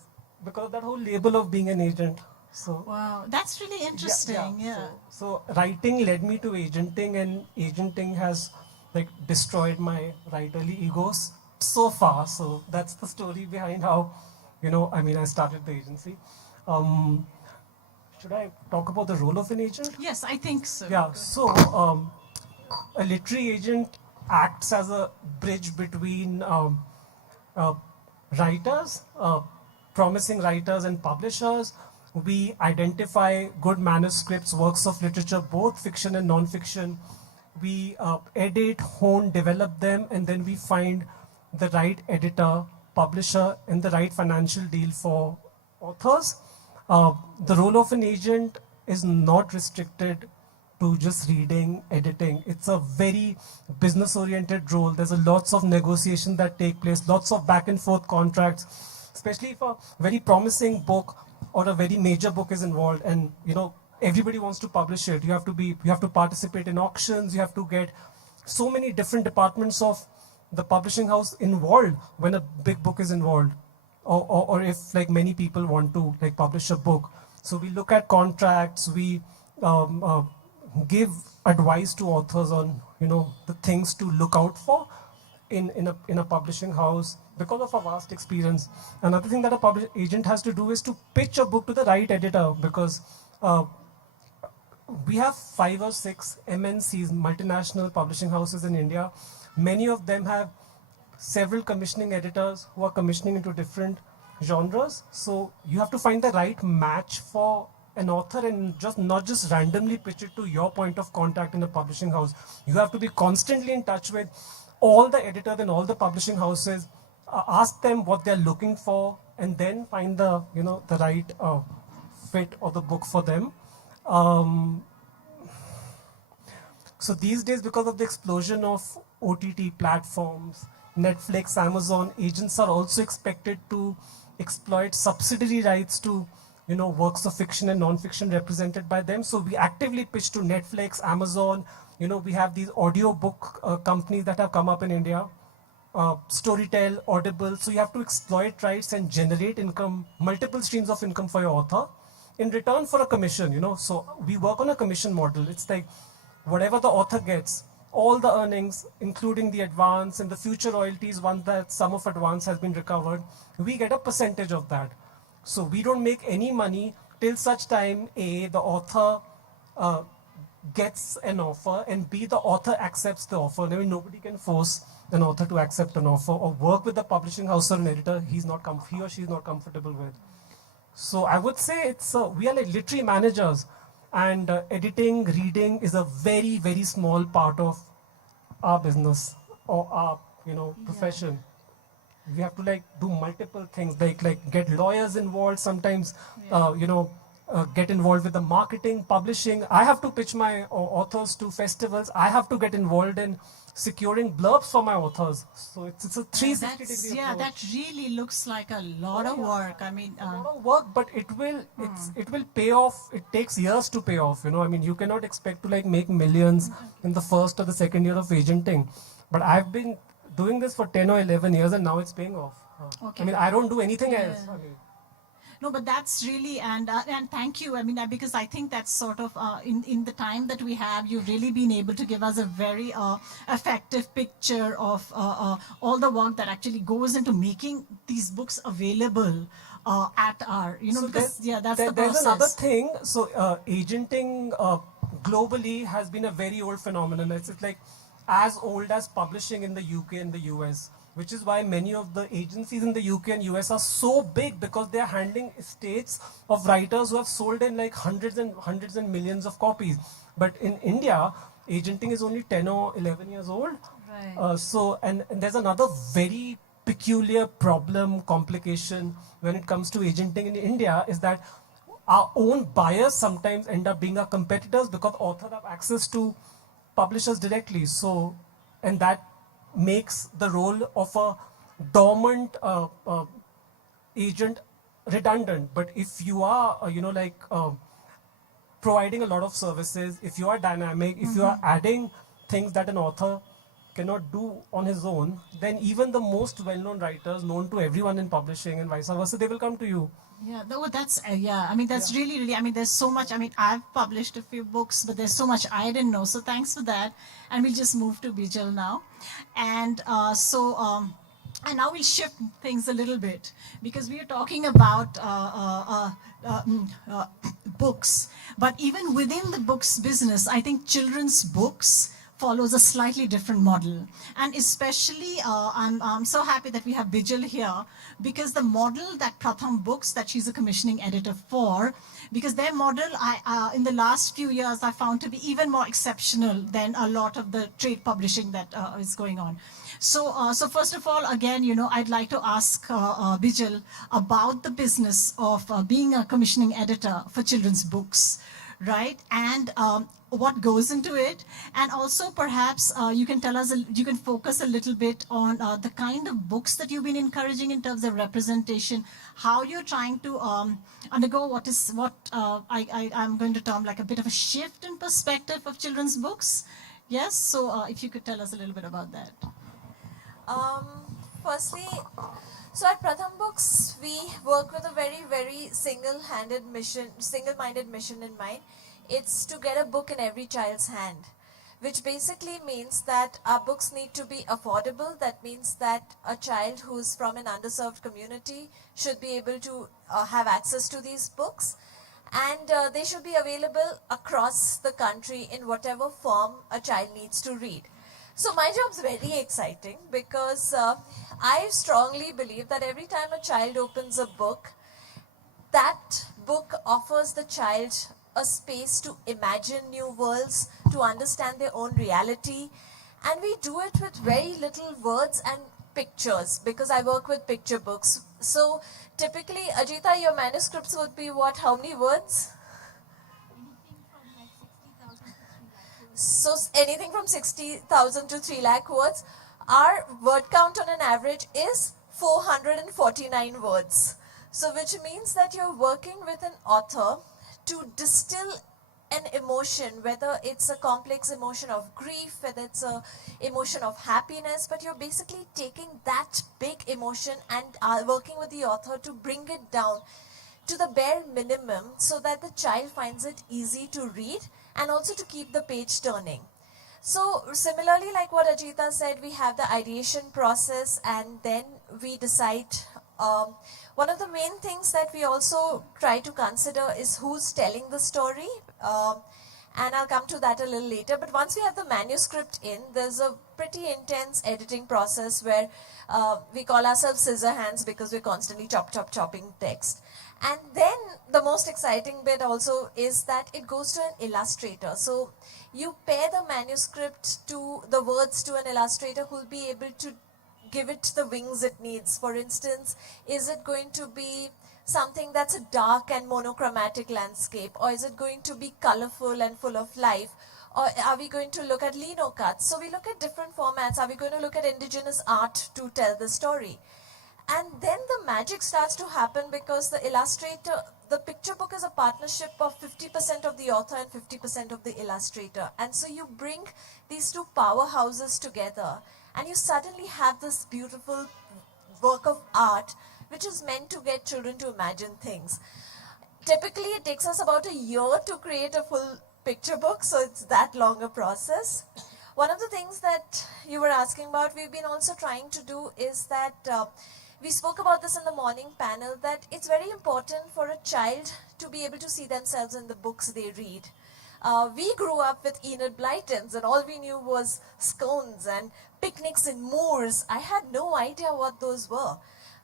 of that whole label of being an agent. So wow, that's really interesting. Yeah. So writing led me to agenting, and agenting has like destroyed my writerly egos so far. So that's the story behind how I started the agency. Should I talk about the role of an agent? Yes, I think so. Yeah. So a literary agent acts as a bridge between writers, promising writers, and publishers. We identify good manuscripts, works of literature, both fiction and non-fiction. We edit, hone, develop them, and then we find the right editor, publisher, and the right financial deal for authors. The role of an agent is not restricted to just reading, editing. It's a very business-oriented role. There's lots of negotiation that take place, lots of back and forth contracts, especially if a very promising book or a very major book is involved, and everybody wants to publish it. You have to participate in auctions. You have to get so many different departments of the publishing house involved when a big book is involved, or if like many people want to like publish a book. So we look at contracts. We give advice to authors on the things to look out for in a publishing house, because of our vast experience. Another thing that a agent has to do is to pitch a book to the right editor, because we have 5 or 6 MNCs, multinational publishing houses in India. Many of them have several commissioning editors who are commissioning into different genres. So you have to find the right match for an author, and not just randomly pitch it to your point of contact in a publishing house. You have to be constantly in touch with all the editors and all the publishing houses, ask them what they're looking for, and then find the the right fit of the book for them. So these days, because of the explosion of OTT platforms, Netflix, Amazon, agents are also expected to exploit subsidiary rights to, works of fiction and non-fiction represented by them. So we actively pitch to Netflix, Amazon. We have these audio book companies that have come up in India, Storytel, Audible. So you have to exploit rights and generate income, multiple streams of income for your author in return for a commission. So we work on a commission model. It's like whatever the author gets, all the earnings, including the advance and the future royalties, once that sum of advance has been recovered, we get a percentage of that. So we don't make any money till such time, A, the author gets an offer, and B, the author accepts the offer. I mean, nobody can force an author to accept an offer or work with the publishing house or an editor he or she is not comfortable with. So I would say we are like literary managers, and editing, reading is a very, very small part of our business or our profession. We have to do multiple things, like get lawyers involved sometimes, get involved with the marketing, publishing. I have to pitch my authors to festivals. I have to get involved in securing blurbs for my authors. So it's a 360 degree approach. That really looks like a lot of work. I mean, a lot of work, but it will pay off. It takes years to pay off. I mean, you cannot expect to make millions in the first or the second year of agenting. But I've been doing this for 10 or 11 years, and now it's paying off. Okay. I mean, I don't do anything else. I mean, no, but that's really, and thank you. I mean, because I think that's sort of, in the time that we have, you've really been able to give us a very effective picture of all the work that actually goes into making these books available at our, so because, that's the process. There's another thing. So agenting globally has been a very old phenomenon. It's like as old as publishing in the UK and the US. Which is why many of the agencies in the UK and US are so big, because they are handling estates of writers who have sold in like hundreds and millions of copies. But in India, agenting is only 10 or 11 years old. Right. And there's another very peculiar problem, complication when it comes to agenting in India is that our own buyers sometimes end up being our competitors because authors have access to publishers directly. So, and that makes the role of a dormant agent redundant. But if you are, providing a lot of services, if you are dynamic, if you are adding things that an author cannot do on his own, then even the most well-known writers, known to everyone in publishing and vice versa, they will come to you. Yeah, that's I mean, that's really, I mean, there's so much. I mean, I've published a few books, but there's so much I didn't know. So thanks for that. And we'll just move to Bijal now. And and now we'll shift things a little bit, because we are talking about books. But even within the books business, I think children's books follows a slightly different model. And especially, I'm so happy that we have Bijal here, because the model that Pratham Books, that she's a commissioning editor for, because their model, in the last few years, I found to be even more exceptional than a lot of the trade publishing that is going on. So, so first of all, again, I'd like to ask Bijal about the business of being a commissioning editor for children's books, right? And what goes into it, and also perhaps you can tell us, you can focus a little bit on the kind of books that you've been encouraging in terms of representation, how you're trying to undergo what I'm going to term like a bit of a shift in perspective of children's books. Yes, so if you could tell us a little bit about that. Firstly, so at Pratham Books, we work with a very, very single-minded mission in mind. It's to get a book in every child's hand, which basically means that our books need to be affordable. That means that a child who's from an underserved community should be able to have access to these books, and they should be available across the country in whatever form a child needs to read. So my job's very exciting, because I strongly believe that every time a child opens a book, that book offers the child a space to imagine new worlds, to understand their own reality. And we do it with very little words and pictures, because I work with picture books. So typically, Ajita, your manuscripts would be what, how many words? So anything from 60,000 to 3 lakh words. Our word count on an average is 449 words. So which means that you're working with an author to distill an emotion, whether it's a complex emotion of grief, whether it's a emotion of happiness, but you're basically taking that big emotion and are working with the author to bring it down to the bare minimum so that the child finds it easy to read and also to keep the page turning. So similarly, like what Ajita said, we have the ideation process and then we decide. One of the main things that we also try to consider is who's telling the story. And I'll come to that a little later. But once we have the manuscript in, there's a pretty intense editing process where we call ourselves scissor hands because we're constantly chopping text. And then the most exciting bit also is that it goes to an illustrator. So you pair the manuscript to the words to an illustrator who will be able to give it the wings it needs. For instance, is it going to be something that's a dark and monochromatic landscape, or is it going to be colorful and full of life, or are we going to look at lino cuts? So we look at different formats. Are we going to look at indigenous art to tell the story? And then the magic starts to happen because the illustrator, the picture book is a partnership of 50% of the author and 50% of the illustrator. And so you bring these two powerhouses together and you suddenly have this beautiful work of art which is meant to get children to imagine things. Typically, it takes us about a year to create a full picture book, so it's that long a process. One of the things that you were asking about, we've been also trying to do is that we spoke about this in the morning panel, that it's very important for a child to be able to see themselves in the books they read. We grew up with Enid Blytons and all we knew was scones and picnics in moors. I had no idea what those were.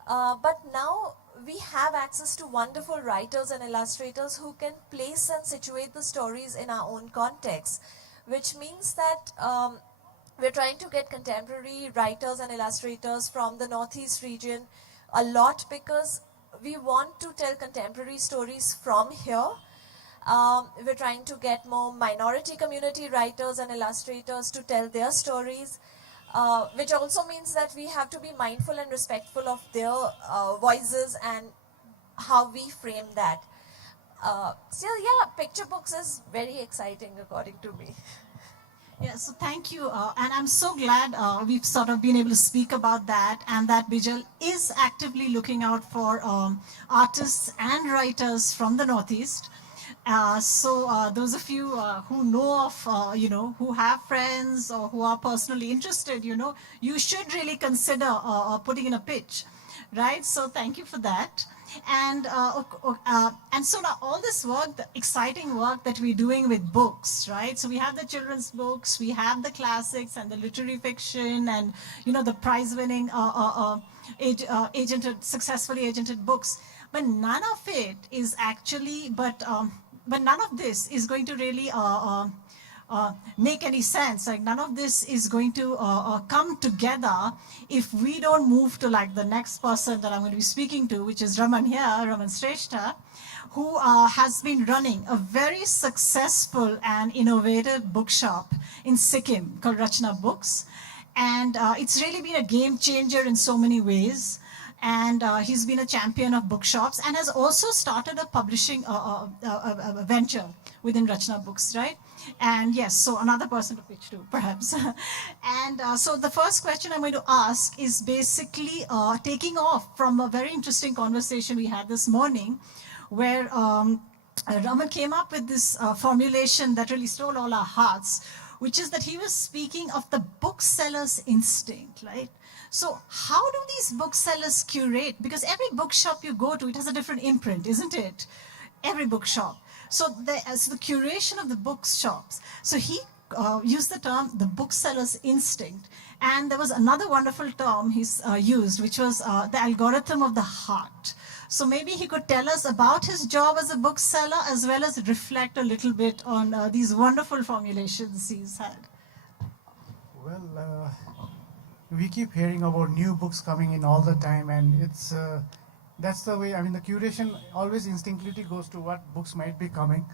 But now we have access to wonderful writers and illustrators who can place and situate the stories in our own context, which means that we're trying to get contemporary writers and illustrators from the Northeast region a lot because we want to tell contemporary stories from here. We're trying to get more minority community writers and illustrators to tell their stories, which also means that we have to be mindful and respectful of their voices and how we frame that. Still, yeah, picture books is very exciting according to me. Yeah, so thank you. And I'm so glad we've sort of been able to speak about that and that Bijal is actively looking out for artists and writers from the Northeast. So those of you who know of, who have friends or who are personally interested, you should really consider putting in a pitch, right? So thank you for that. And so now all this work, the exciting work that we're doing with books, right? So we have the children's books, we have the classics and the literary fiction and, the prize-winning successfully agented books. But none of it is actually, but none of this is going to really make any sense. Like none of this is going to come together if we don't move to like the next person that I'm going to be speaking to, which is Raman here, Raman Shrestha, who has been running a very successful and innovative bookshop in Sikkim called Rachna Books. And it's really been a game changer in so many ways. And he's been a champion of bookshops and has also started a publishing a venture within Rachna Books, right? And yes, so another person to pitch to, perhaps. And so the first question I'm going to ask is basically taking off from a very interesting conversation we had this morning, where Raman came up with this formulation that really stole all our hearts, which is that he was speaking of the bookseller's instinct, right? So how do these booksellers curate? Because every bookshop you go to, it has a different imprint, isn't it? Every bookshop. So the curation of the bookshops. So he used the term the bookseller's instinct. And there was another wonderful term he's used, which was the algorithm of the heart. So maybe he could tell us about his job as a bookseller as well as reflect a little bit on these wonderful formulations he's had. Well, we keep hearing about new books coming in all the time, and it's that's the way. I mean, the curation always instinctively goes to what books might be coming.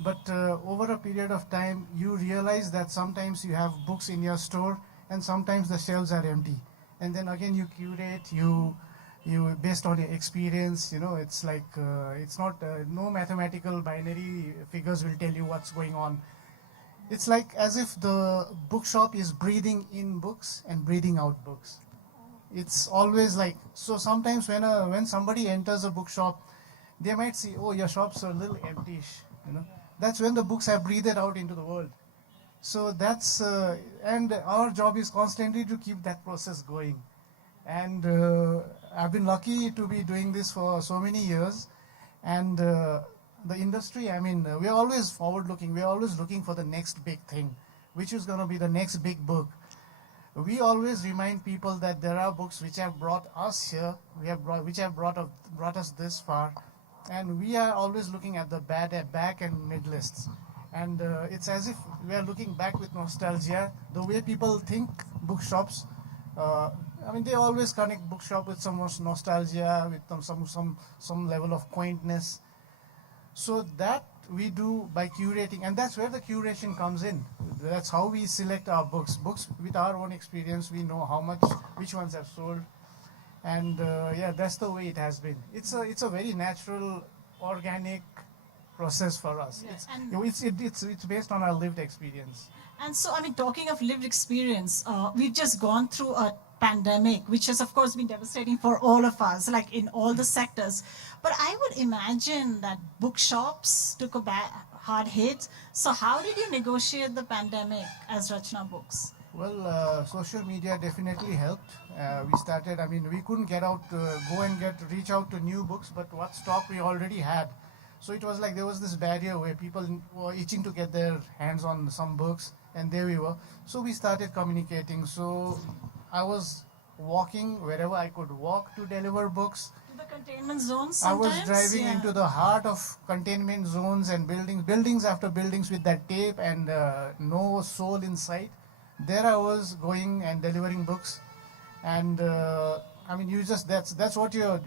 But over a period of time, you realize that sometimes you have books in your store and sometimes the shelves are empty. And then again you curate, you based on your experience, it's like, it's not, no mathematical binary figures will tell you what's going on. It's like as if the bookshop is breathing in books and breathing out books. It's always like, so sometimes when somebody enters a bookshop, they might see, oh, your shop's a little empty-ish. That's when the books have breathed out into the world. So that's, and our job is constantly to keep that process going. And I've been lucky to be doing this for so many years. And the industry, we're always forward looking. We're always looking for the next big thing, which is going to be the next big book. We always remind people that there are books which have brought us here, which have brought us this far, and we are always looking at the back and mid lists. And it's as if we are looking back with nostalgia, the way people think bookshops. They always connect bookshop with some nostalgia, with some level of quaintness. So that we do by curating, and that's where the curation comes in. That's how we select our books. Books with our own experience, we know which ones have sold, and that's the way it has been. It's a very natural, organic process for us. It's based on our lived experience. And so, talking of lived experience, we've just gone through a pandemic, which has, of course, been devastating for all of us, like in all the sectors. But I would imagine that bookshops took a hard hit. So how did you negotiate the pandemic as Rachna Books? Well, social media definitely helped. We started, we couldn't get out, reach out to new books, but what stock we already had. So it was like there was this barrier where people were itching to get their hands on some books, and there we were. So we started communicating. So I was walking wherever I could walk to deliver books. To the containment zones I sometimes? was driving into the heart of containment zones and buildings after buildings with that tape and no soul in sight. There I was going and delivering books, and that's what you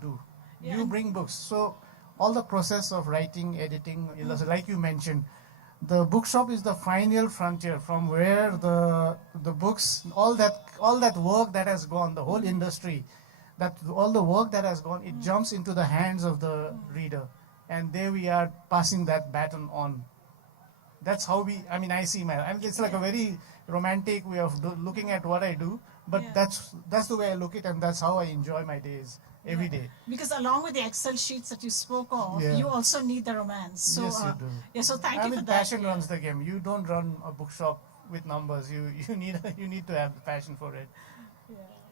do. Yeah. You bring books. So all the process of writing, editing, like you mentioned, the bookshop is the final frontier from where the books, all that work that has gone, the whole industry, all the work that has gone, it jumps into the hands of the reader, and there we are passing that baton on. That's how I see it's like a very romantic way of looking at what I do, but that's the way I look at it, and that's how I enjoy my days every day. Because along with the Excel sheets that you spoke of, you also need the romance. So, yes, you do. Yeah, so thank you for that. Passion runs the game. You don't run a bookshop with numbers. You need to have the passion for it.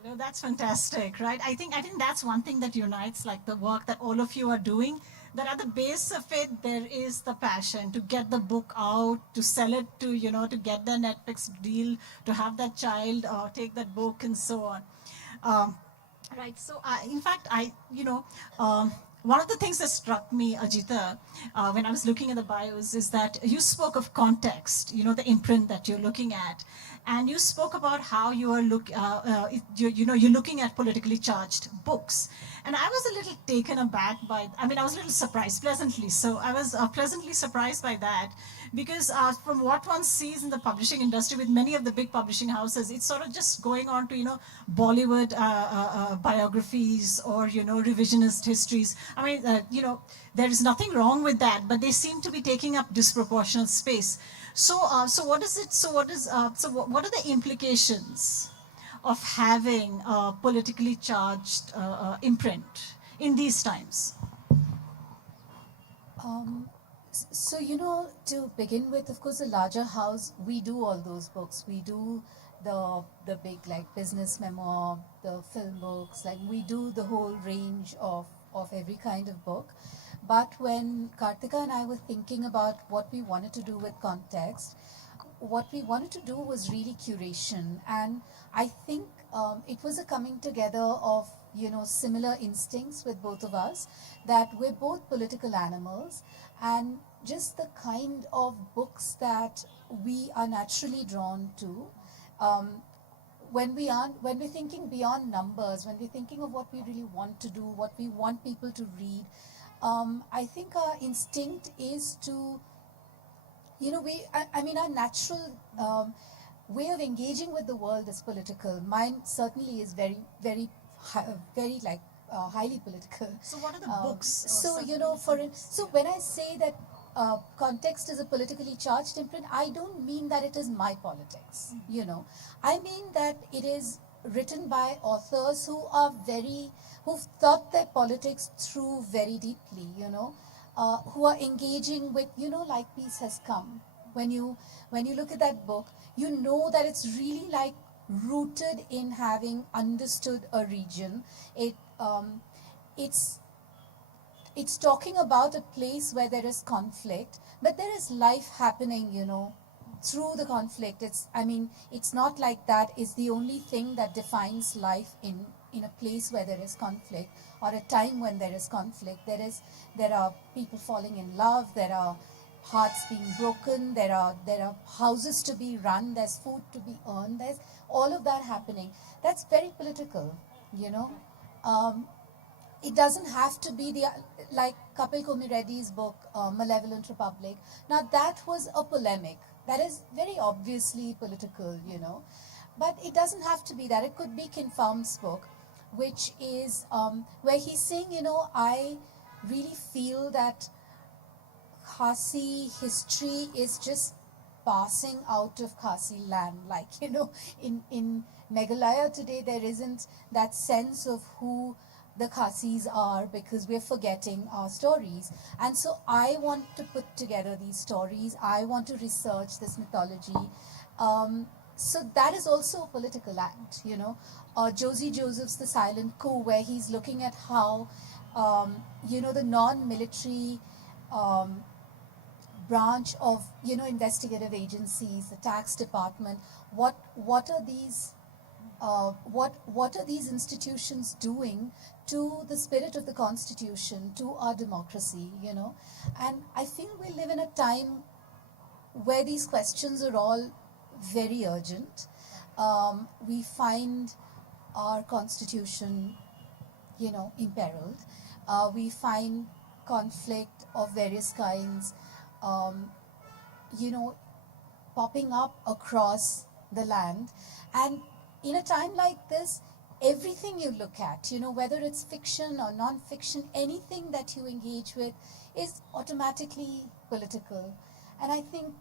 Yeah, that's fantastic, right? I think that's one thing that unites, like the work that all of you are doing. That at the base of it, there is the passion to get the book out, to sell it, to get the Netflix deal, to have that child take that book, and so on. Right. So, in fact, one of the things that struck me, Ajita, when I was looking at the bios, is that you spoke of context, the imprint that you're looking at. And you spoke about how you are you're looking at politically charged books. And I was a little taken aback by, I was a little surprised, pleasantly. So I was pleasantly surprised by that, because from what one sees in the publishing industry with many of the big publishing houses, it's sort of just going on to, Bollywood biographies or, revisionist histories. There is nothing wrong with that, but they seem to be taking up disproportionate space. So what are the implications of having a politically charged imprint in these times? So, to begin with, of course, the larger house, we do all those books. We do the big, like, business memoir, the film books, like, we do the whole range of every kind of book. But when Kartika and I were thinking about what we wanted to do with context, what we wanted to do was really curation. And I think it was a coming together of, similar instincts with both of us, that we're both political animals, and just the kind of books that we are naturally drawn to. When we're thinking beyond numbers, when we're thinking of what we really want to do, what we want people to read, I think our instinct is to, I mean, our natural way of engaging with the world is political. Mine certainly is very, very, very like highly political. So what are the books? So so when I say that context is a politically charged imprint, I don't mean that it is my politics. I mean that it is written by authors who've thought their politics through very deeply. Who are engaging with, like Peace Has Come. When you look at that book, you know that it's really like rooted in having understood a region. It's talking about a place where there is conflict, but there is life happening, through the conflict. It's not like that is the only thing that defines life in a place where there is conflict, or a time when there is conflict. There are people falling in love, there are hearts being broken, there are houses to be run, there's food to be earned, there's all of that happening. That's very political. It doesn't have to be like Kapil Komireddy's book, Malevolent Republic. Now that was a polemic. That is very obviously political, But it doesn't have to be that. It could be Kin Phom's book, which is where he's saying, I really feel that Khasi history is just passing out of Khasi land. Like, in Meghalaya today, there isn't that sense of who the Khasis are, because we're forgetting our stories. And so I want to put together these stories. I want to research this mythology. So that is also a political act, Josie Joseph's The Silent Coup, where he's looking at how, the non-military branch of, investigative agencies, the tax department, what are these institutions doing to the spirit of the Constitution, to our democracy, And I feel we live in a time where these questions are all very urgent. We find our Constitution, imperiled. We find conflict of various kinds, popping up across the land. And in a time like this, everything you look at, whether it's fiction or non-fiction, anything that you engage with is automatically political. And I think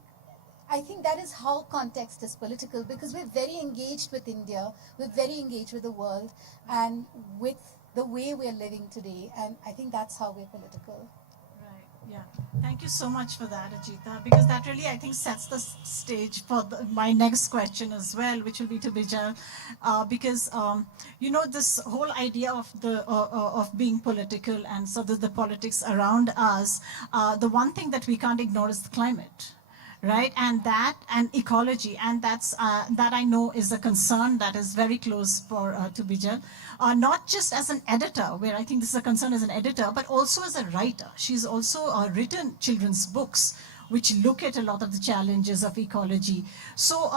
that is how context is political, because we're very engaged with India, we're very engaged with the world, and with the way we're living today. And I think that's how we're political. Yeah, thank you so much for that, Ajita, because that really, I think, sets the stage for my next question as well, which will be to Bijal, because this whole idea of being political and so the politics around us, the one thing that we can't ignore is the climate. Right, and ecology, and that I know is a concern that is very close to Bijal, not just as an editor, where I think this is a concern as an editor, but also as a writer. She's also written children's books which look at a lot of the challenges of ecology. So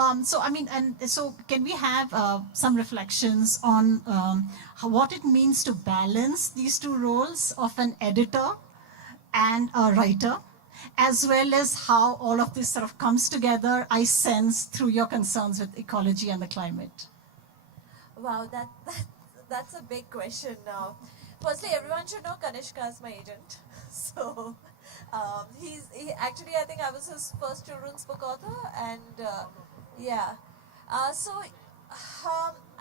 can we have some reflections on what it means to balance these two roles of an editor and a writer, as well as how all of this sort of comes together, I sense, through your concerns with ecology and the climate? Wow, that's a big question. Firstly, everyone should know Kanishka is my agent. So actually, I think I was his first children's book author, and yeah. I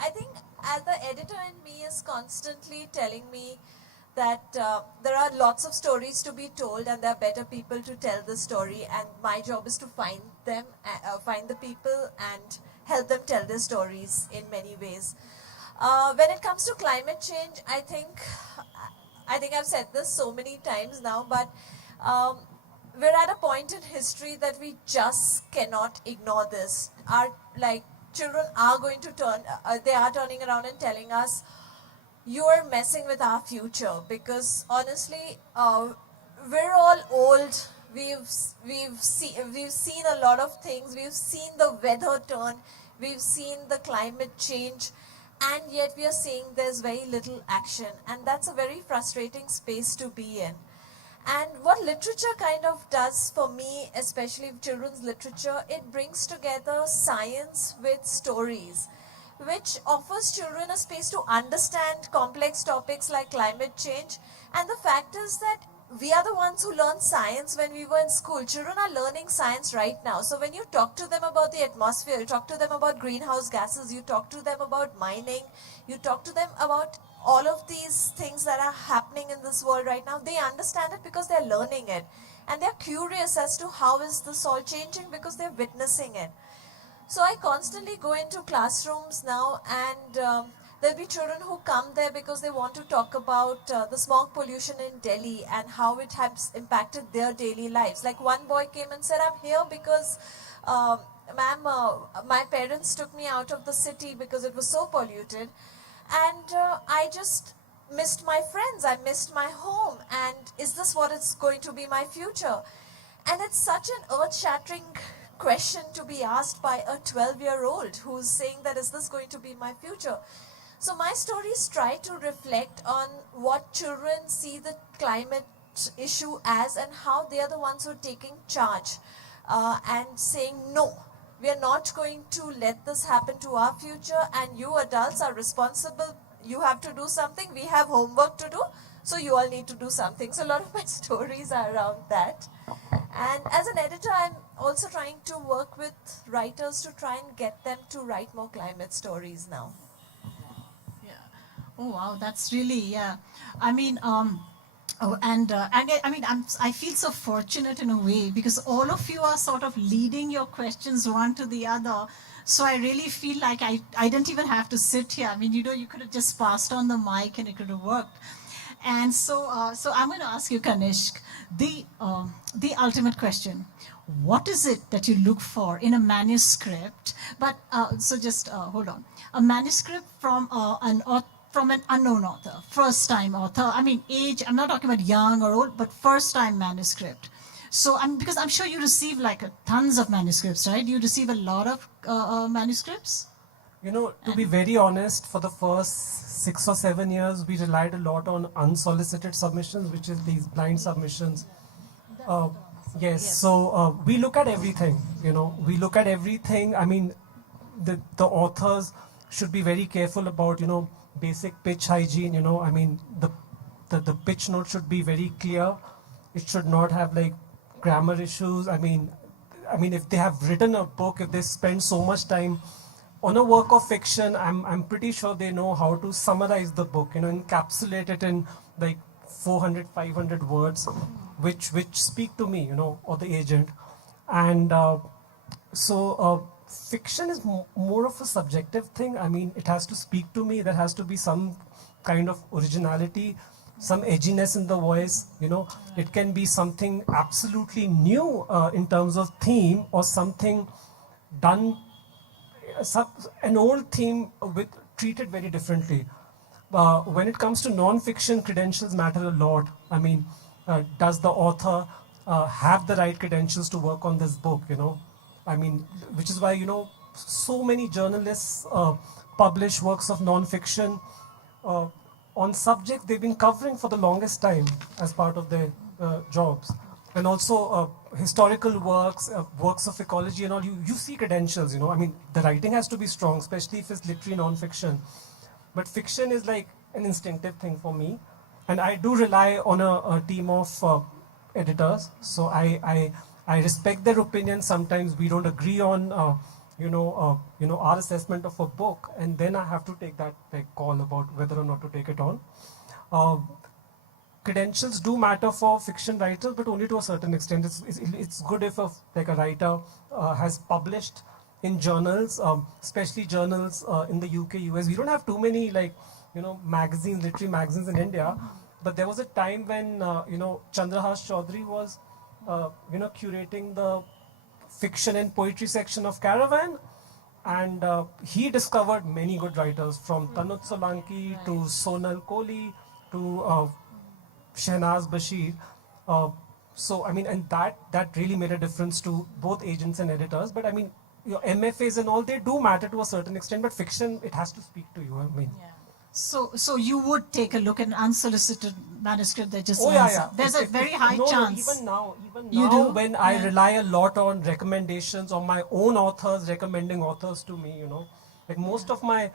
think as the editor in me is constantly telling me that there are lots of stories to be told, and there are better people to tell the story, and my job is to find them, find the people, and help them tell their stories in many ways. When it comes to climate change, I think I've said this so many times now, but we're at a point in history that we just cannot ignore this. Our children are going to they are turning around and telling us, you are messing with our future, because honestly, we're all old. We've seen a lot of things. We've seen the weather turn. We've seen the climate change, and yet we are seeing there's very little action, and that's a very frustrating space to be in. And what literature kind of does for me, especially children's literature, it brings together science with stories, which offers children a space to understand complex topics like climate change. And the fact is that we are the ones who learned science when we were in school. Children are learning science right now. So when you talk to them about the atmosphere, you talk to them about greenhouse gases, you talk to them about mining, you talk to them about all of these things that are happening in this world right now, they understand it because they're learning it. And they're curious as to how is this all changing because they're witnessing it. So I constantly go into classrooms now, and there'll be children who come there because they want to talk about the smog pollution in Delhi and how it has impacted their daily lives. Like one boy came and said, I'm here because, ma'am, my parents took me out of the city because it was so polluted. And I just missed my friends, I missed my home, and is this what it's going to be my future? And it's such an earth-shattering question to be asked by a 12-year-old who's saying that, is this going to be my future? So my stories try to reflect on what children see the climate issue as and how they are the ones who are taking charge and saying, no, we are not going to let this happen to our future, and you adults are responsible. You have to do something. We have homework to do, so you all need to do something. So a lot of my stories are around that. And as an editor, I'm also trying to work with writers to try and get them to write more climate stories now. Oh wow, that's really, yeah. I mean, I feel so fortunate in a way because all of you are sort of leading your questions one to the other. So I really feel like I didn't even have to sit here. I mean, you know, you could have just passed on the mic and it could have worked. And so I'm going to ask you, Kanishk, the ultimate question. What is it that you look for in a manuscript? But so just hold on. A manuscript from an unknown author, first-time author. I mean, age. I'm not talking about young or old, but first-time manuscript. So because I'm sure you receive like tons of manuscripts, right? You receive a lot of manuscripts. You know, to be very honest, for the first 6 or 7 years, we relied a lot on unsolicited submissions, which is these blind submissions. Yes, so we look at everything, you know, we look at everything. I mean, the authors should be very careful about, you know, basic pitch hygiene, you know. I mean, the pitch note should be very clear. It should not have like grammar issues. I mean, if they have written a book, if they spend so much time on a work of fiction, I'm pretty sure they know how to summarize the book, you know, encapsulate it in like 400, 500 words, which speak to me, you know, or the agent. And fiction is more of a subjective thing. I mean, it has to speak to me. There has to be some kind of originality, some edginess in the voice, you know. It can be something absolutely new in terms of theme, or something done, an old theme treated very differently. When it comes to non-fiction, credentials matter a lot. I mean, does the author have the right credentials to work on this book, you know? I mean, which is why, you know, so many journalists publish works of non-fiction on subjects they've been covering for the longest time as part of their jobs. And also historical works, works of ecology and all, you see credentials, you know. I mean, the writing has to be strong, especially if it's literary non-fiction. But fiction is like an instinctive thing for me. And I do rely on a team of editors. So I respect their opinions. Sometimes we don't agree on, our assessment of a book. And then I have to take that call about whether or not to take it on. Credentials do matter for fiction writers, but only to a certain extent. It's good if a writer has published in journals, especially journals in the UK, US. We don't have too many magazines, literary magazines in India, but there was a time when Chandrahas Chaudhary was curating the fiction and poetry section of Caravan, and he discovered many good writers, from Tanuj Solanki to Sonal Kohli to Shehnaz Bashir. So I mean, and that really made a difference to both agents and editors. But I mean, your MFAs and all, they do matter to a certain extent, but fiction, it has to speak to you. I mean, So you would take a look at an unsolicited manuscript that just Oh yeah, lands yeah. up. There's a very high no, chance. even now, You do? when I Yeah. rely a lot on recommendations or my own authors recommending authors to me, like most of my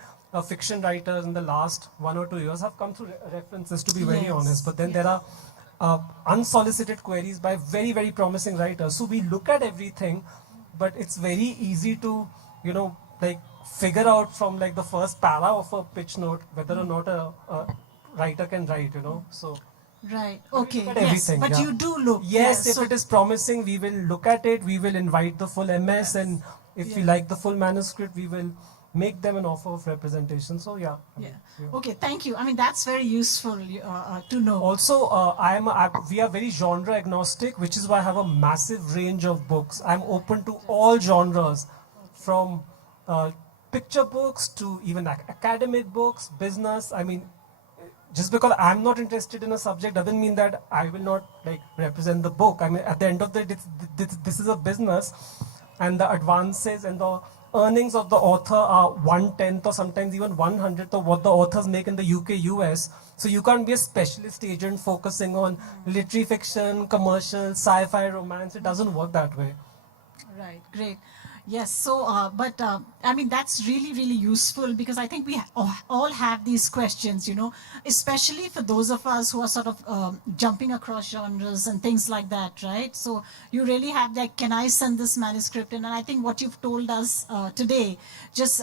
fiction writers in the last 1 or 2 years have come through references, to be very Yes, honest. But then yeah. there are unsolicited queries by very, very promising writers. So we look at everything, but it's very easy to, like figure out from like the first para of a pitch note whether or not a writer can write, so. Right. But we Okay. look at Yes. everything, But yeah. you do look. Yes, yeah, if so- it is promising, we will look at it. We will invite the full MS, and if we Yeah. like the full manuscript, we will make them an offer of representation. So yeah. Yeah. Okay. Thank you. I mean, that's very useful to know. Also, we are very genre agnostic, which is why I have a massive range of books. I'm open to all genres, from picture books to even academic books, business. I mean, just because I'm not interested in a subject doesn't mean that I will not like represent the book. I mean, at the end of the day, this is a business, and the advances and the earnings of the author are 1/10 or sometimes even 1/100th of what the authors make in the UK, US. So you can't be a specialist agent focusing on literary fiction, commercial, sci-fi, romance. It doesn't work that way. Right, great. Yes, so, I mean, that's really, really useful because I think we all have these questions, especially for those of us who are sort of jumping across genres and things like that, right? So you really have that, can I send this manuscript in? And I think what you've told us today just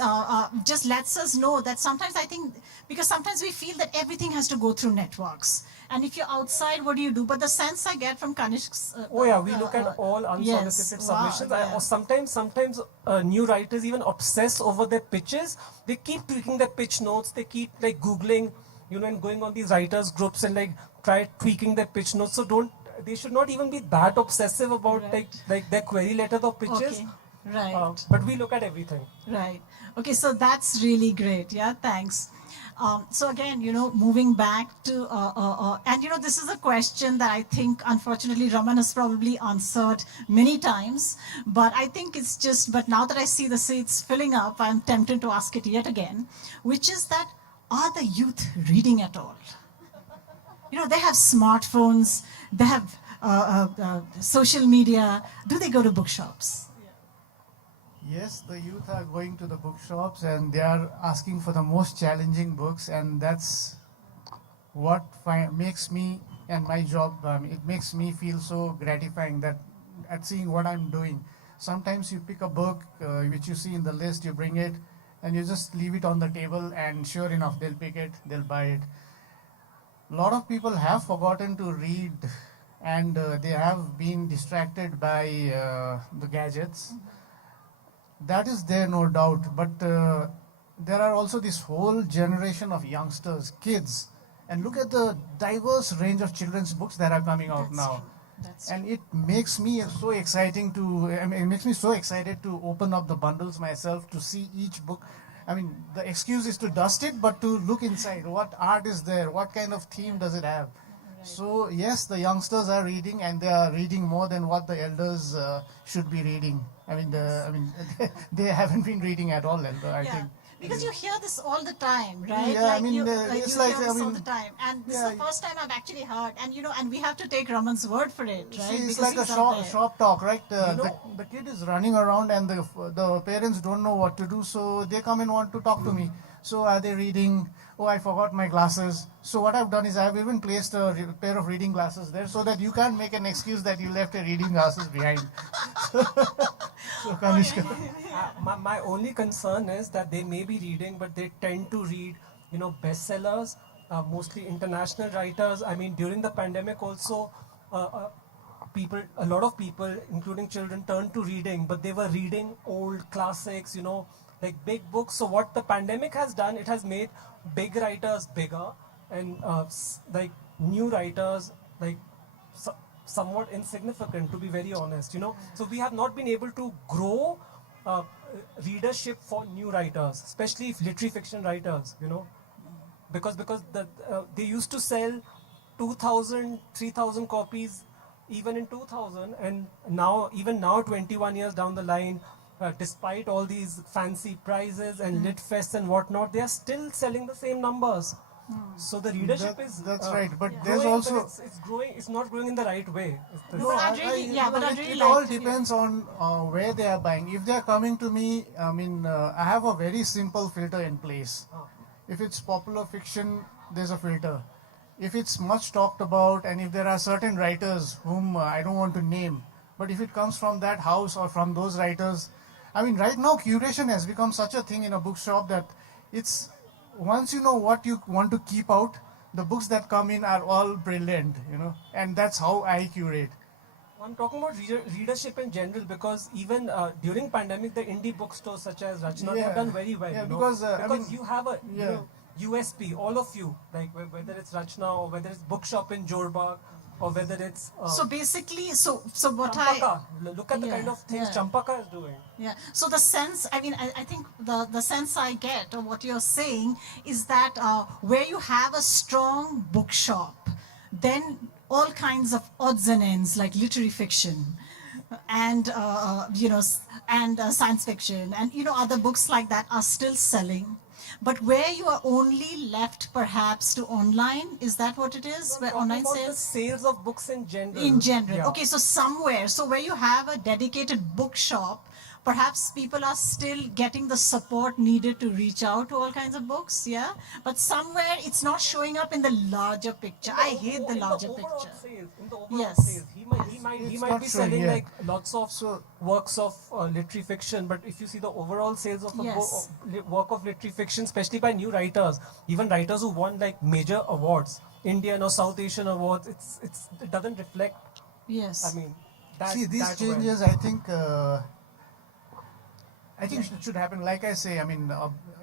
lets us know that sometimes I think, because sometimes we feel that everything has to go through networks. And if you're outside, what do you do? But the sense I get from Kanishk's... Oh yeah, we look at all unsolicited yes, submissions. wow, Or sometimes new writers even obsess over their pitches. They keep tweaking their pitch notes. They keep like Googling, and going on these writers groups and like try tweaking their pitch notes. So they should not even be that obsessive about like their query letters or pitches. Okay, right. But we look at everything. Right. Okay, so that's really great. Yeah, thanks. So again, moving back to, and this is a question that I think, unfortunately, Raman has probably answered many times, but I think it's just, but now that I see the seats filling up, I'm tempted to ask it yet again, which is that, are the youth reading at all? They have smartphones, they have social media. Do they go to bookshops? Yes, the youth are going to the bookshops and they are asking for the most challenging books, and that's what makes me and my job, it makes me feel so gratifying that at seeing what I'm doing. Sometimes you pick a book which you see in the list, you bring it, and you just leave it on the table, and sure enough, they'll pick it, they'll buy it. A lot of people have forgotten to read, and they have been distracted by the gadgets. That is there, no doubt, but there are also this whole generation of youngsters, kids, and look at the diverse range of children's books that are coming out now. And it makes me so exciting it makes me so excited to open up the bundles myself to see each book. I mean, the excuse is to dust it, but to look inside. What art is there? What kind of theme does it have? So yes, the youngsters are reading, and they are reading more than what the elders should be reading. I mean, they haven't been reading at all, I think. Because you hear this all the time, right? Yeah, I mean, it's like hear this all the time, and this is the first time I've actually heard. And and we have to take Raman's word for it, right? See, it's because like a shop talk, right? The kid is running around, and the parents don't know what to do, so they come and want to talk to me. So are they reading? Oh, I forgot my glasses. So what I've done is I've even placed a pair of reading glasses there so that you can't make an excuse that you left your reading glasses behind. So, Kanishka. My only concern is that they may be reading, but they tend to read, bestsellers, mostly international writers. I mean, during the pandemic also, a lot of people, including children, turned to reading, but they were reading old classics, like big books. So what the pandemic has done, it has made big writers bigger, and like new writers like somewhat insignificant, to be very honest. So we have not been able to grow readership for new writers, especially literary fiction writers. Because they used to sell 2,000, 3,000 copies even in 2000, and now 21 years down the line, despite all these fancy prizes and lit fests and whatnot, they are still selling the same numbers. So the readership That's right, but growing, there's also it's growing. It's not growing in the right way. no, it all depends on where they are buying. If they are coming to me, I mean, I have a very simple filter in place. If it's popular fiction, there's a filter. If it's much talked about, and if there are certain writers whom I don't want to name, but if it comes from that house or from those writers, I mean, right now curation has become such a thing in a bookshop that it's once you know what you want to keep out, the books that come in are all brilliant, and that's how I curate. I'm talking about readership in general, because even during pandemic, the indie bookstores such as Rachna have done very well. Yeah, you know, because, I mean, you have a yeah. USP, all of you, like whether it's Rachna or whether it's bookshop in Jorbag or whether it's so basically, so what Champaka. Look at the kind of things yeah. Champaka is doing. Yeah. So the sense, I mean, I think the sense I get of what you're saying is that where you have a strong bookshop, then all kinds of odds and ends like literary fiction and science fiction and other books like that are still selling. But where you are only left perhaps to online, is that what it is? Where online about sales? the sales of books in general. In general. Yeah. Okay, so somewhere, so where you have a dedicated bookshop, perhaps people are still getting the support needed to reach out to all kinds of books, yeah? But somewhere it's not showing up in the larger picture. I hate the larger picture. In the overall Yes. sales, he might It's be not showing, selling yeah. like lots of works of literary fiction, but if you see the overall sales of a Yes. work of literary fiction, especially by new writers, even writers who won like major awards, Indian or South Asian awards, it doesn't reflect. Yes. I mean, that, See, these that changes, well. I think it should happen. Like I say, I mean,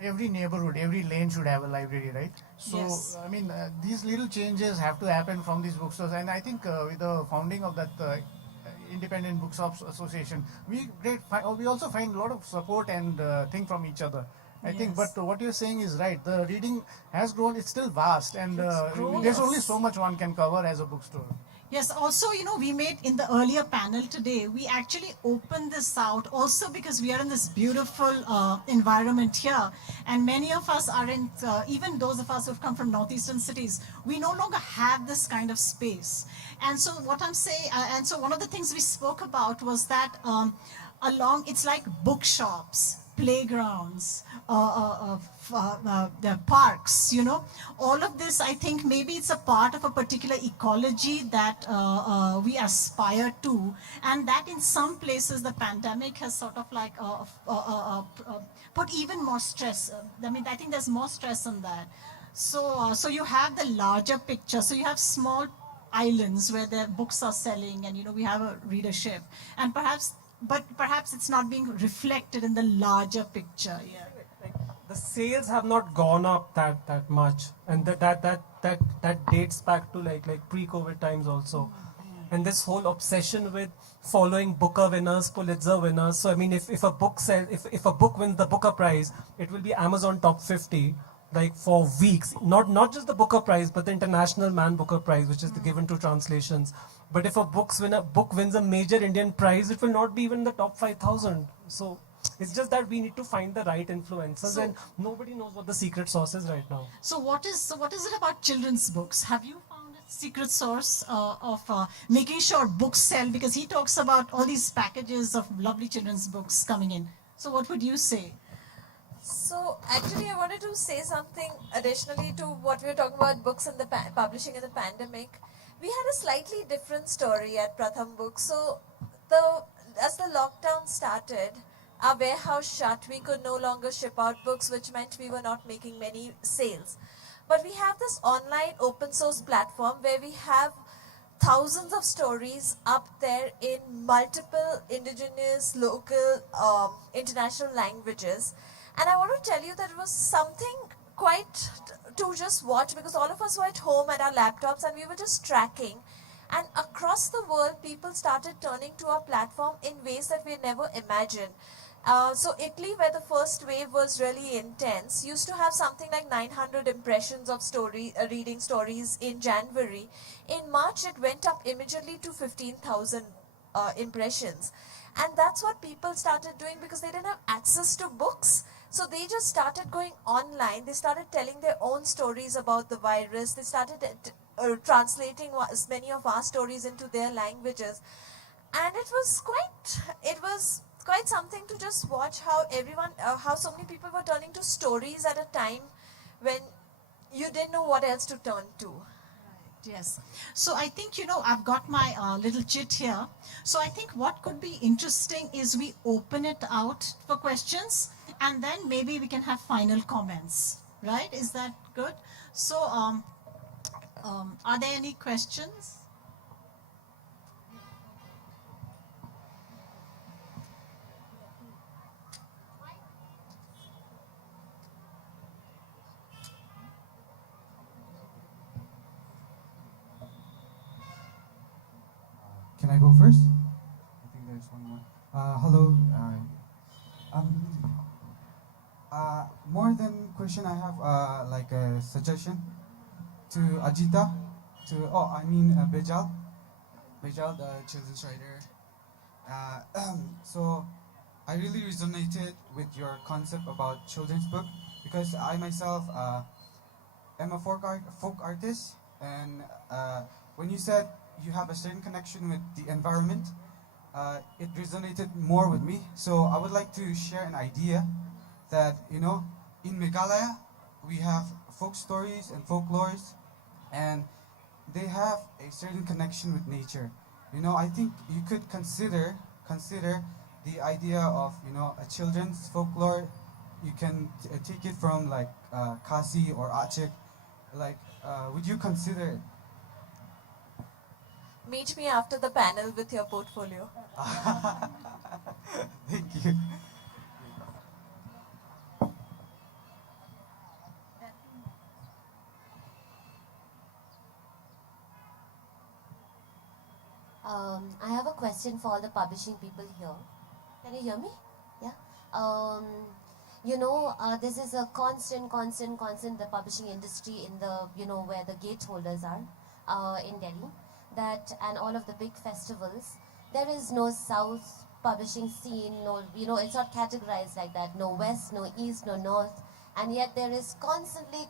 every neighborhood, every lane should have a library, right? So, Yes. I mean, these little changes have to happen from these bookstores. And I think with the founding of that Independent Bookshops Association, we also find a lot of support and thing from each other. I think, but what you're saying is right. The reading has grown. It's still vast, and grown. there's Yes. only so much one can cover as a bookstore. Yes, also, we made in the earlier panel today, we actually opened this out also because we are in this beautiful environment here. And many of us aren't, even those of us who've come from northeastern cities, we no longer have this kind of space. And so what I'm saying, and so one of the things we spoke about was that it's like bookshops, playgrounds, the parks, all of this, I think maybe it's a part of a particular ecology that we aspire to, and that in some places the pandemic has sort of like put even more stress. I mean, I think there's more stress on that. So you have the larger picture. So you have small islands where the books are selling, and we have a readership, and perhaps it's not being reflected in the larger picture. Yeah. The sales have not gone up that much, and that dates back to like pre-COVID times also. And this whole obsession with following Booker winners, Pulitzer winners. So I mean, if a book wins the Booker Prize, it will be Amazon top 50 like for weeks. Not just the Booker Prize, but the International Man Booker Prize, which is given to translations. But if a book wins a major Indian prize, it will not be even in the top 5,000. So it's just that we need to find the right influencers, and nobody knows what the secret sauce is right now. So what is it about children's books? Have you found a secret source of making sure books sell? Because he talks about all these packages of lovely children's books coming in. So what would you say? So actually, I wanted to say something additionally to what we were talking about books and the publishing in the pandemic. We had a slightly different story at Pratham Books. So as the lockdown started, our warehouse shut. We could no longer ship out books, which meant we were not making many sales. But we have this online open source platform where we have thousands of stories up there in multiple indigenous, local, international languages. And I want to tell you that it was something quite to just watch, because all of us were at home at our laptops and we were just tracking. And across the world, people started turning to our platform in ways that we never imagined. So Italy, where the first wave was really intense, used to have something like 900 impressions of reading stories in January. In March, it went up immediately to 15,000 impressions. And that's what people started doing because they didn't have access to books. So they just started going online. They started telling their own stories about the virus. They started translating as many of our stories into their languages. And it was quite something to just watch how everyone, how so many people were turning to stories at a time when you didn't know what else to turn to. Yes. So I think, I've got my little chit here. So I think what could be interesting is we open it out for questions and then maybe we can have final comments, right? Is that good? So are there any questions? Can I go first? I think there's one more. Hello. More than question, I have like a suggestion to Ajita, Bejal, the children's writer. So I really resonated with your concept about children's book because I myself am a folk artist, and when you said you have a certain connection with the environment, it resonated more with me. So I would like to share an idea that, in Meghalaya, we have folk stories and folklores, and they have a certain connection with nature. I think you could consider the idea of, a children's folklore. You can take it from like Kasi or Aceh. Like, would you consider it? Meet me after the panel with your portfolio. Thank you. I have a question for all the publishing people here. Can you hear me? Yeah. This is a constant, the publishing industry in the, where the gateholders are in Delhi. That and all of the big festivals, there is no South publishing scene, no, it's not categorized like that. No West, no East, no North. And yet there is constantly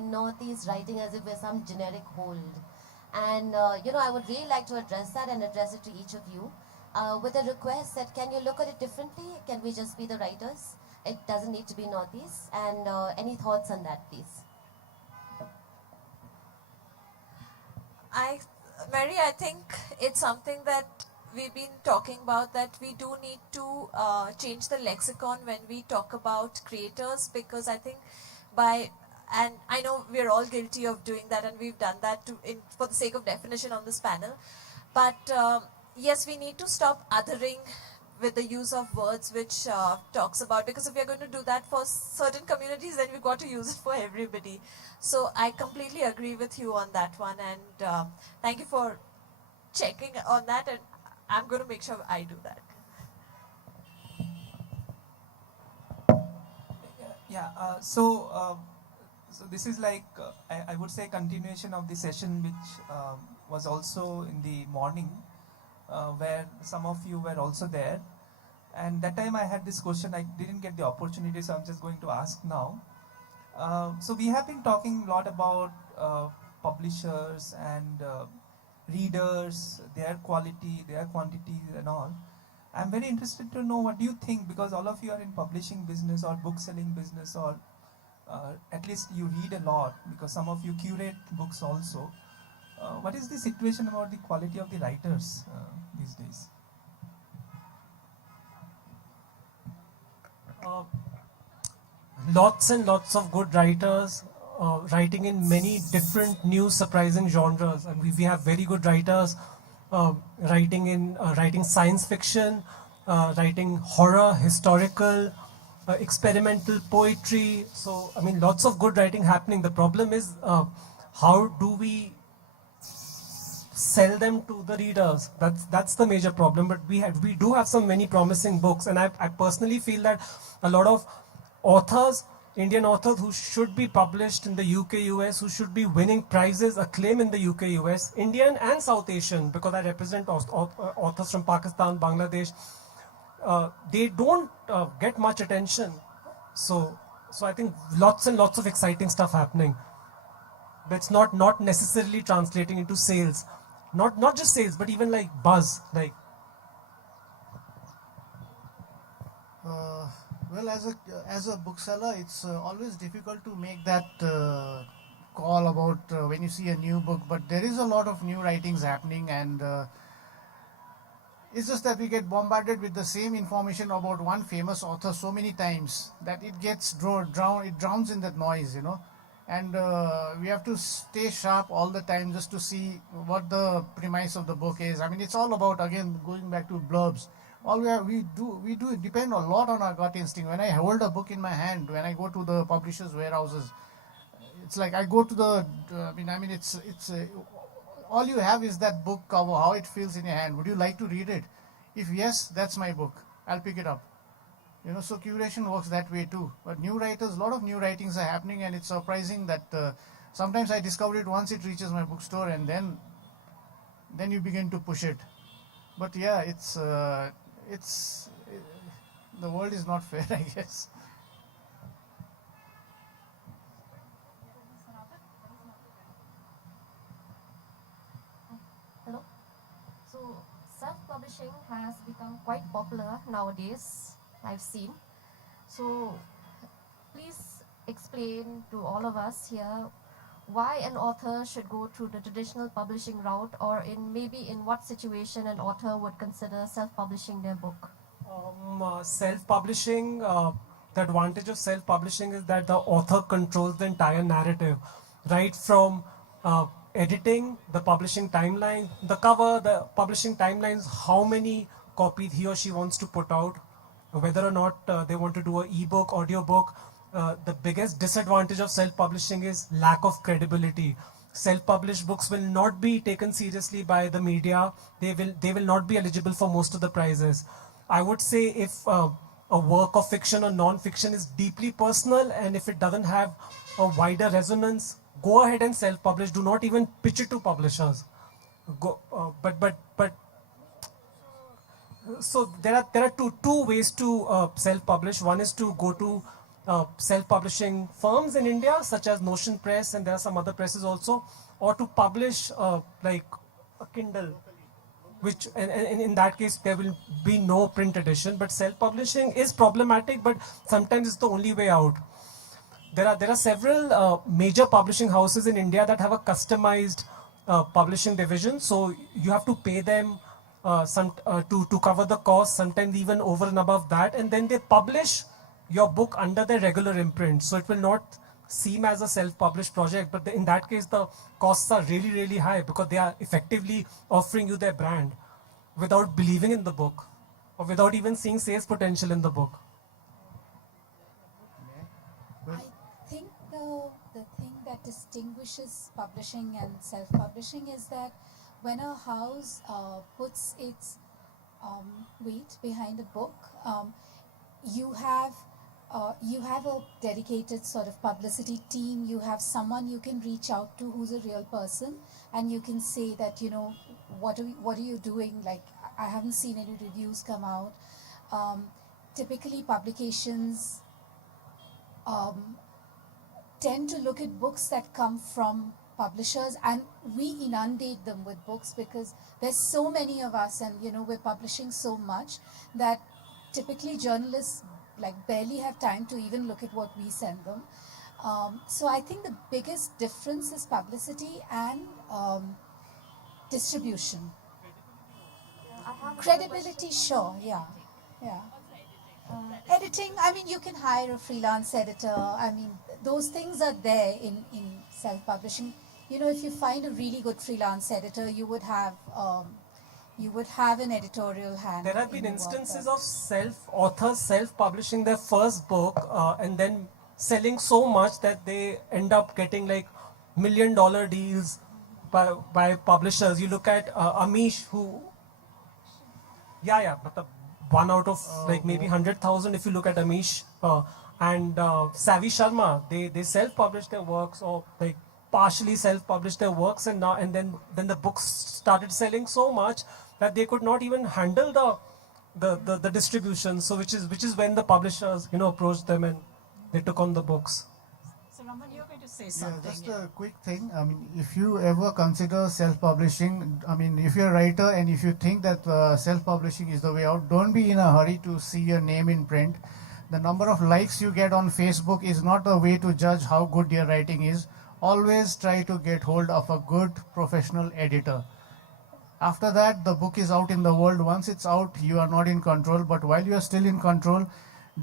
Northeast writing as if we're some generic hold. And, I would really like to address that and address it to each of you with a request that can you look at it differently? Can we just be the writers? It doesn't need to be Northeast. And any thoughts on that, please? Mary, I think it's something that we've been talking about, that we do need to change the lexicon when we talk about creators, because I think and I know we're all guilty of doing that, and we've done that for the sake of definition on this panel. But yes, we need to stop othering with the use of words which talks about, because if we're going to do that for certain communities, then we've got to use it for everybody. So I completely agree with you on that one, and thank you for checking on that, and I'm going to make sure I do that. Yeah, so this is like, I would say, continuation of the session which was also in the morning, where some of you were also there. And that time I had this question, I didn't get the opportunity, so I'm just going to ask now. So we have been talking a lot about publishers and readers, their quality, their quantity and all. I'm very interested to know what do you think, because all of you are in publishing business or book selling business, or at least you read a lot, because some of you curate books also. What is the situation about the quality of the writers these days? Lots and lots of good writers writing in many different new surprising genres, and we have very good writers writing science fiction, writing horror, historical, experimental poetry. So I mean, lots of good writing happening. The problem is how do we sell them to the readers? That's the major problem. But we do have some many promising books, and I personally feel that a lot of authors Indian authors who should be published in the UK, US, who should be winning prizes, acclaim in the UK, US, Indian and South Asian, because I represent authors from Pakistan, Bangladesh. They don't get much attention. So I think lots and lots of exciting stuff happening. But it's not necessarily translating into sales. Not just sales, but even like buzz. Like well, as a bookseller, it's always difficult to make that call about when you see a new book. But there is a lot of new writings happening, and it's just that we get bombarded with the same information about one famous author so many times that it gets it drowns in that noise, you know. And we have to stay sharp all the time just to see what the premise of the book is. I mean, it's all about, again, going back to blurbs. All we do depend a lot on our gut instinct. When I hold a book in my hand, when I go to the publishers' warehouses, it's like I go to the. It's all you have is that book cover, how it feels in your hand. Would you like to read it? If yes, that's my book. I'll pick it up. You know, so curation works that way too. But new writers, a lot of new writings are happening, and it's surprising that sometimes I discover it once it reaches my bookstore, and then you begin to push it. But yeah, the world is not fair, I guess. Hello. So self-publishing has become quite popular nowadays, I've seen. So please explain to all of us here why an author should go through the traditional publishing route, or in what situation an author would consider self-publishing their book. Self-publishing, the advantage of self-publishing is that the author controls the entire narrative, right from editing, the publishing timeline, the cover, the publishing timelines, how many copies he or she wants to put out, whether or not they want to do an ebook, audiobook. The biggest disadvantage of self-publishing is lack of credibility. Self-published books will not be taken seriously by the media. They will not be eligible for most of the prizes. I would say if a work of fiction or non-fiction is deeply personal, and if it doesn't have a wider resonance, go ahead and self-publish. Do not even pitch it to publishers. So there are two ways to self-publish. One is to go to self-publishing firms in India, such as Notion Press, and there are some other presses also, or to publish like a Kindle, which and in that case there will be no print edition. But self-publishing is problematic, but sometimes it's the only way out. There are several major publishing houses in India that have a customized publishing division, so you have to pay them to cover the cost, sometimes even over and above that, and then they publish your book under their regular imprint. So it will not seem as a self-published project, but in that case the costs are really, really high, because they are effectively offering you their brand without believing in the book or without even seeing sales potential in the book. I think the thing that distinguishes publishing and self-publishing is that when a house puts its weight behind a book, you have a dedicated sort of publicity team. You have someone you can reach out to who's a real person, and you can say that, you know, what are you doing? Like, I haven't seen any reviews come out. Typically, publications tend to look at books that come from publishers, and we inundate them with books because there's so many of us, and you know, we're publishing so much that typically journalists like barely have time to even look at what we send them. So I think the biggest difference is publicity and distribution. Credibility, sure, yeah. Editing, I mean, you can hire a freelance editor. I mean, those things are there in self-publishing. You know, if you find a really good freelance editor, you would have an editorial hand. There have been instances of authors self-publishing their first book and then selling so much that they end up getting like $1 million deals by publishers. You look at Amish, who, but the one out of like maybe 100,000 if you look at Amish and Savi Sharma. They self-publish their works or like partially self-publish their works, and now and then the books started selling so much that they could not even handle the distribution. So which is when the publishers approached them and they took on the books. So Raman, you're going to say Yeah, something. just a quick thing. I mean, if you ever consider self-publishing, I mean, if you're a writer and if you think that self-publishing is the way out, don't be in a hurry to see your name in print. The number of likes you get on Facebook is not a way to judge how good your writing is. Always try to get hold of a good professional editor. After that, the book is out in the world. Once it's out, you are not in control. But while you are still in control,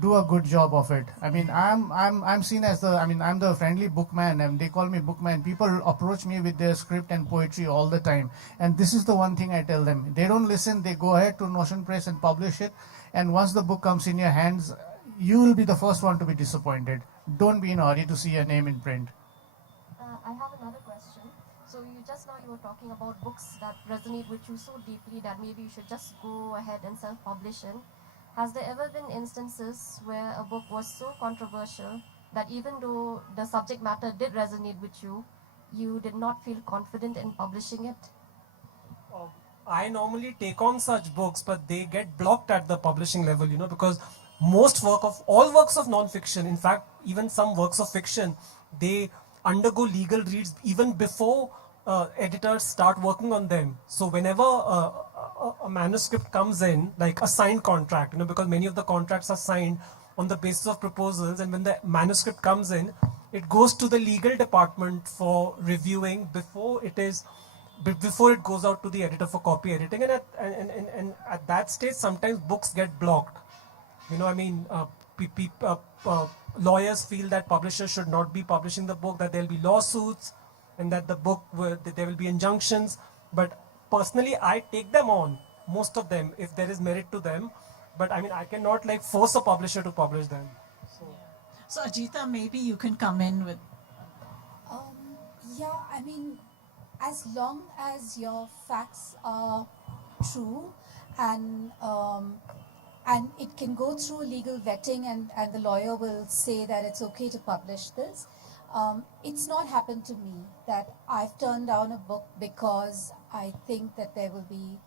do a good job of it. I mean, I'm seen as I'm the friendly bookman, and they call me bookman. People approach me with their script and poetry all the time, and this is the one thing I tell them. They don't listen. They go ahead to Notion Press and publish it, and once the book comes in your hands, you will be the first one to be disappointed. Don't be in a hurry to see your name in print. I have another question. So you were talking about books that resonate with you so deeply that maybe you should just go ahead and self-publish it. Has there ever been instances where a book was so controversial that even though the subject matter did resonate with you, you did not feel confident in publishing it? I normally take on such books, but they get blocked at the publishing level, because all works of non-fiction, in fact, even some works of fiction, they undergo legal reads even before editors start working on them. So whenever a manuscript comes in, like a signed contract, because many of the contracts are signed on the basis of proposals, and when the manuscript comes in, it goes to the legal department for reviewing before it goes out to the editor for copy editing, and at that stage sometimes books get blocked. Lawyers feel that publishers should not be publishing the book, that there'll be lawsuits, and that that there will be injunctions. But personally, I take them on, most of them, if there is merit to them. But I cannot like force a publisher to publish them. So Ajita, maybe you can come in with. Yeah, I mean, as long as your facts are true and it can go through legal vetting and the lawyer will say that it's okay to publish this. It's not happened to me that I've turned down a book because I think that there will be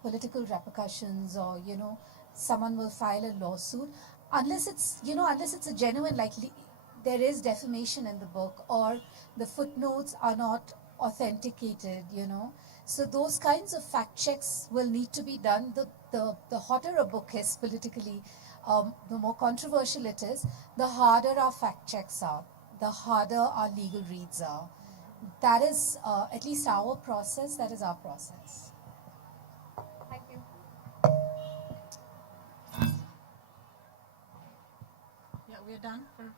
political repercussions or, someone will file a lawsuit. Unless it's a genuine, there is defamation in the book or the footnotes are not authenticated, So those kinds of fact checks will need to be done. The hotter a book is politically, the more controversial it is, the harder our fact checks are, the harder our legal reads are. That is at least our process, that is our process. Thank you. Yeah, we're done for.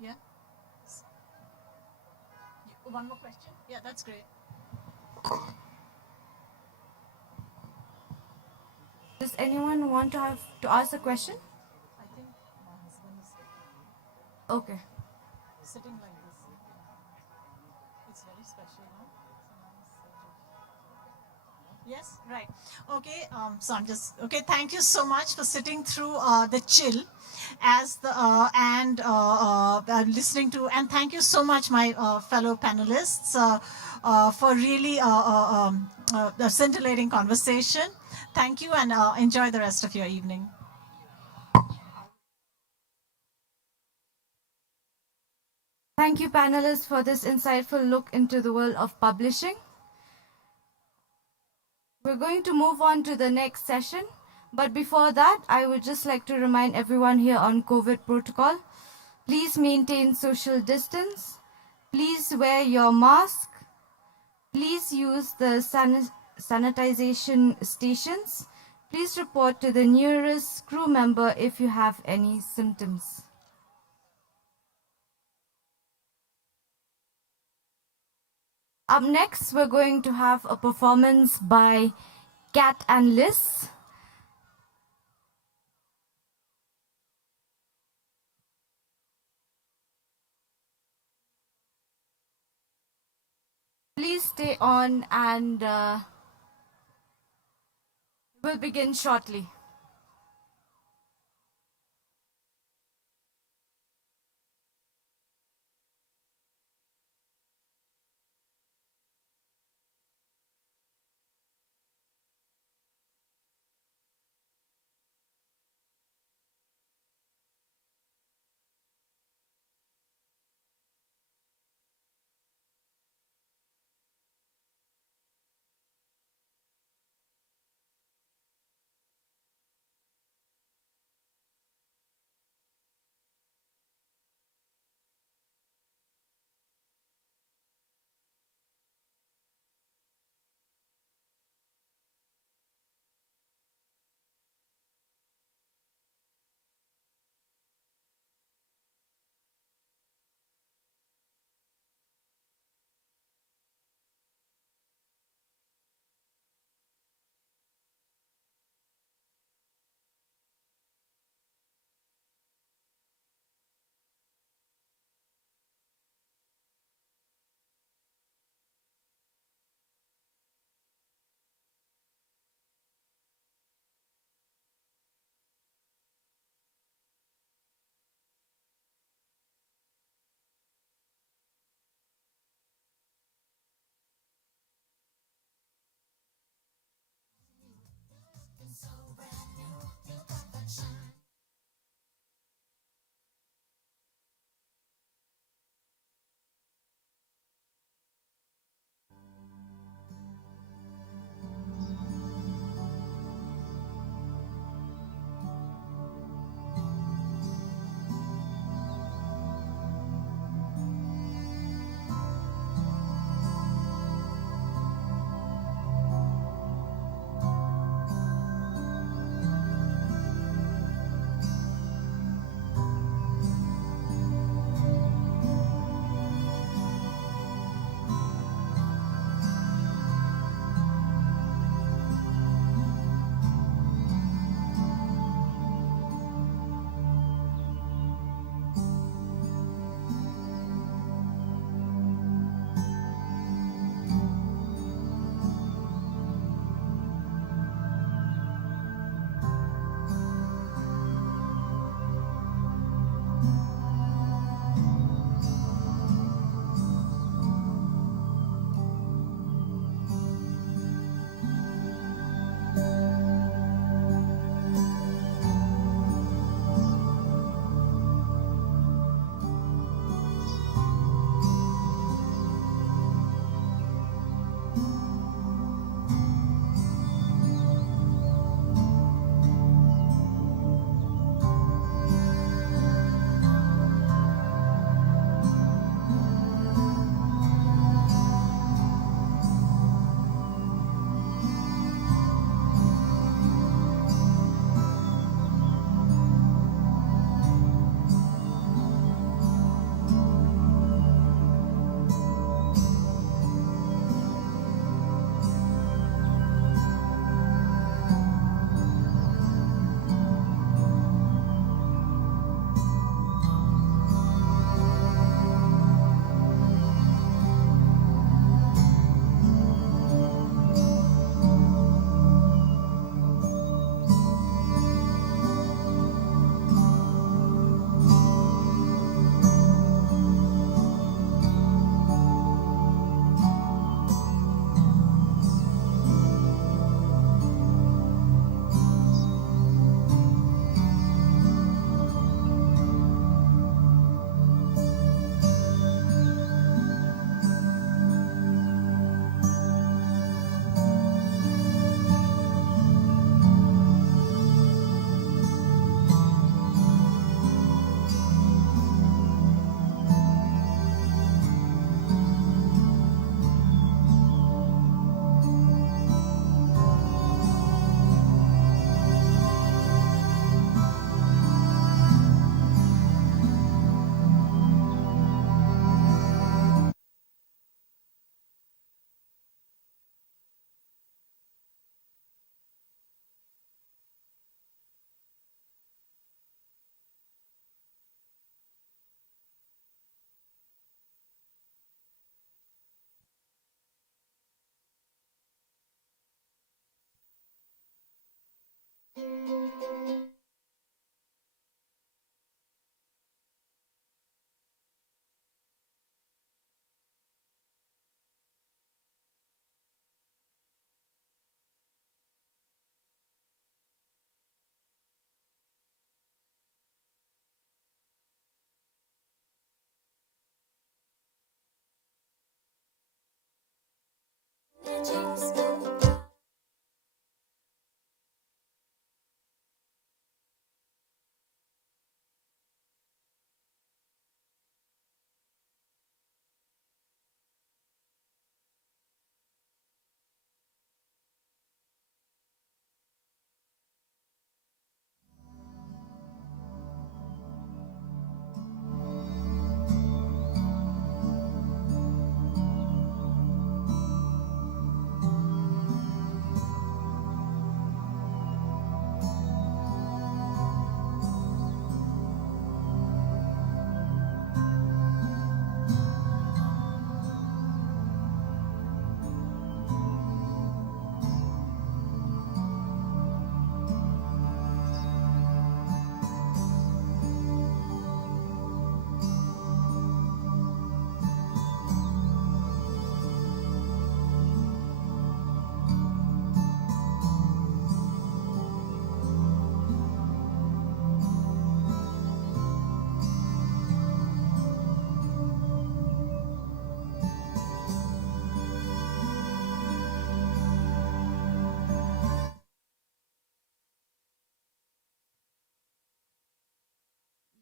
Yeah. One more question. Yeah, that's great. Does anyone want to ask a question? I think my husband is Okay. sitting like this. It's very special, no? Yes, right. Okay, so I'm just okay. Thank you so much for sitting through the chill, as the and listening to, and thank you so much, my fellow panelists, for really the scintillating conversation. Thank you, and enjoy the rest of your evening. Thank you, panelists, for this insightful look into the world of publishing. We're going to move on to the next session, but before that, I would just like to remind everyone here on COVID protocol. Please maintain social distance. Please wear your mask. Please use the sanitization stations. Please report to the nearest crew member if you have any symptoms. Up next, we're going to have a performance by Kat and Liz. Please stay on and will begin shortly.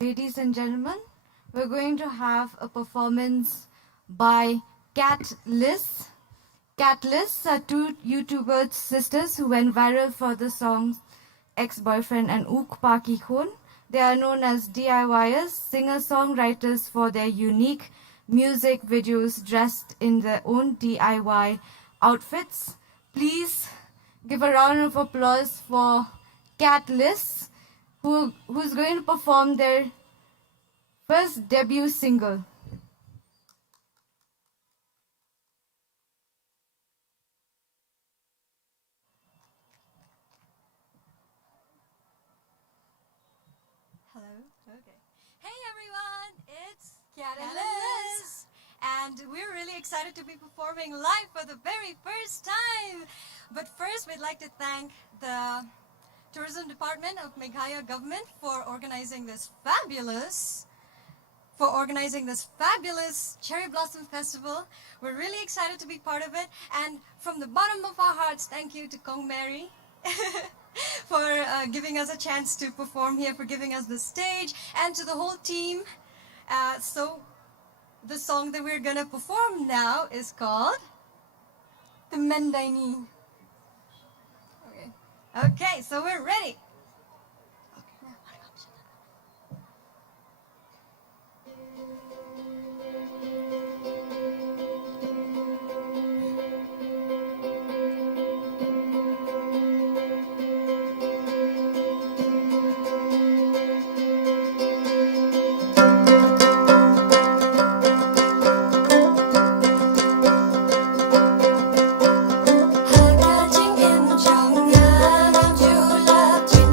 Ladies and gentlemen, we're going to have a performance by Cat Liz. Cat Liz are two YouTuber sisters who went viral for the songs Ex-Boyfriend and Ook Paki Khon. They are known as DIYers, singer-songwriters for their unique music videos dressed in their own DIY outfits. Please give a round of applause for Cat Liz, who's going to perform their first debut single. Hello. Okay. Hey everyone, it's Kat and Liz, and we're really excited to be performing live for the very first time. But first, we'd like to thank the Tourism Department of Meghalaya government for organizing this fabulous Cherry Blossom Festival. We're really excited to be part of it, and from the bottom of our hearts, thank you to Kong Mary for giving us a chance to perform here, for giving us the stage, and to the whole team. So the song that we're gonna perform now is called The Mendaini. Okay, so we're ready. Hãy subscribe cho kênh Ghiền Mì Gõ để không bỏ lỡ những video hấp dẫn.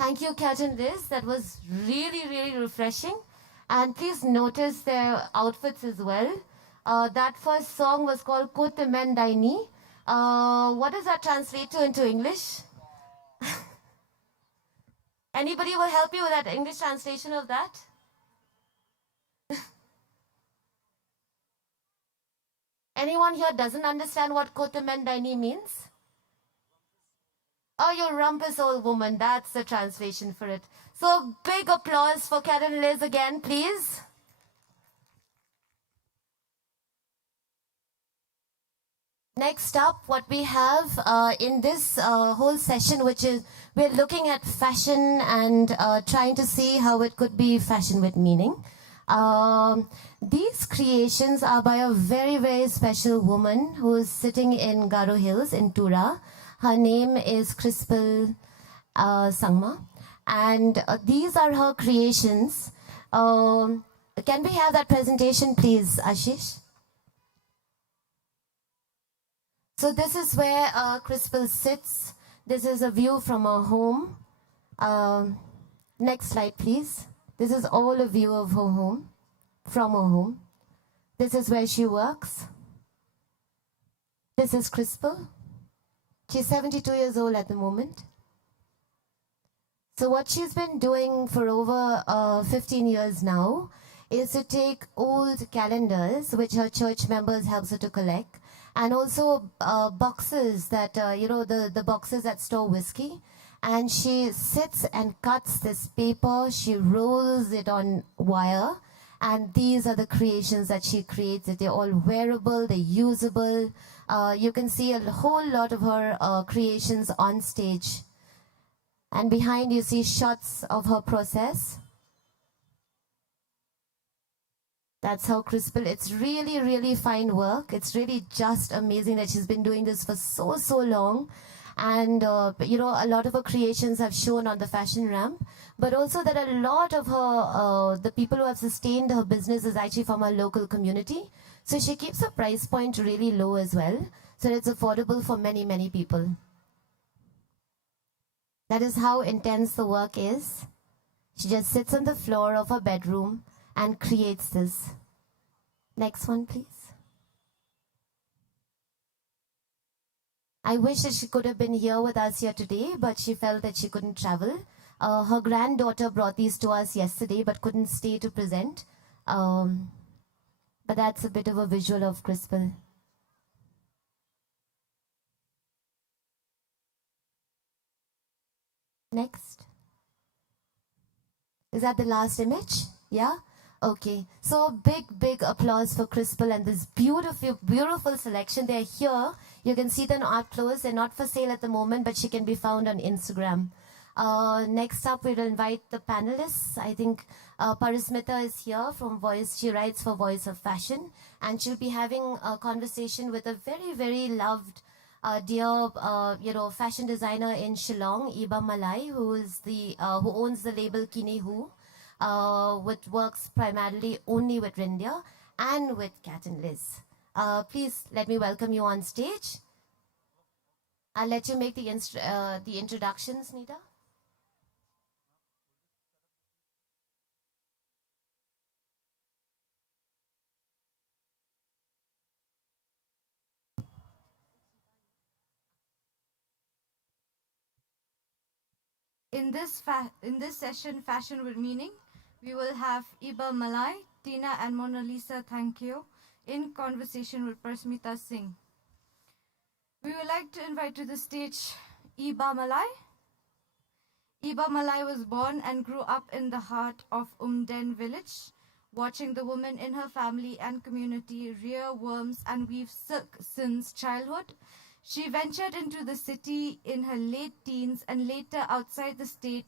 Thank you, Kat and Liz. That was really, really refreshing. And please notice their outfits as well. That first song was called Kote Men Daini. What does that translate to into English? Anybody will help you with that English translation of that? Anyone here doesn't understand what Kote Men Daini means? Oh, you rumpus old woman. That's the translation for it. So big applause for Kat and Liz again, please. Next up, what we have in this whole session, which is we're looking at fashion and trying to see how it could be fashion with meaning. These creations are by a very, very special woman who is sitting in Garo Hills in Tura. Her name is Crispel Sangma. And these are her creations. Can we have that presentation, please, Ashish? So this is where Crispel sits. This is a view from her home. Next slide, please. This is all a view of her home, from her home. This is where she works. This is Crispel. She's 72 years old at the moment. So what she's been doing for over 15 years now is to take old calendars, which her church members helps her to collect, and also boxes that, the boxes that store whiskey. And she sits and cuts this paper, she rolls it on wire, and these are the creations that she creates. They're all wearable, they're usable. You can see a whole lot of her creations on stage. And behind you see shots of her process. That's how Crispel, it's really, really fine work. It's really just amazing that she's been doing this for so long. And, a lot of her creations have shown on the fashion ramp. But also that a lot of her, the people who have sustained her business is actually from her local community. So she keeps her price point really low as well. So it's affordable for many, many people. That is how intense the work is. She just sits on the floor of her bedroom and creates this. Next one, please. I wish that she could have been here with us here today, but she felt that she couldn't travel. Her granddaughter brought these to us yesterday, but couldn't stay to present. But that's a bit of a visual of Crispel. Next. Is that the last image? Yeah? Okay. So big applause for Crispel and this beautiful selection. They're here. You can see them up close. They're not for sale at the moment, but she can be found on Instagram. Next up, we'll invite the panelists. I think Parismita is here from Voice. She writes for Voice of Fashion, and she'll be having a conversation with a very, very loved dear, fashion designer in Shillong, Iba Malai, who owns the label Kinehu, which works primarily only with Rindia and with Kat and Liz. Please let me welcome you on stage. I'll let you make the introductions, Nita. In this session, Fashion with Meaning, we will have Iba Malai, Tina and Mona Lisa Thank you in conversation with Parismita Singh. We would like to invite to the stage Iba Malai. Iba Malai was born and grew up in the heart of Umden village, watching the women in her family and community rear worms and weave silk since childhood. She ventured into the city in her late teens and later outside the state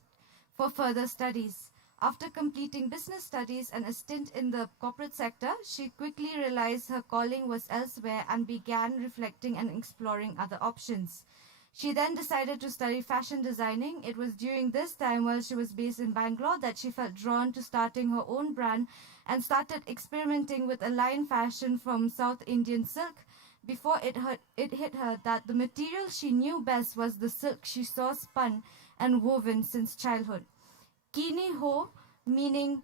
for further studies. After completing business studies and a stint in the corporate sector, she quickly realized her calling was elsewhere and began reflecting and exploring other options. She then decided to study fashion designing. It was during this time, while she was based in Bangalore, that she felt drawn to starting her own brand and started experimenting with a line fashion from South Indian silk. Before it hit her that the material she knew best was the silk she saw spun and woven since childhood. Kini Ho, meaning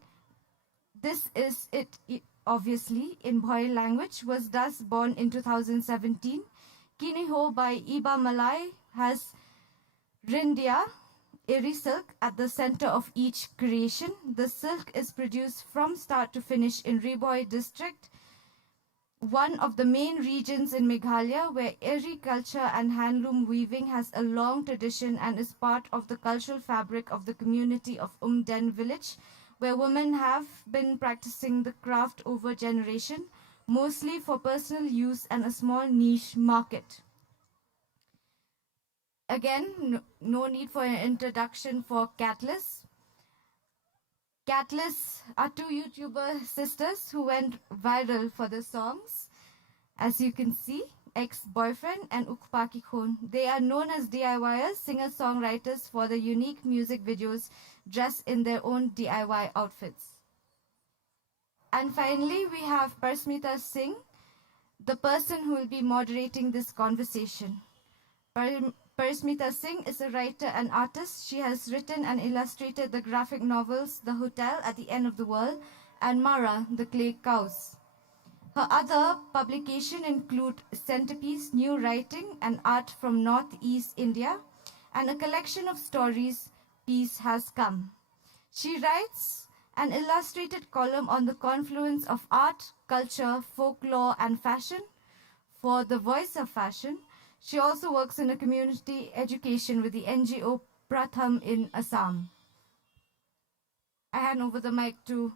this is it, obviously, in Bhoi language, was thus born in 2017. Kini Ho by Iba Malai has Rindia, Eri silk, at the center of each creation. The silk is produced from start to finish in Riboy district, one of the main regions in Meghalaya where Eri culture and handloom weaving has a long tradition and is part of the cultural fabric of the community of Umden village, where women have been practicing the craft over generation, mostly for personal use and a small niche market. Again, no need for an introduction for Catalyst. Catalyst are two YouTuber sisters who went viral for their songs. As you can see, Ex-Boyfriend and Ukpaki Khon. They are known as DIYers, singer-songwriters for the unique music videos, dressed in their own DIY outfits. And finally, we have Parsmita Singh, the person who will be moderating this conversation. Parsmita Singh is a writer and artist. She has written and illustrated the graphic novels The Hotel at the End of the World and Mara, the Clay Cows. Her other publications include Centerpiece, New Writing and Art from Northeast India, and a collection of stories, Peace Has Come. She writes an illustrated column on the confluence of art, culture, folklore, and fashion for The Voice of Fashion. She also works in a community education with the NGO Pratham in Assam. I hand over the mic to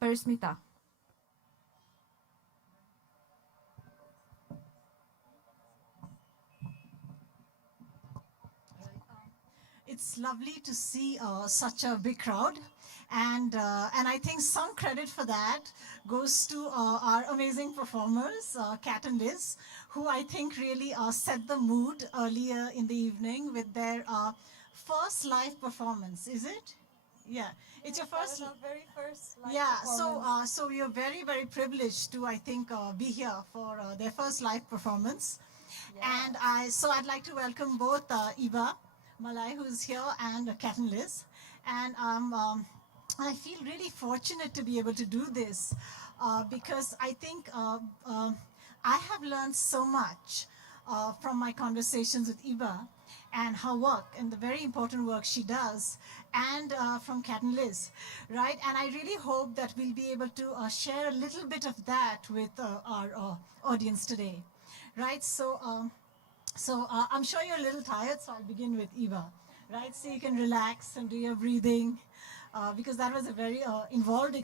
Parsmita. It's lovely to see such a big crowd, and I think some credit for that goes to our amazing performers, Kat and Liz, who I think really set the mood earlier in the evening with their first live performance. Is it? Yeah, it's your first. Our very first live Yeah, performance. so we are very, very privileged to, I think, be here for their first live performance. And I'd like to welcome both Eva Malai, who's here, and Kat and Liz. And I feel really fortunate to be able to do this because I think I have learned so much from my conversations with Eva and her work and the very important work she does, and from Kat and Liz, right? And I really hope that we'll be able to share a little bit of that with our audience today, right? So I'm sure you're a little tired, so I'll begin with Eva, right? So you can relax and do your breathing, because that was a very involved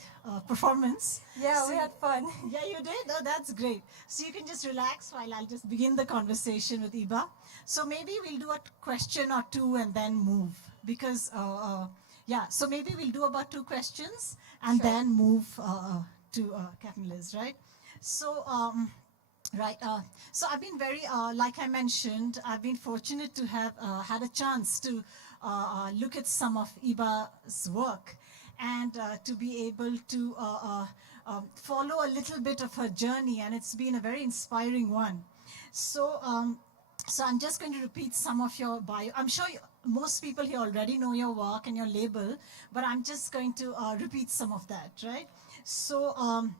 performance. Yeah, So we had fun. Yeah, you did? Oh, that's great. So you can just relax while I'll just begin the conversation with Eva. So maybe we'll do a question or two and then move, because, so maybe we'll do about 2 questions and Sure. then move to Kat and Liz, right? So, right. So I've been very, like I mentioned, I've been fortunate to have had a chance to look at some of Iba's work and to be able to follow a little bit of her journey, and it's been a very inspiring one. So, so I'm just going to repeat some of your bio. I'm sure most people here already know your work and your label, but I'm just going to repeat some of that, right? So,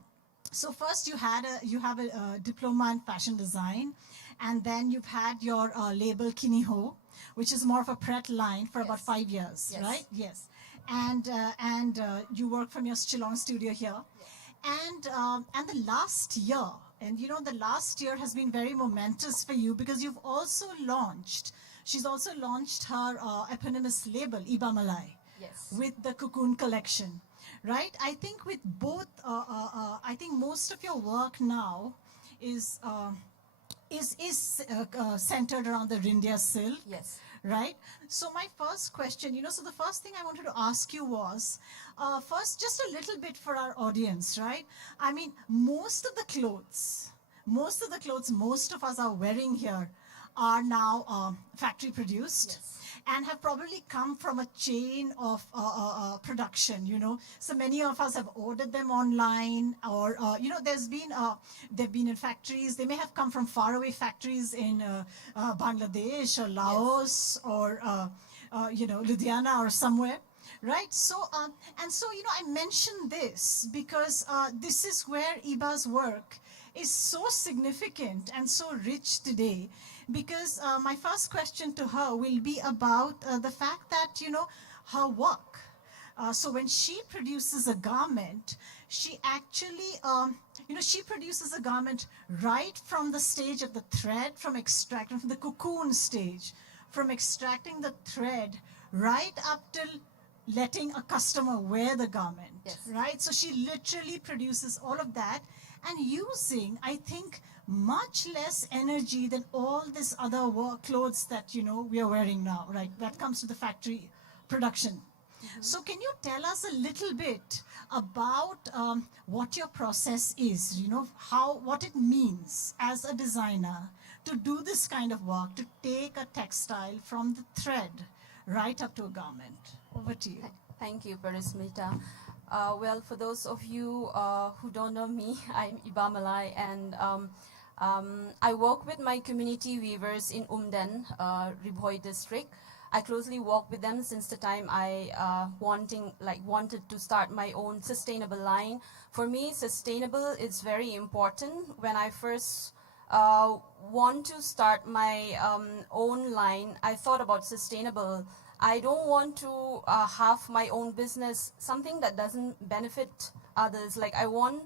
so first you have a diploma in fashion design, and then you've had your label Kiniho, which is more of a Pret line for about 5 years, Yes. right? Yes. And you work from your Shillong studio here. And the last year, and you know, the last year has been very momentous for you because you've also launched, she's also launched her eponymous label, Iba Malai, Yes. with the Cocoon collection, right? I think with both, I think most of your work now is centered around the Rindia silk. Yes. Right? So my first question, you know, so the first thing I wanted to ask you was, first, just a little bit for our audience, right? I mean, most of the clothes most of us are wearing here are now factory produced. Yes. And have probably come from a chain of production, you know. So many of us have ordered them online, or you know, they've been in factories. They may have come from faraway factories in Bangladesh or Laos, or Ludhiana or somewhere, right? So, I mentioned this because this is where Iba's work is so significant and so rich today. Because my first question to her will be about the fact that, her work. So when she produces a garment, she actually, she produces a garment right from the stage of the thread, from the cocoon stage, from extracting the thread right up till letting a customer wear the garment, right? So she literally produces all of that and using, I think, much less energy than all this other clothes that, we are wearing now, right? That comes to the factory production. So can you tell us a little bit about what your process is, what it means as a designer to do this kind of work, to take a textile from the thread right up to a garment? Over to you. Thank you, Parismita. Well, for those of you who don't know me, I'm Iba Malai, and I work with my community weavers in Umden, Ribhoi district. I closely work with them since the time I wanted to start my own sustainable line. For me, sustainable is very important. When I first want to start my own line, I thought about sustainable. I don't want to have my own business, something that doesn't benefit others. Like I want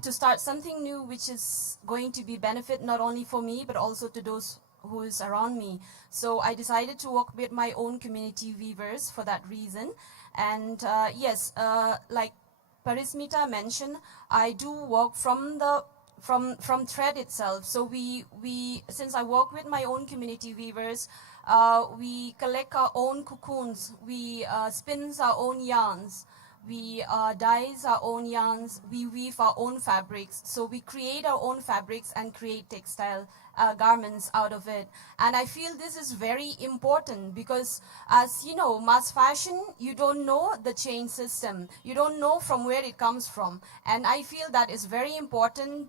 to start something new which is going to be benefit not only for me but also to those who is around me. So I decided to work with my own community weavers for that reason. And yes, like Parismita mentioned, I do work from thread itself. So we since I work with my own community weavers, we collect our own cocoons, we spin our own yarns, we dyes our own yarns, we weave our own fabrics. So we create our own fabrics and create textile garments out of it. And I feel this is very important because, as you know, mass fashion, you don't know the chain system. You don't know from where it comes from. And I feel that is very important.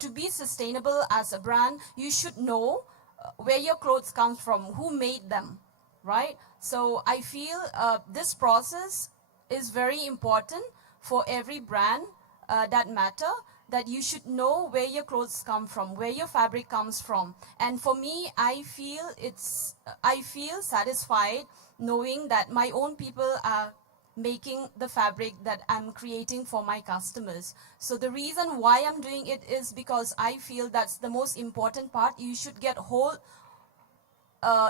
To be sustainable as a brand, you should know where your clothes come from, who made them, right? So I feel this process is very important for every brand that matter, that you should know where your clothes come from, where your fabric comes from. And for me, I feel satisfied knowing that my own people are making the fabric that I'm creating for my customers. So the reason why I'm doing it is because I feel that's the most important part. You should get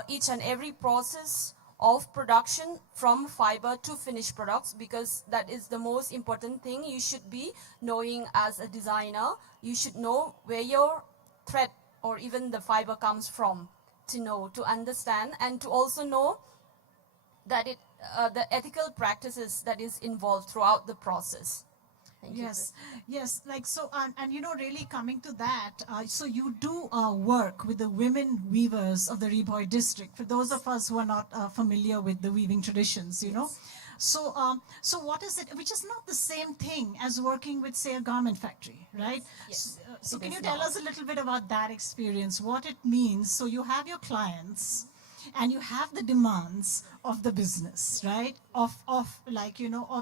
each and every process of production from fiber to finished products, because that is the most important thing you should be knowing as a designer. You should know where your thread or even the fiber comes from, to understand, and to also know that the ethical practices that is involved throughout the process. Thank Yes, yes, like so, and really coming to that, so you do work with the women weavers of the Ribhoi district. For those of us who are not familiar with the weaving traditions, so so what is it, which is not the same thing as working with, say, a garment factory, right? Yes. So can you tell us a little bit about that experience, what it means? So you have your clients, and you have the demands of the business, right? Of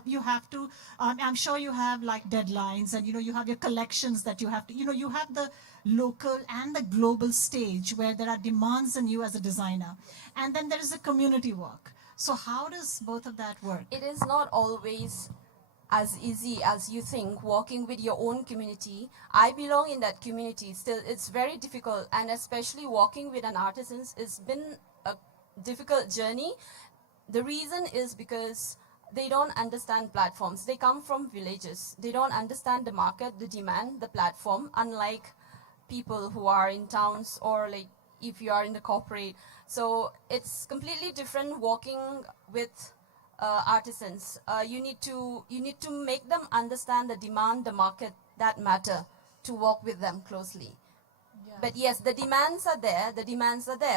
you have to, I'm sure you have like deadlines, and you have your collections that you have to, you have the local and the global stage where there are demands on you as a designer. And then there is the community work. So how does both of that work? It is not always as easy as you think, working with your own community. I belong in that community. Still, it's very difficult, and especially working with an artisan, it's been a difficult journey. The reason is because they don't understand platforms. They come from villages. They don't understand the market, the demand, the platform, unlike people who are in towns or like if you are in the corporate. So it's completely different working with artisans. You need to make them understand the demand, the market that matter, to work with them closely. But yes, the demands are there,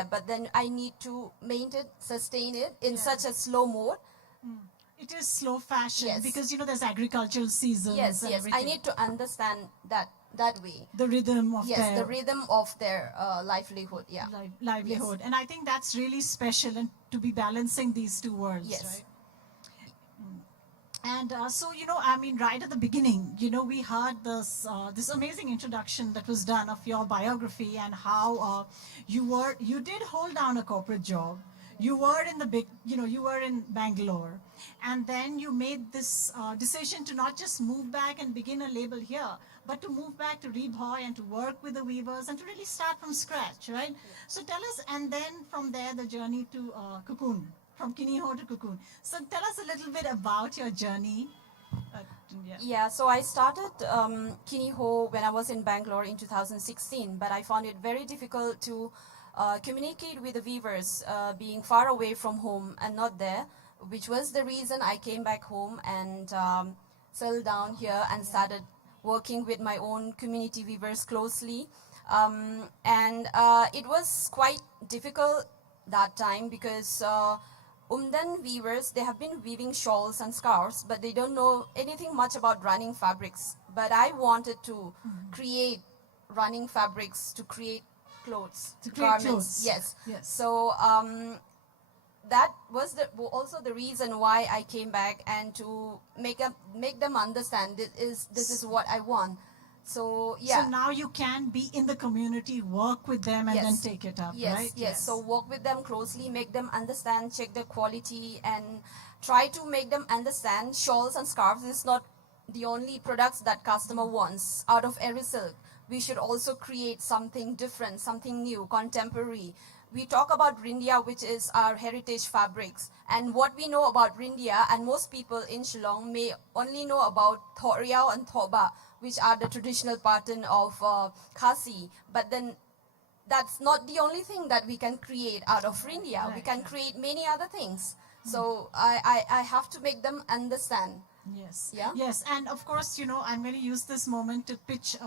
but then I need to maintain, sustain it in such a slow mode. It is slow fashion, Yes. because there's agricultural seasons. Yes, and yes, I everything. need to understand that that way. The rhythm of yes, their the rhythm of their livelihood. Yeah, livelihood. And I think that's really special, and to be balancing these two worlds, Yes. right? And so, I mean, right at the beginning, we heard this amazing introduction that was done of your biography and how you did hold down a corporate job. You were in you were in Bangalore, and then you made this decision to not just move back and begin a label here, but to move back to Reboy and to work with the weavers and to really start from scratch, right? So tell us, and then from there, the journey to Cocoon. From Kiniho to Cocoon. So tell us a little bit about your journey. Yeah, so I started Kiniho when I was in Bangalore in 2016, but I found it very difficult to communicate with the weavers being far away from home and not there, which was the reason I came back home and settled down here and started working with my own community weavers closely. And it was quite difficult that time because Umdan weavers, they have been weaving shawls and scarves, but they don't know anything much about running fabrics. But I wanted to create running fabrics, to create clothes, To create garments. clothes. Yes. Yes. So that was also the reason why I came back, and to make them understand this is what I want. So yeah. So now you can be in the community, work with them, and Yes. then take it up, Yes, right? yes. So work with them closely, make them understand, check the quality, and try to make them understand shawls and scarves is not the only products that customer wants out of every silk. We should also create something different, something new, contemporary. We talk about Rindia, which is our heritage fabrics. And what we know about Rindia, and most people in Shillong may only know about Thoriao and Thoba, which are the traditional pattern of Khasi. But then that's not the only thing that we can create out of Rindia. We can create many other things. So I have to make them understand. Yes. Yeah? Yes, and of course, I'm going to use this moment to pitch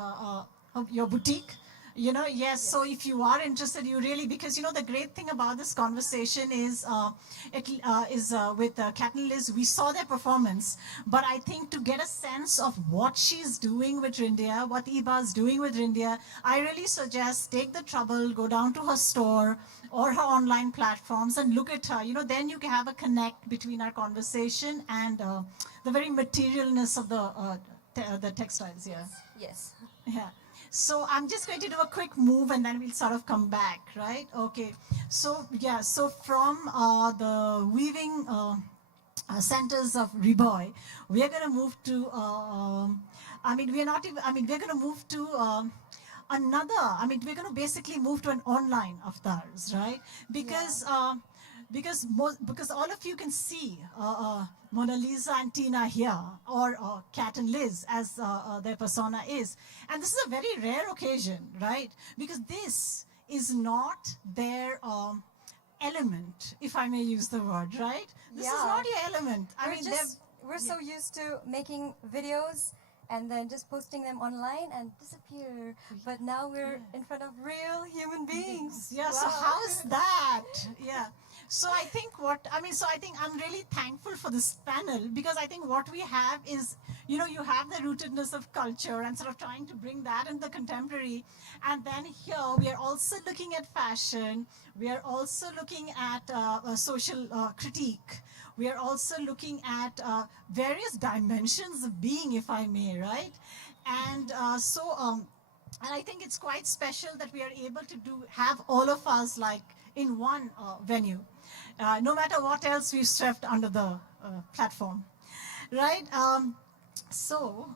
your boutique. Yes, so if you are interested, you really, because the great thing about this conversation is with Kat and Liz, we saw their performance, but I think to get a sense of what she's doing with Rindia, what Iba's doing with Rindia, I really suggest take the trouble, go down to her store or her online platforms and look at her. Then you can have a connect between our conversation and the very materialness of the textiles. Yeah. Yes. Yeah. So I'm just going to do a quick move and then we'll sort of come back, right? Okay. So yeah, so from the weaving centers of Reboy, we are going to move to, we're going to move to we're going to basically move to an online avatars, right? Because because all of you can see Mona Lisa and Tina here, or Kat and Liz as their persona is. And this is a very rare occasion, right? Because this is not their element, if I may use the word, right? This is not your element. We're so used to making videos and then just posting them online and disappear. But now we're in front of real human beings. Yeah, so Wow. how's that? Yeah. So I think I'm really thankful for this panel, because I think what we have is, you have the rootedness of culture and sort of trying to bring that in the contemporary. And then here we are also looking at fashion. We are also looking at a social critique. We are also looking at various dimensions of being, if I may, right? And and I think it's quite special that we are able to have all of us like in one venue. No matter what else we've swept under the platform, right? So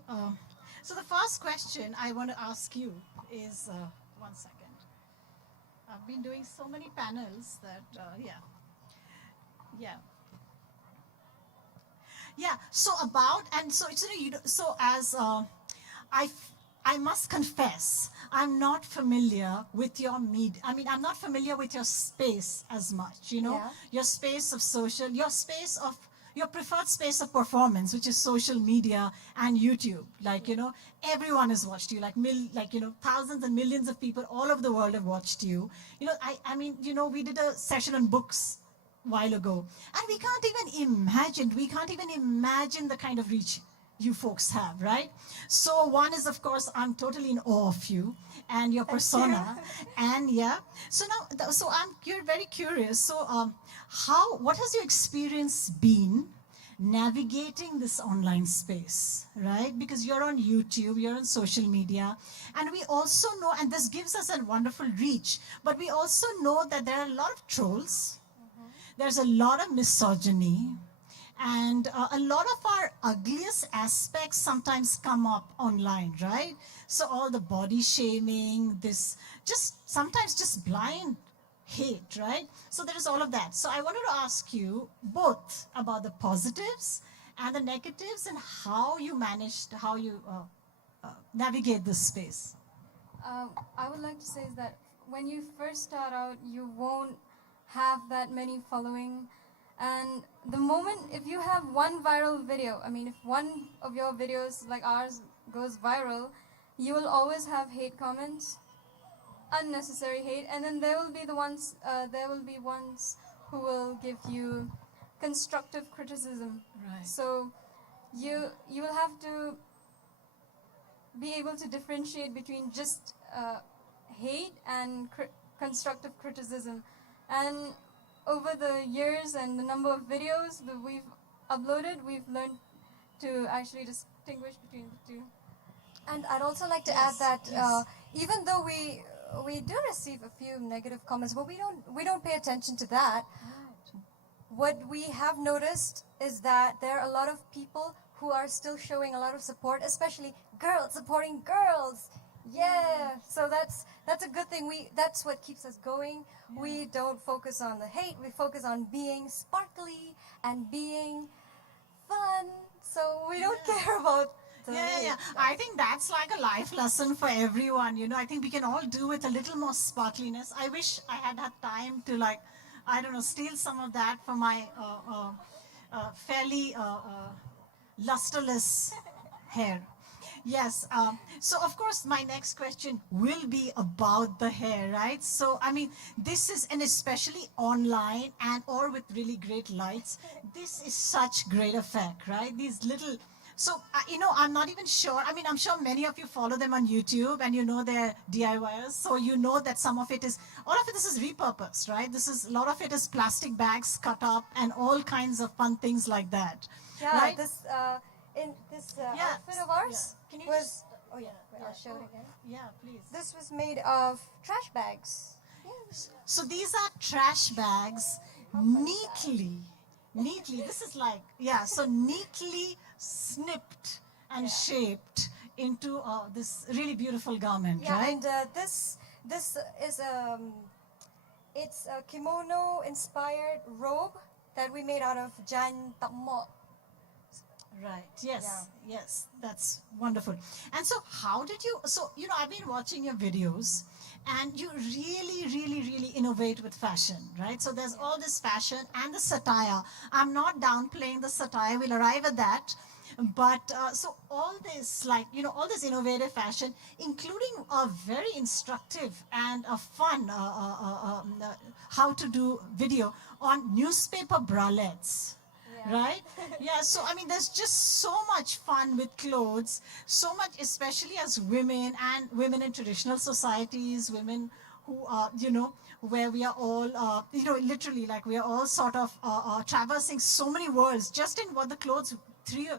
the first question I want to ask you is, one second. I've been doing so many panels that, yeah. So as I must confess, I'm not familiar with your I'm not familiar with your space as much, Yeah. your space of your preferred space of performance, which is social media and YouTube. Like, everyone has watched you, thousands and millions of people all over the world have watched you. We did a session on books while ago, and we can't even imagine the kind of reach you folks have, right? So one is, of course, I'm totally in awe of you and your persona. And yeah, so now, you're very curious. So what has your experience been navigating this online space, right? Because you're on YouTube, you're on social media, and we also know, and this gives us a wonderful reach, but we also know that there are a lot of trolls, there's a lot of misogyny, and a lot of our ugliest aspects sometimes come up online, right? So all the body shaming, sometimes just blind hate, right? So there is all of that. So I wanted to ask you both about the positives and the negatives and how you navigate this space. I would like to say is that when you first start out, you won't have that many following. And the moment, if you have one viral video, I mean, if one of your videos like ours goes viral, you will always have hate comments, unnecessary hate, and then there will be ones who will give you constructive criticism. Right. So you will have to be able to differentiate between just hate and constructive criticism. And over the years and the number of videos that we've uploaded, we've learned to actually distinguish between the two. And I'd also like to add that even though we do receive a few negative comments, but we don't pay attention to that. What we have noticed is that there are a lot of people who are still showing a lot of support, especially girls supporting girls. Yeah, so that's a good thing. That's what keeps us going. Yeah. We don't focus on the hate. We focus on being sparkly and being fun. So we don't care about the hate. I think that's like a life lesson for everyone. You know, I think we can all do with a little more sparkliness. I wish I had had time to steal some of that for my fairly lusterless hair. Yes. So, of course, my next question will be about the hair, right? So, I mean, this is, and especially online and or with really great lights, this is such great effect, right? These little, so, I'm not even sure. I mean, I'm sure many of you follow them on YouTube and you know they're DIYers. So, you know that all of it this is repurposed, right? A lot of it is plastic bags cut up and all kinds of fun things like that. Yeah, right? this outfit of ours was. I'll show it again. Yeah, please. This was made of trash bags. So these are trash bags, neatly. This is like so neatly snipped and shaped into this really beautiful garment, right? And this is it's a kimono inspired robe that we made out of jan tammo. Right. Yes, that's wonderful. And so how did you, I've been watching your videos and you really innovate with fashion, right? So there's all this fashion and the satire. I'm not downplaying the satire, we'll arrive at that. But so all this, all this innovative fashion, including a very instructive and a fun how to do video on newspaper bralettes. Right? Yeah, so I mean, there's just so much fun with clothes, so much, especially as women and women in traditional societies, women who are, where we are all, literally, like we are all sort of traversing so many worlds just in what the clothes 3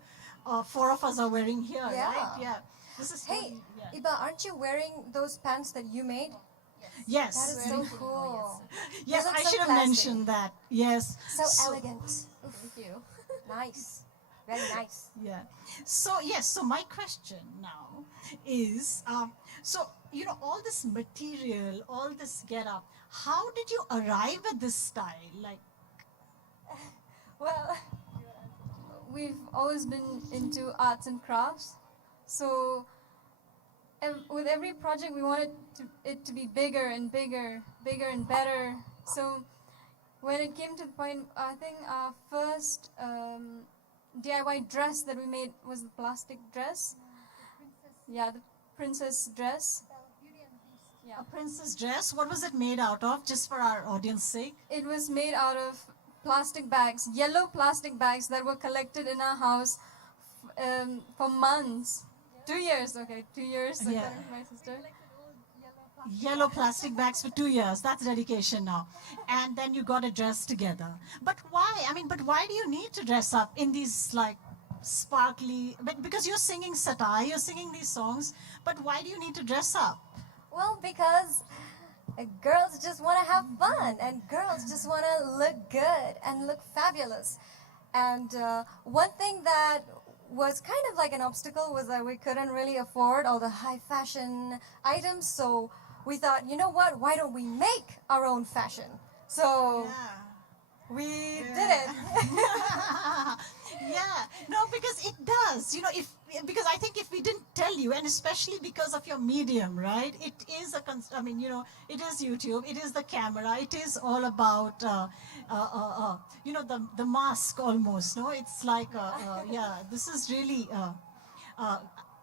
or 4 of us are wearing here, right? Yeah. This is Iba, aren't you wearing those pants that you made? Yes. That is so cool. Yes, I should have mentioned that. Yes. So elegant. Thank you. Nice. Very nice. Yeah. So, yes, so my question now is, all this material, all this get-up, how did you arrive at this style? Well, we've always been into arts and crafts. So with every project, we wanted it to be bigger and bigger and better. So when it came to the point, I think our first DIY dress that we made was the plastic dress. Yeah, the princess dress. A princess dress? What was it made out of, just for our audience sake? It was made out of plastic bags, yellow plastic bags that were collected in our house for months. 2 years, okay, 2 years. Yeah. According to my sister. Yellow plastic bags for 2 years. That's dedication now. And then you got a dress together. But why? I mean, but why do you need to dress up in these like sparkly? But because you're singing satire, you're singing these songs. But why do you need to dress up? Well, because girls just want to have fun, and girls just want to look good and look fabulous. And one thing that was kind of like an obstacle was that we couldn't really afford all the high fashion items. So we thought, you know what? Why don't we make our own fashion? So we did it. Yeah, no, because it does. You know, because I think if we didn't tell you, and especially because of your medium, right? It is I mean, you know, it is YouTube, it is the camera, it is all about, you know, the mask almost. No, it's like, yeah, this is really.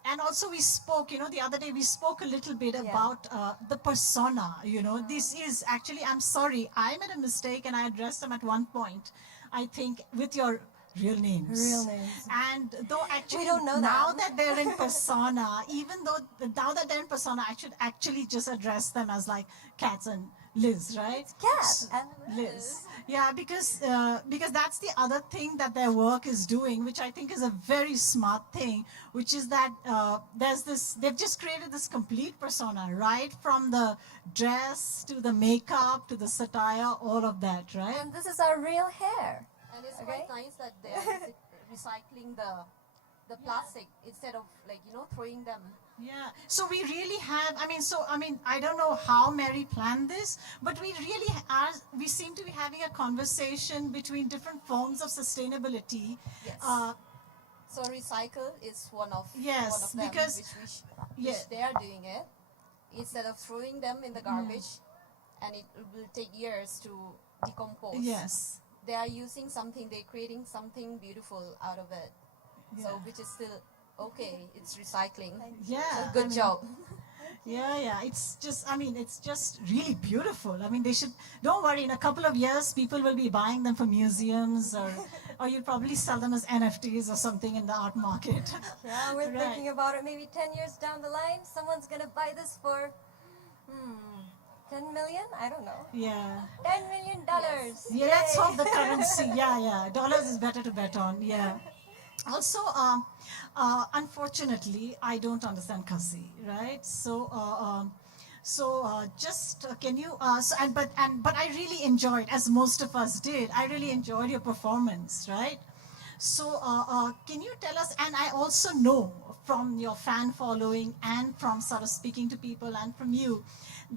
And also we spoke, you know, the other day we spoke a little bit about the persona, you know. This is actually, I'm sorry, I made a mistake and I addressed them at one point, I think, with your real names. Real names. And though actually, We don't know now that. that they're in persona, even though, now that they're in persona, I should actually just address them as like Cats and Liz, right? It's Cat and Liz. Yeah, because that's the other thing that their work is doing, which I think is a very smart thing, which is that they've just created this complete persona, right? From the dress to the makeup to the satire, all of that, right? And this is our real hair. And it's quite nice that they're recycling the plastic instead of, like, you know, throwing them. Yeah, so we really have, I mean, I don't know how Mary planned this, but we really we seem to be having a conversation between different forms of sustainability. Yes. So recycle is one of Yes, them, because- which they are doing it instead of throwing them in the garbage, and it will take years to decompose. Yes. They are using something, they're creating something beautiful out of it. So which is still okay, it's recycling. Yeah, So I good mean, job. Yeah, it's just, I mean, it's just really beautiful. I mean, they should, don't worry, in a couple of years, people will be buying them for museums, or you'll probably sell them as NFTs or something in the art market. Yeah, we're Right. thinking about it. Maybe 10 years down the line, someone's going to buy this for 10 million? I don't know. Yeah. $10 million. Yeah, let's Yay. hope the currency, yeah. Dollars is better to bet on, yeah. Also, unfortunately, I don't understand Kasi, right? So, can you? But I really enjoyed, as most of us did. I really enjoyed your performance, right? So, can you tell us? And I also know from your fan following and from sort of speaking to people and from you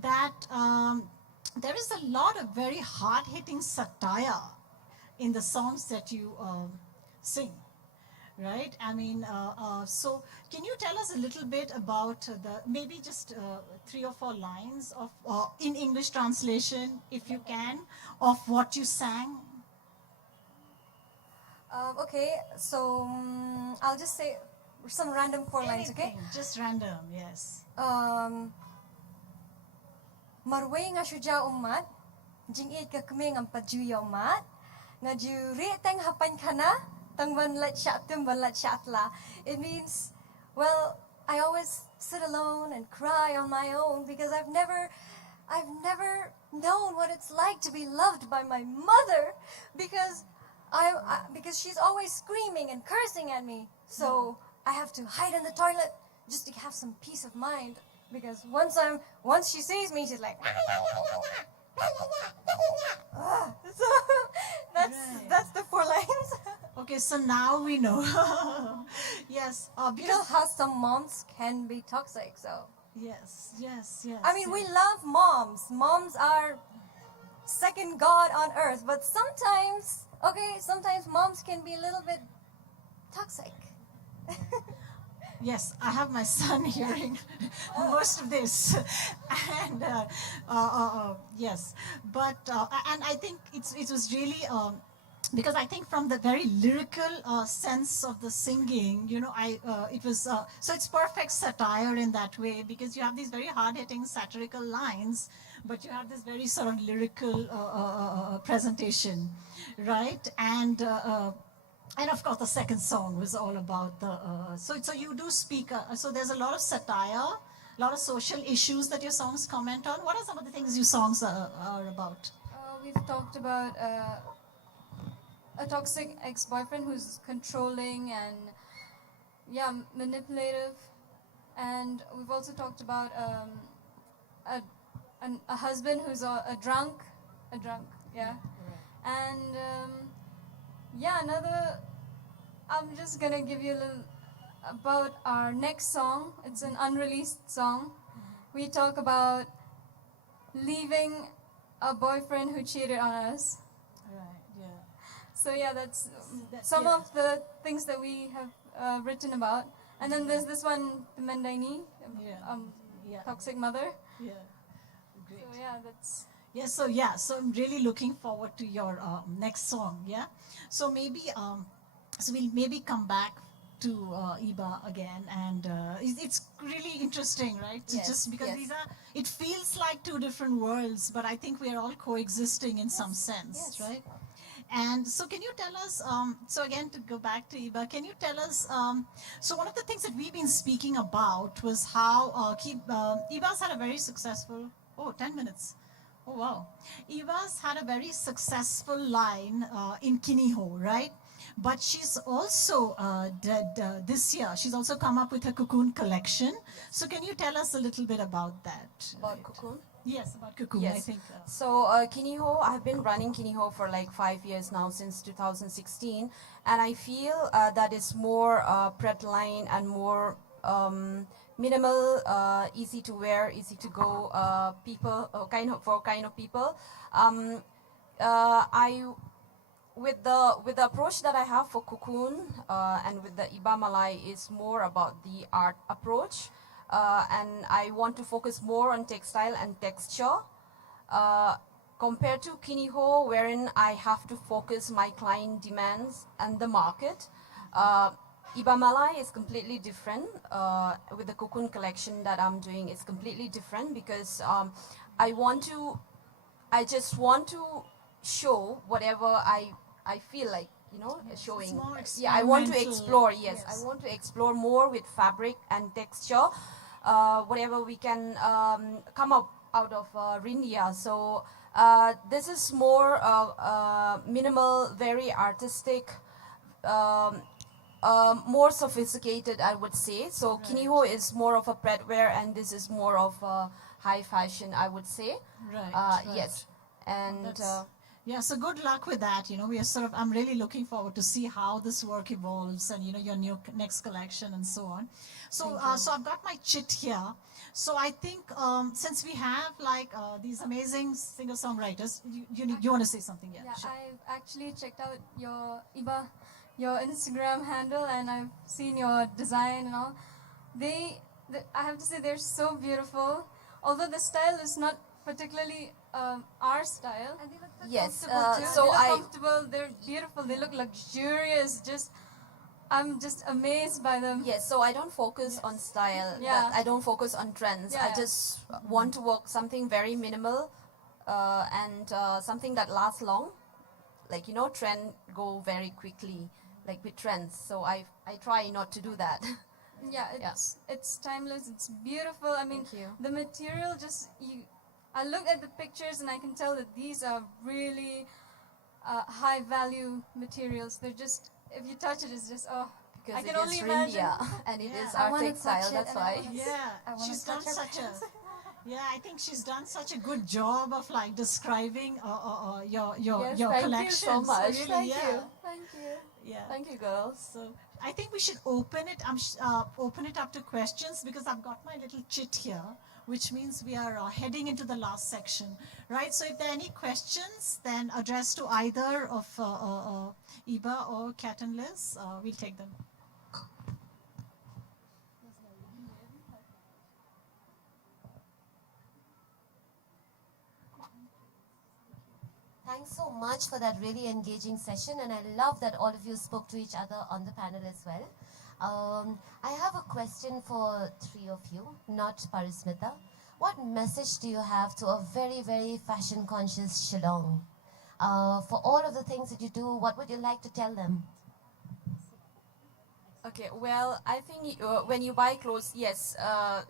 that there is a lot of very hard-hitting satire in the songs that you sing. Right? I mean, so can you tell us a little bit about maybe just 3 or 4 lines of, in English translation, if you can, of what you sang? Okay, so I'll just say some random 4 lines, okay? Anything, just random, yes. Marway nga syudya umat, jingid ka kami ng pajuya umat, nga juri teng hapan kana, tang banlat syatum banlat syatla. It means, well, I always sit alone and cry on my own because I've never known what it's like to be loved by my mother because because she's always screaming and cursing at me. So I have to hide in the toilet just to have some peace of mind. Because once she sees me, she's like, so that's the 4 lines. Okay, so now we know. Yes, you know how some moms can be toxic. So yes. I mean, we love moms. Moms are second god on earth. But sometimes moms can be a little bit toxic. Yes, I have my son hearing most of this, and yes, but and I think it was really because I think from the very lyrical sense of the singing, you know, it was so it's perfect satire in that way because you have these very hard-hitting satirical lines, but you have this very sort of lyrical presentation, right? And And of course, the second song was all about the. So you do speak. So there's a lot of satire, a lot of social issues that your songs comment on. What are some of the things your songs are about? We've talked about a toxic ex-boyfriend who's controlling and manipulative, and we've also talked about a husband who's a drunk, and another. I'm just gonna give you a little about our next song. It's an unreleased song. We talk about leaving a boyfriend who cheated on us. Right. Yeah. So that's some of the things that we have written about. And then there's this one, the Mendaini, toxic mother. Yeah. Great. So that's. So I'm really looking forward to your next song. Yeah. So maybe so we'll maybe come back to Iba again, and it's really interesting, right? Yes, Just because yes. these are, it feels like two different worlds, but I think we are all coexisting in some sense, right? And so can you tell us, so again, to go back to Iba, can you tell us, so one of the things that we've been speaking about was how Iba's had a very successful, 10 minutes. Oh, wow. Iba's had a very successful line in Kiniho, right? But she's also, this year, she's also come up with her Cocoon collection. So can you tell us a little bit about that? About Cocoon? Yes, about Cocoon, Yes. I think. So Kiniho, I've been running Kiniho for like 5 years now, since 2016. And I feel that it's more Pret line and more minimal, easy to wear, easy to go people, kind of people. With the approach that I have for Cocoon and with the Iba Malay is more about the art approach, and I want to focus more on textile and texture compared to Kiniho, wherein I have to focus my client demands and the market. Iba Malay is completely different. With the Cocoon collection that I'm doing, it's completely different because I just want to show whatever I feel like, showing. Yeah, I want to explore, yes. I want to explore more with fabric and texture, whatever we can come up out of Rindia. So this is more minimal, very artistic, more sophisticated, I would say. So Kiniho is more of a pretwear, and this is more of a high fashion, I would say. Right. Yes. And yeah, so good luck with that. We are I'm really looking forward to see how this work evolves and, your next collection and so on. So, so I've got my chit here. So I think since we have like these amazing singer-songwriters, you want to say something? Yeah, sure. I've actually checked out your Iba, your Instagram handle, and I've seen your design and all. I have to say they're so beautiful. Although the style is not particularly our style. And they look yes, comfortable too. so They look comfortable, they're beautiful, they look luxurious, I'm just amazed by them. Yes, so I don't focus on style. Yeah. I don't focus on trends. I Yeah. just want to work something very minimal and something that lasts long. Like, trend go very quickly, like with trends. So I try not to do that. Yeah, it's timeless, it's beautiful. I mean, the material I look at the pictures and I can tell that these are really high value materials. They're just, if you touch it, it's just, Because I can it only is imagine. Rindia and it is our textile, that's why. She's done such a. Yeah, I think she's done such a good job of like describing your Yes, collection. thank you so much. Really, Thank yeah. you. Thank you. Yeah. Thank you, girls. So I think we should open it. Open it up to questions because I've got my little chit here, which means we are heading into the last section, right? So if there are any questions, then address to either of Iba or Kat and Liz, we'll take them. Thanks so much for that really engaging session, and I love that all of you spoke to each other on the panel as well. I have a question for three of you, not Parismita. What message do you have to a very, very fashion-conscious Shillong? For all of the things that you do, what would you like to tell them? Okay, well, I think when you buy clothes, yes,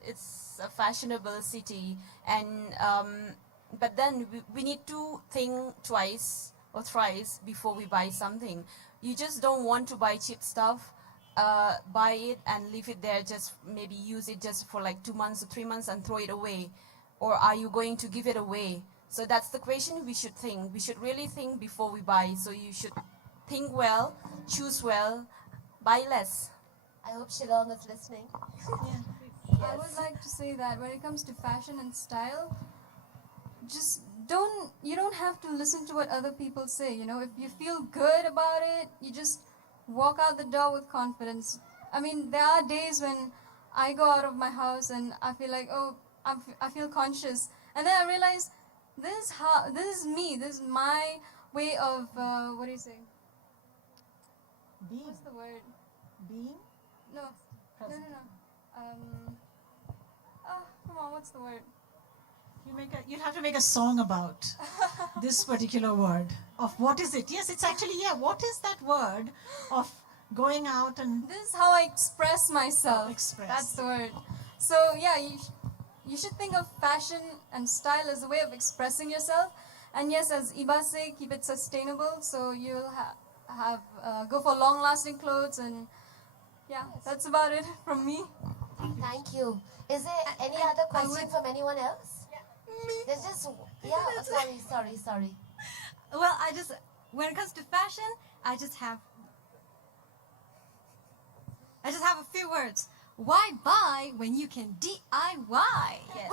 it's a fashionable city, and but then we need to think twice or thrice before we buy something. You just don't want to buy cheap stuff, buy it and leave it there, just maybe use it just for like 2 months or 3 months and throw it away, or are you going to give it away? So that's the question we should think. We should really think before we buy. So you should think well, choose well, buy less. I hope Shillong is listening. I would like to say that when it comes to fashion and style, just you don't have to listen to what other people say. You know, if you feel good about it, you just walk out the door with confidence. I mean, there are days when I go out of my house and I feel like, oh, I feel conscious, and then I realize this is me. This is my way of what do you say? Being. What's the word? Being? No. Present. No. Oh, come on. What's the word? You'll have to make a song about this particular word of what is it? Yes, it's actually, yeah, what is that word of going out and... This is how I express myself. Express. That's the word. So yeah, you should think of fashion and style as a way of expressing yourself. And yes, as Iba say, keep it sustainable. So you'll go for long-lasting clothes, and yeah, that's about it from me. Thank you. Is there any other question from anyone else? There's just, sorry. Well, when it comes to fashion, I just have a few words. Why buy when you can DIY? Yes.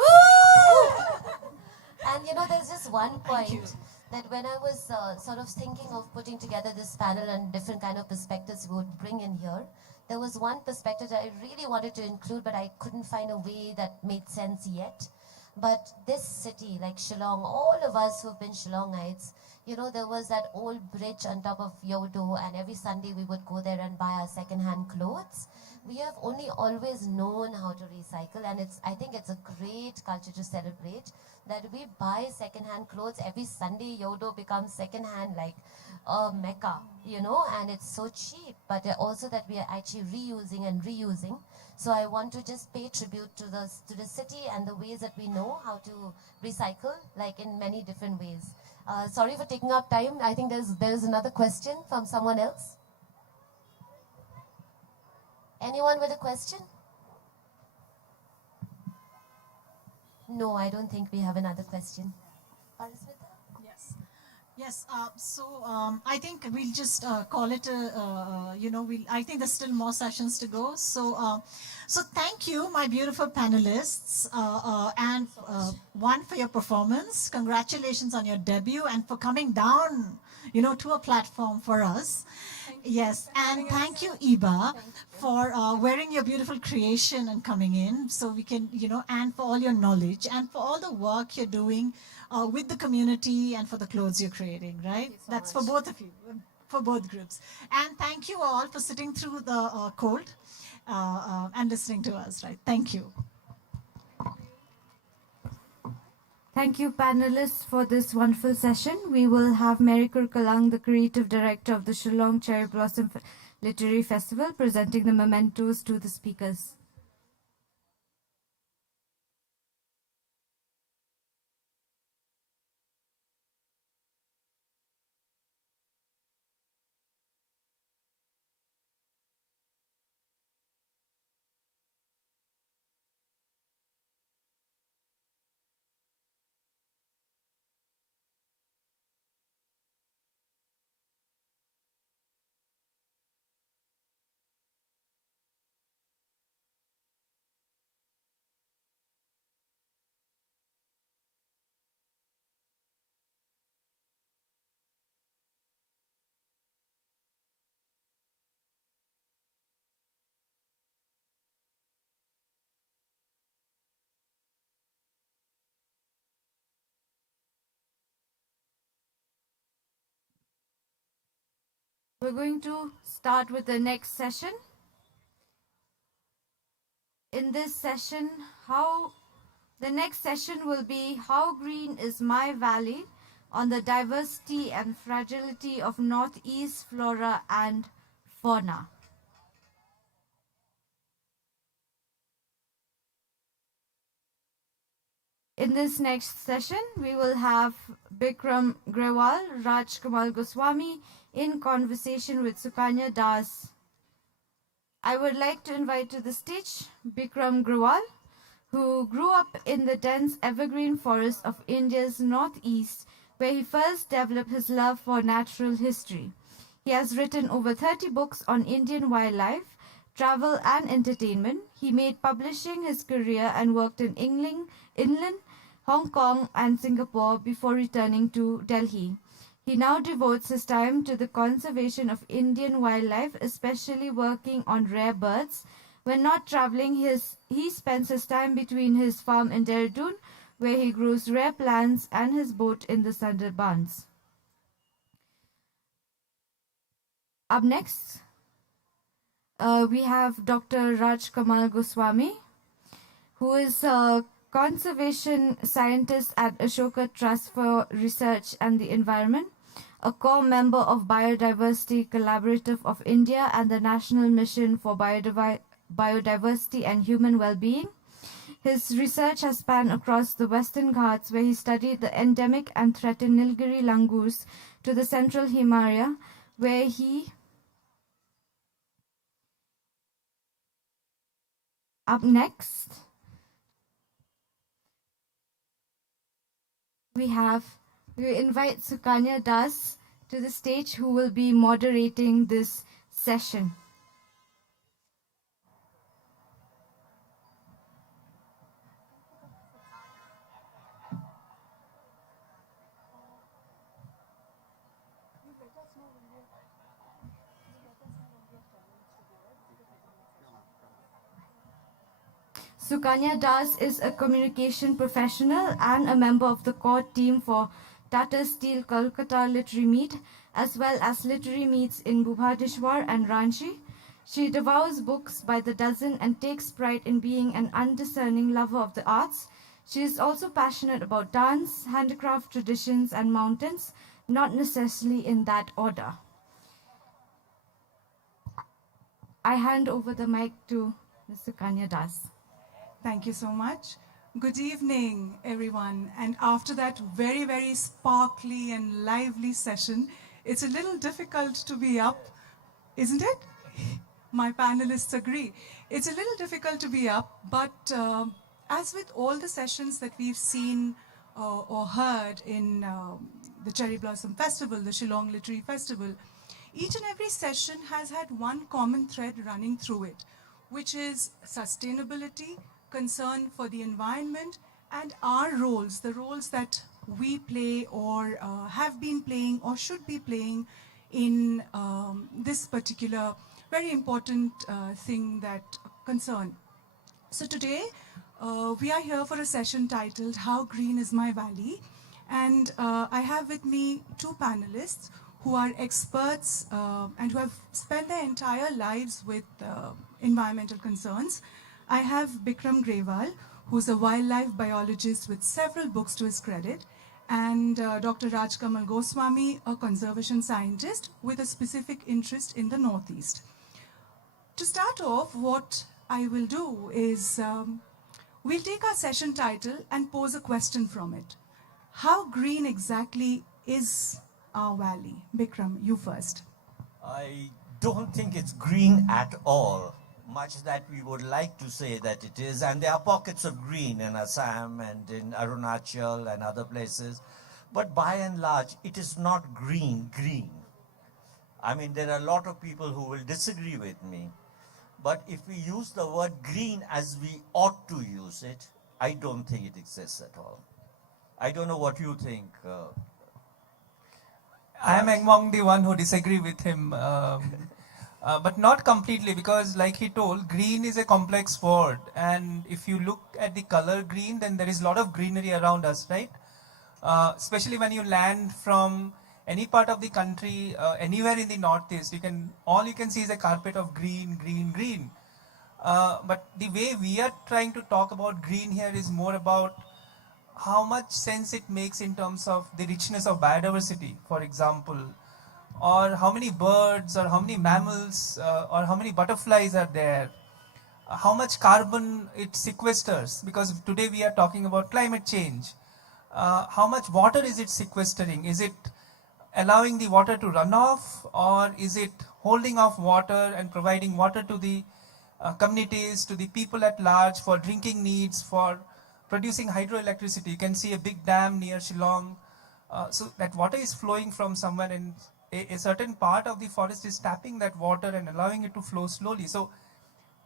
And there's just one point that when I was sort of thinking of putting together this panel and different kind of perspectives we would bring in here, there was one perspective that I really wanted to include, but I couldn't find a way that made sense yet. But this city, like Shillong, all of us who've been Shillongites, there was that old bridge on top of Yodo, and every Sunday we would go there and buy our second-hand clothes. We have only always known how to recycle, and I think it's a great culture to celebrate, that we buy second-hand clothes. Every Sunday, Yodo becomes second-hand, like a mecca, and it's so cheap, but also that we are actually reusing and reusing. So I want to just pay tribute to the city and the ways that we know how to recycle, like in many different ways. Sorry for taking up time. I think there's another question from someone else. Anyone with a question? No, I don't think we have another question. Parismita? Yes, I think we'll just call it I think there's still more sessions to go. So thank you, my beautiful panelists, and one, for your performance. Congratulations on your debut and for coming down, to a platform for us. Yes, and thank you, Iba, for wearing your beautiful creation and coming in, so we can, and for all your knowledge and for all the work you're doing with the community and for the clothes you're creating, right? That's for both of you, for both groups. And thank you all for sitting through the cold and listening to us, right? Thank you. Thank you, panelists, for this wonderful session. We will have Mary Kurkalang, the creative director of the Shillong Cherry Blossom Literary Festival, presenting the mementos to the speakers. We're going to start with the next session. In this session, the next session will be How Green is My Valley, on the diversity and fragility of Northeast flora and fauna. In this next session, we will have Bikram Grewal, Raj Kamal Goswami in conversation with Sukanya Das. I would like to invite to the stage Bikram Grewal, who grew up in the dense evergreen forest of India's northeast, where he first developed his love for natural history. He has written over 30 books on Indian wildlife, travel and entertainment. He made publishing his career and worked in England, Hong Kong and Singapore before returning to Delhi. He now devotes his time to the conservation of Indian wildlife, especially working on rare birds. When not traveling, he spends his time between his farm in Dehradun, where he grows rare plants, and his boat in the Sundarbans. Up next, we have Dr. Raj Kamal Goswami, who is a conservation scientist at Ashoka Trust for Research and the Environment, a core member of Biodiversity Collaborative of India and the National Mission for Biodiversity and Human Well-being. His research has spanned across the Western Ghats, where he studied the endemic and threatened Nilgiri langurs, to the central Himalaya, where he... Up next, we invite Sukanya Das to the stage, who will be moderating this session. Sukanya Das is a communication professional and a member of the core team for Tata Steel Kolkata Literary Meet, as well as literary meets in Bhubaneswar and Ranchi. She devours books by the dozen and takes pride in being an undiscerning lover of the arts. She is also passionate about dance, handicraft traditions, and mountains, not necessarily in that order. I hand over the mic to Ms. Sukanya Das. Thank you so much. Good evening, everyone. And after that very, very sparkly and lively session, it's a little difficult to be up, isn't it? My panelists agree. It's a little difficult to be up, but as with all the sessions that we've seen or heard in the Cherry Blossom Festival, the Shillong Literary Festival, each and every session has had one common thread running through it, which is sustainability, concern for the environment, and our roles, the roles that we play or have been playing or should be playing in this particular very important thing that concern. So today, we are here for a session titled How Green is My Valley? And I have with me two panelists who are experts and who have spent their entire lives with environmental concerns. I have Bikram Grewal, who's a wildlife biologist with several books to his credit, and Dr. Raj Kamal Goswami, a conservation scientist with a specific interest in the Northeast. To start off, what I will do is we'll take our session title and pose a question from it. How green exactly is our valley? Bikram, you first. I don't think it's green at all, much that we would like to say that it is. And there are pockets of green in Assam and in Arunachal and other places. But by and large, it is not green. I mean, there are a lot of people who will disagree with me. But if we use the word green as we ought to use it, I don't think it exists at all. I don't know what you think. I am among the one who disagree with him, but not completely, because like he told, green is a complex word, and if you look at the color green, then there is a lot of greenery around us, right? Especially when you land from any part of the country, anywhere in the northeast, all you can see is a carpet of green. But the way we are trying to talk about green here is more about how much sense it makes in terms of the richness of biodiversity, for example, or how many birds or how many mammals or how many butterflies are there. how much carbon it sequesters, because today we are talking about climate change. How much water is it sequestering? Is it allowing the water to run off, or is it holding off water and providing water to the communities, to the people at large for drinking needs, for producing hydroelectricity? You can see a big dam near Shillong. So that water is flowing from somewhere, and a certain part of the forest is tapping that water and allowing it to flow slowly. So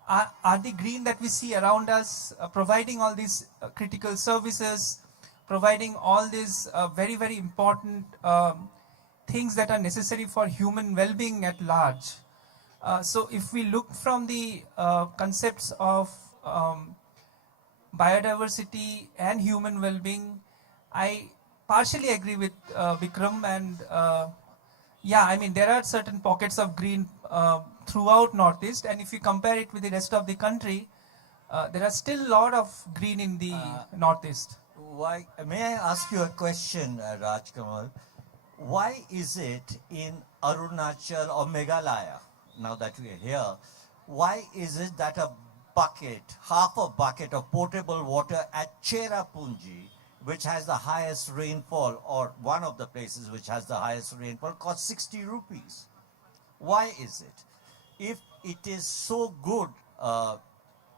are the green that we see around us providing all these critical services, providing all these very, very important things that are necessary for human well-being at large? So if we look from the concepts of biodiversity and human well-being, I partially agree with Vikram, and yeah, I mean, there are certain pockets of green throughout Northeast, and if you compare it with the rest of the country, there are still a lot of green in the Northeast. Why? May I ask you a question, Raj Kamal? Why is it in Arunachal or Meghalaya, now that we are here, why is it that a bucket, half a bucket of potable water at Cherrapunji, which has the highest rainfall, or one of the places which has the highest rainfall, costs 60 rupees? Why is it? If it is so good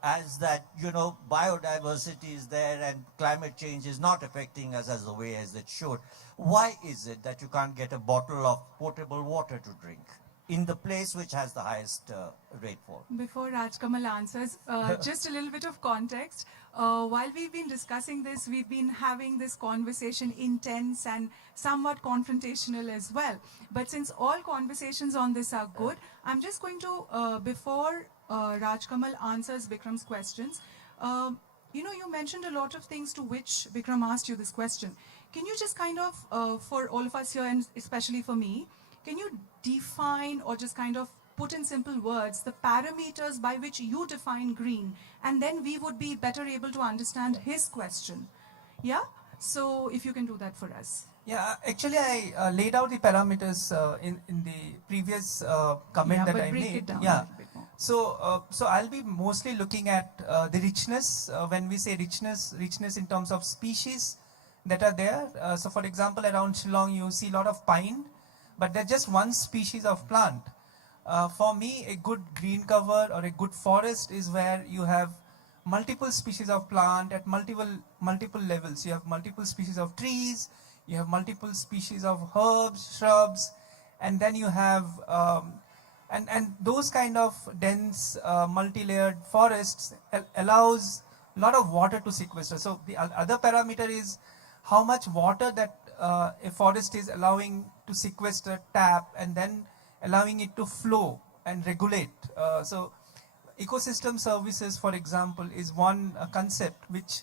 as that, you know, biodiversity is there and climate change is not affecting us as the way as it should, why is it that you can't get a bottle of potable water to drink in the place which has the highest rainfall? Before Rajkamal answers, just a little bit of context. While we've been discussing this, we've been having this conversation intense and somewhat confrontational as well. But since all conversations on this are good, I'm just going to, before Rajkamal answers Bikram's questions, you know, you mentioned a lot of things to which Bikram asked you this question. Can you just kind of, for all of us here and especially for me, can you define or just kind of put in simple words the parameters by which you define green, and then we would be better able to understand his question. Yeah? So if you can do that for us. Yeah, actually I laid out the parameters in the previous comment that I made. Break it down Yeah. a little bit more. So I'll be mostly looking at the richness. When we say richness in terms of species that are there. So for example, around Shillong you see a lot of pine, but they're just one species of plant. For me, a good green cover or a good forest is where you have multiple species of plant at multiple levels. You have multiple species of trees, you have multiple species of herbs, shrubs, and then you have and those kind of dense multi-layered forests allows a lot of water to sequester. So the other parameter is how much water that a forest is allowing to sequester, tap, and then allowing it to flow and regulate. So ecosystem services, for example, is one concept which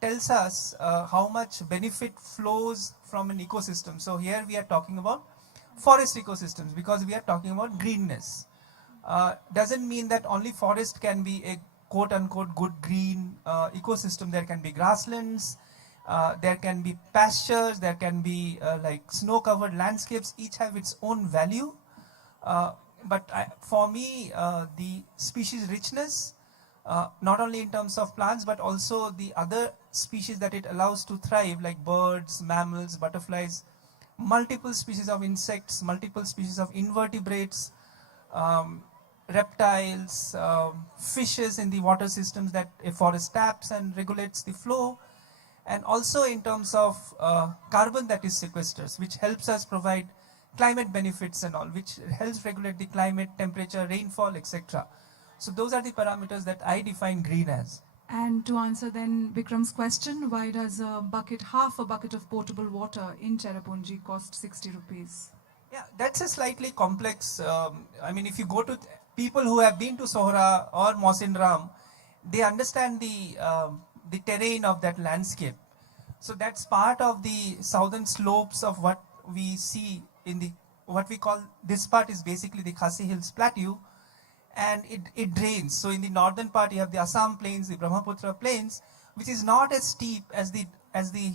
tells us how much benefit flows from an ecosystem. So here we are talking about forest ecosystems because we are talking about greenness. Doesn't mean that only forest can be a quote-unquote good green ecosystem. There can be grasslands, there can be pastures, there can be like snow-covered landscapes. Each have its own value. But for me, the species richness, not only in terms of plants, but also the other species that it allows to thrive, like birds, mammals, butterflies, multiple species of insects, multiple species of invertebrates, reptiles, fishes in the water systems that a forest taps and regulates the flow, and also in terms of carbon that is sequestered, which helps us provide climate benefits and all, which helps regulate the climate, temperature, rainfall, etc. So those are the parameters that I define green as. And to answer then Bikram's question, why does half a bucket of potable water in Cherrapunji cost 60 rupees? Yeah, that's a slightly complex, I mean, if you go to people who have been to Sohra or Mausinram, they understand the terrain of that landscape. So that's part of the southern slopes of what we see in the, what we call, this part is basically the Khasi Hills Plateau, and it drains. So in the northern part you have the Assam plains, the Brahmaputra plains, which is not as steep as the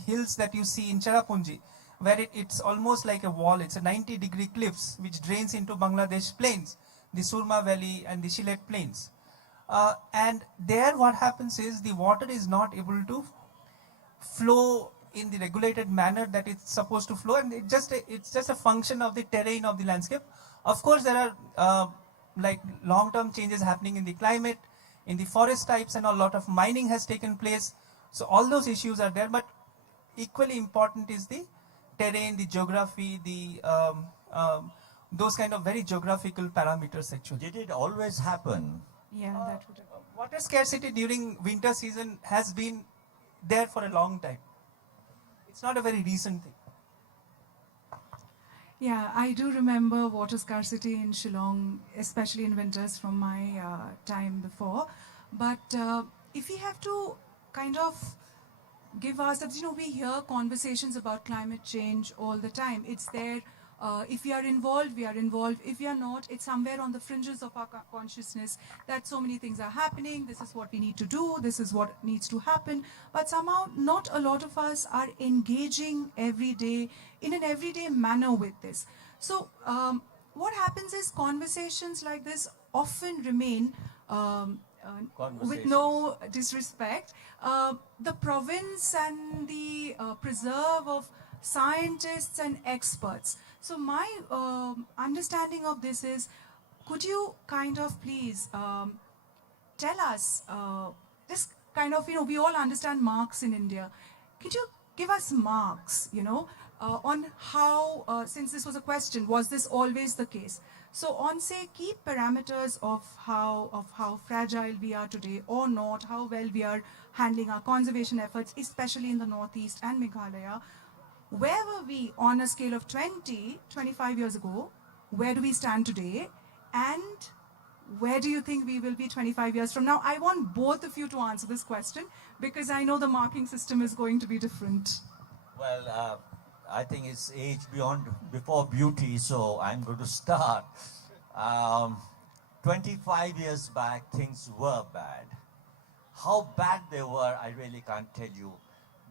hills that you see in Cherrapunji, where it's almost like a wall. It's a 90-degree cliffs which drains into Bangladesh plains, the Surma Valley and the Sylhet plains. And there what happens is the water is not able to flow in the regulated manner that it's supposed to flow, and it's just a function of the terrain of the landscape. Of course, there are like long-term changes happening in the climate, in the forest types, and a lot of mining has taken place. So all those issues are there, but equally important is the terrain, the geography, those kind of very geographical parameters actually. Did it always happen? Yeah, that would have. Water scarcity during winter season has been there for a long time. It's not a very recent thing. Yeah, I do remember water scarcity in Shillong, especially in winters from my time before. But if we have to kind of give ourselves, we hear conversations about climate change all the time. It's there. If we are involved, we are involved. If we are not, it's somewhere on the fringes of our consciousness that so many things are happening. This is what we need to do. This is what needs to happen. But somehow, not a lot of us are engaging every day in an everyday manner with this. So what happens is conversations like this often remain with no disrespect, the province and the preserve of scientists and experts. So my understanding of this is, could you kind of please tell us, this kind of, we all understand marks in India. Could you give us marks, on how, since this was a question, was this always the case? So on, say, key parameters of how fragile we are today or not, how well we are handling our conservation efforts, especially in the Northeast and Meghalaya, where were we on a scale of 25 years ago? Where do we stand today? And where do you think we will be 25 years from now? I want both of you to answer this question because I know the marking system is going to be different. Well, I think it's age before beauty, so I'm going to start. 25 years back, things were bad. How bad they were, I really can't tell you.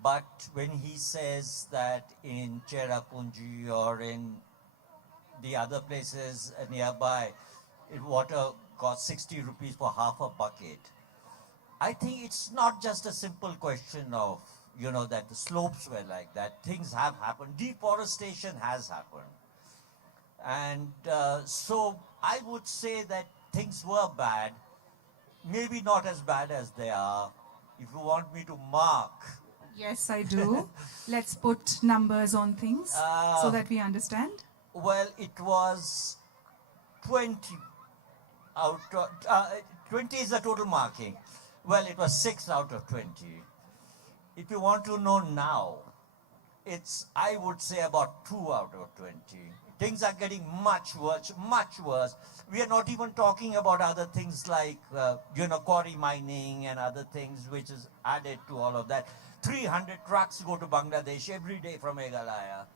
But when he says that in Cherrapunji or in the other places nearby, water costs 60 rupees for half a bucket, I think it's not just a simple question of, that the slopes were like that. Things have happened. Deforestation has happened. And so I would say that things were bad, maybe not as bad as they are. If you want me to mark. Yes, I do. Let's put numbers on things so that we understand. Well, it was 20 out of, 20 is the total marking. Well, it was 6 out of 20. If you want to know now, it's, I would say, about 2 out of 20. Things are getting much worse, much worse. We are not even talking about other things like, quarry mining and other things which is added to all of that. 300 trucks go to Bangladesh every day from Meghalaya.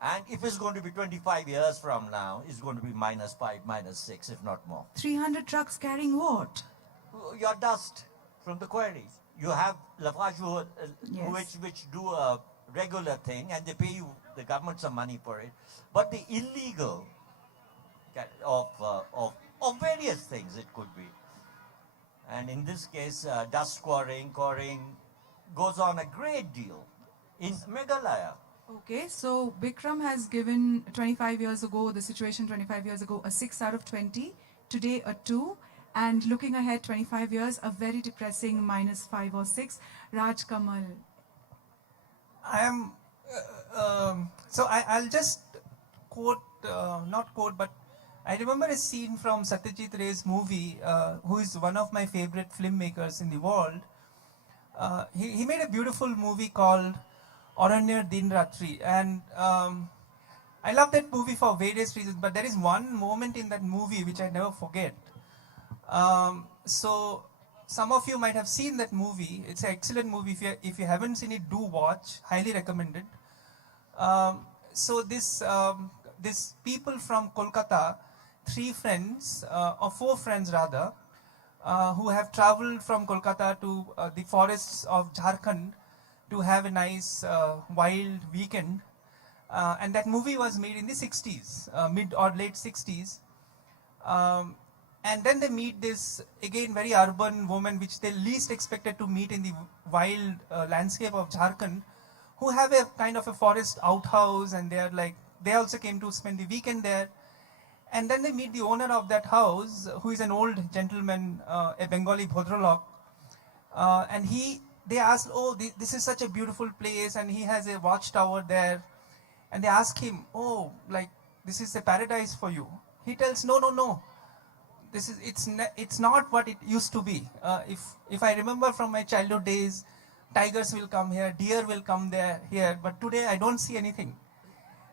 And if it's going to be 25 years from now, it's going to be -5, -6, if not more. 300 trucks carrying what? Your dust from the quarries. You have Lafarge Yes. which do a regular thing and they pay you, the government, some money for it. But the illegal of various things it could be. And in this case, dust quarrying goes on a great deal in Meghalaya. Okay, so Bikram has given 25 years ago, the situation 25 years ago, a 6 out of 20. Today, a 2. And looking ahead 25 years, a very depressing -5 or 6. Raj Kamal. I'll just quote, not quote, but I remember a scene from Satyajit Ray's movie, who is one of my favorite filmmakers in the world. He made a beautiful movie called Aranya Din Ratri, and I love that movie for various reasons, but there is one moment in that movie which I never forget. So some of you might have seen that movie. It's an excellent movie. If you haven't seen it, do watch. Highly recommended. So this people from Kolkata, 3 friends, or 4 friends rather, who have traveled from Kolkata to the forests of Jharkhand to have a nice wild weekend. And that movie was made in the 60s, mid or late 60s. And then they meet this, again, very urban woman, which they least expected to meet in the wild landscape of Jharkhand, who have a kind of a forest outhouse, and they also came to spend the weekend there. And then they meet the owner of that house, who is an old gentleman, a Bengali Bhodralok. And they asked, oh, this is such a beautiful place, and he has a watchtower there. And they ask him, oh, like, this is a paradise for you. He tells, no, no, no. It's not what it used to be. If I remember from my childhood days, tigers will come here, deer will come here, but today I don't see anything.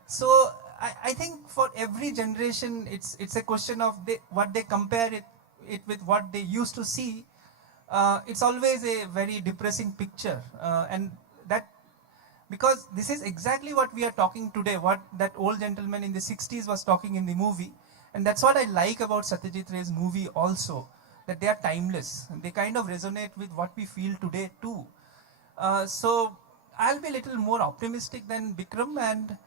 So I think for every generation, it's a question of what they compare it with what they used to see. It's always a very depressing picture, and that because this is exactly what we are talking today, what that old gentleman in the 60s was talking in the movie. And that's what I like about Satyajit Ray's movie also, that they are timeless. They kind of resonate with what we feel today too. So I'll be a little more optimistic than Bikram, and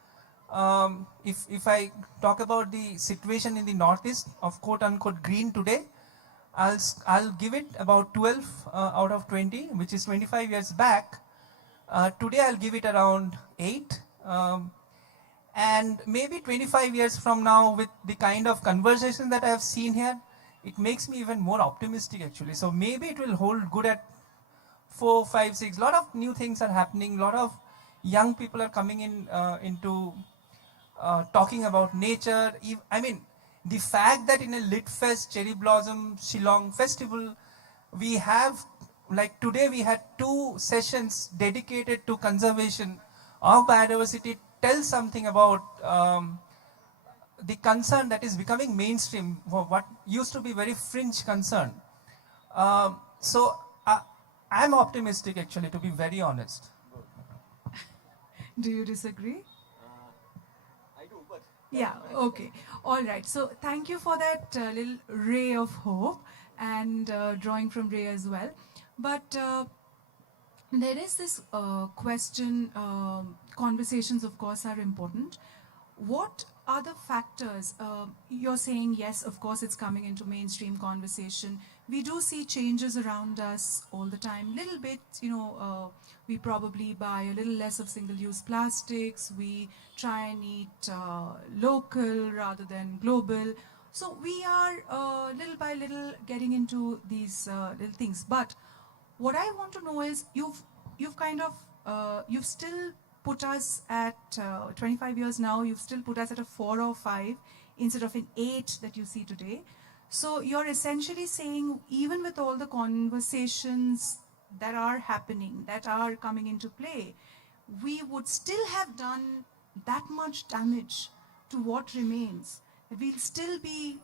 if I talk about the situation in the Northeast of quote-unquote green today, I'll give it about 12 out of 20, which is 25 years back. Today I'll give it around 8. And maybe 25 years from now, with the kind of conversation that I have seen here, it makes me even more optimistic actually. So maybe it will hold good at 4, 5, 6. A lot of new things are happening. A lot of young people are coming into talking about nature. I mean, the fact that in a Lit Fest, Cherry Blossom, Shillong Festival, we have, like today we had 2 sessions dedicated to conservation of biodiversity, tells something about the concern that is becoming mainstream, for what used to be very fringe concern. So I'm optimistic actually, to be very honest. Do you disagree? I do, but... Yeah, okay. All right. So thank you for that little ray of hope, and drawing from Ray as well. But there is this question, conversations of course are important. What are the factors? You're saying yes, of course it's coming into mainstream conversation. We do see changes around us all the time. Little bit, we probably buy a little less of single-use plastics. We try and eat local rather than global. So we are little by little getting into these little things. But what I want to know is, you've kind of you've still put us at 25 years now. You've still put us at a 4 or 5 instead of an 8 that you see today. So you're essentially saying, even with all the conversations that are happening, that are coming into play, we would still have done that much damage to what remains. We'll still be,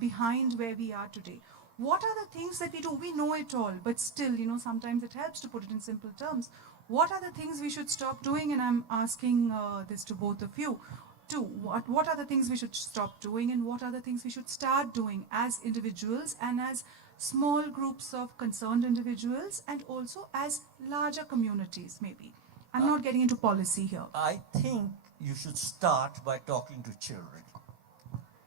behind where we are today. What are the things that we do? We know it all, but still, sometimes it helps to put it in simple terms. What are the things we should stop doing? And I'm asking this to both of you too. What are the things we should stop doing, and what are the things we should start doing as individuals and as small groups of concerned individuals, and also as larger communities maybe? I'm not getting into policy here. I think you should start by talking to children.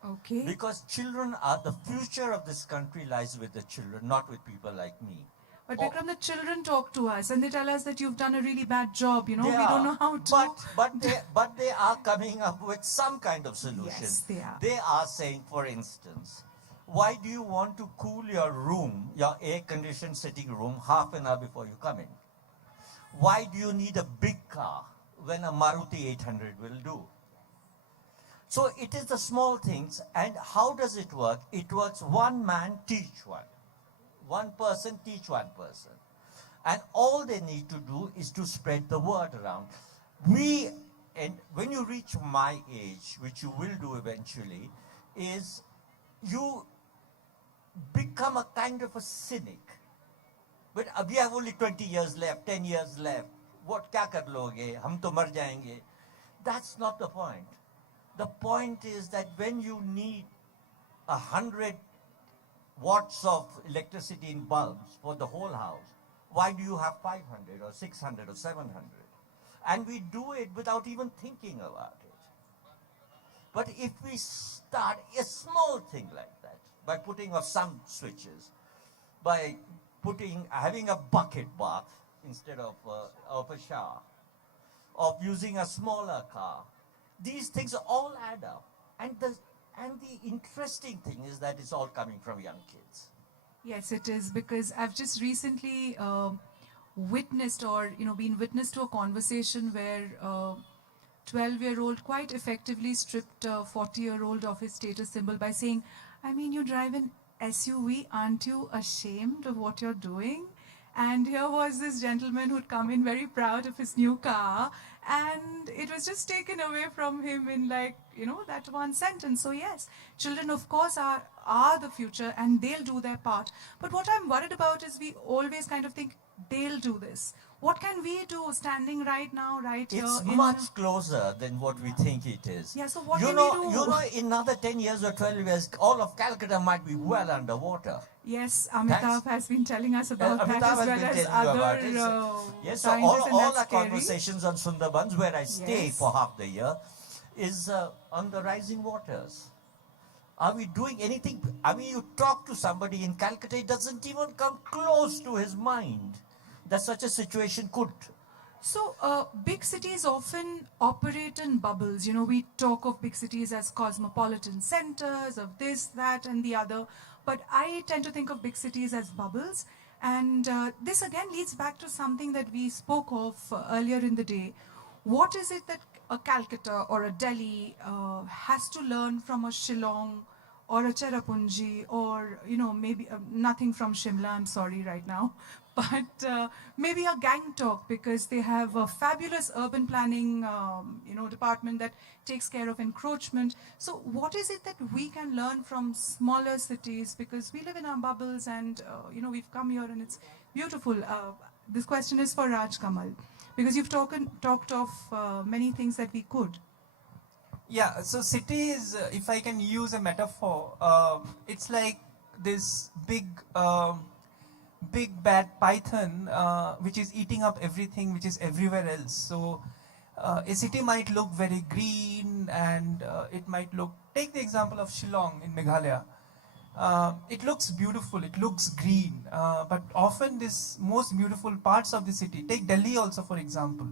Okay. Because children are the future of this country, lies with the children, not with people like me. But Vikram, the children talk to us and they tell us that you've done a really bad job, we They don't are, know how to. But they are coming up with some kind of solution. Yes, they are. They are saying, for instance, why do you want to cool your room, your air-conditioned sitting room, half an hour before you come in? Why do you need a big car when a Maruti 800 will do? So it is the small things. And how does it work? It works one man teach one. One person teach one person. And all they need to do is to spread the word around. And when you reach my age, which you will do eventually, is you become a kind of a cynic. But we have only 20 years left, 10 years left. What kya kar loge? Hum to mar jayenge. That's not the point. The point is that when you need 100 watts of electricity in bulbs for the whole house, why do you have 500 or 600 or 700? And we do it without even thinking about it. But if we start a small thing like that, by putting off some switches, by having a bucket bath instead of a shower, of using a smaller car. These things all add up. And the interesting thing is that it's all coming from young kids. Yes, it is, because I've just recently witnessed, or been witness to a conversation where 12-year-old quite effectively stripped a 40-year-old of his status symbol by saying, I mean, you drive an SUV, aren't you ashamed of what you're doing? And here was this gentleman who'd come in very proud of his new car, and it was just taken away from him in that one sentence. So yes, children of course are the future, and they'll do their part. But what I'm worried about is we always kind of think they'll do this. What can we do standing right now, right here? It's much closer than what we think it is. Yeah, so what you can know, we do? You know, in another 10 years or 12 years, all of Calcutta might be well underwater. Yes, Amitabh has been telling us about that, Amitabh as has well been as telling you about other it. Yes, so scientists, and all that's our scary. conversations on Sundarbans, where I stay Yes. for half the year, is on the rising waters. Are we doing anything? I mean, you talk to somebody in Calcutta, it doesn't even come close to his mind that such a situation could. So, big cities often operate in bubbles. We talk of big cities as cosmopolitan centers of this, that, and the other. But I tend to think of big cities as bubbles. And this again leads back to something that we spoke of earlier in the day. What is it that a Calcutta or a Delhi has to learn from a Shillong or a Cherrapunji, or maybe nothing from Shimla, I'm sorry right now, but maybe a Gangtok, because they have a fabulous urban planning department that takes care of encroachment. So what is it that we can learn from smaller cities, because we live in our bubbles, and we've come here and it's beautiful. This question is for Raj Kamal, because you've talked of many things that we could. Yeah, so cities, if I can use a metaphor, it's like this big bad python which is eating up everything which is everywhere else. So a city might look very green, and it might look, take the example of Shillong in Meghalaya. It looks beautiful, it looks green, but often these most beautiful parts of the city, take Delhi also for example,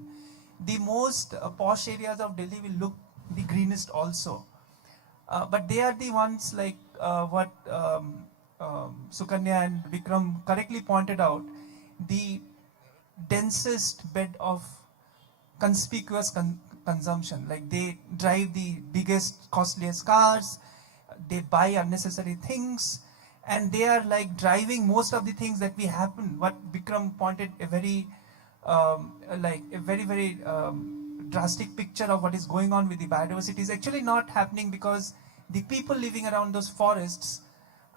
the most posh areas of Delhi will look the greenest also. But they are the ones like what Sukanya and Vikram correctly pointed out, the densest bed of conspicuous consumption. Like they drive the biggest, costliest cars, they buy unnecessary things, and they are like driving most of the things that we happen. What Vikram pointed a very very drastic picture of what is going on with the biodiversity is actually not happening because the people living around those forests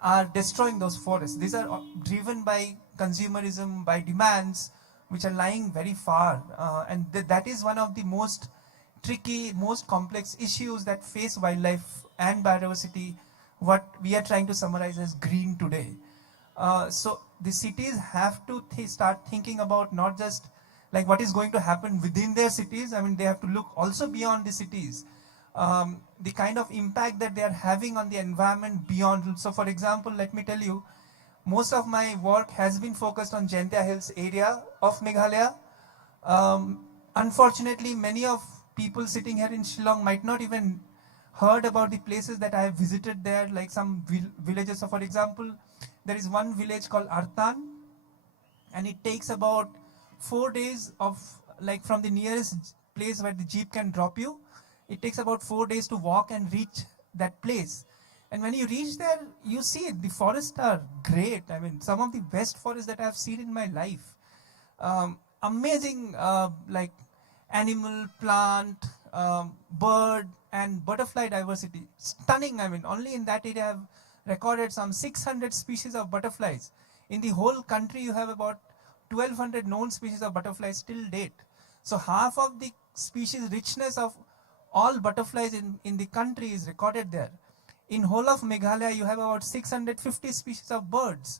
are destroying those forests. These are driven by consumerism, by demands which are lying very far, and that is one of the most tricky, most complex issues that face wildlife and biodiversity, what we are trying to summarize as green today. So the cities have to start thinking about not just like what is going to happen within their cities. I mean, they have to look also beyond the cities. The kind of impact that they are having on the environment beyond. So for example, let me tell you, most of my work has been focused on Jaintia Hills area of Meghalaya. Unfortunately, many of people sitting here in Shillong might not even heard about the places that I have visited there, like some villages. So for example, there is one village called Artan, and it takes about 4 days of, like from the nearest place where the jeep can drop you, it takes about 4 days to walk and reach that place. And when you reach there, you see it, the forests are great. I mean, some of the best forests that I have seen in my life. Amazing like animal, plant, bird and butterfly diversity. Stunning. I mean, only in that area I have recorded some 600 species of butterflies. In the whole country, you have about 1200 known species of butterflies till date. So half of the species richness of all butterflies in the country is recorded there. In whole of Meghalaya, you have about 650 species of birds.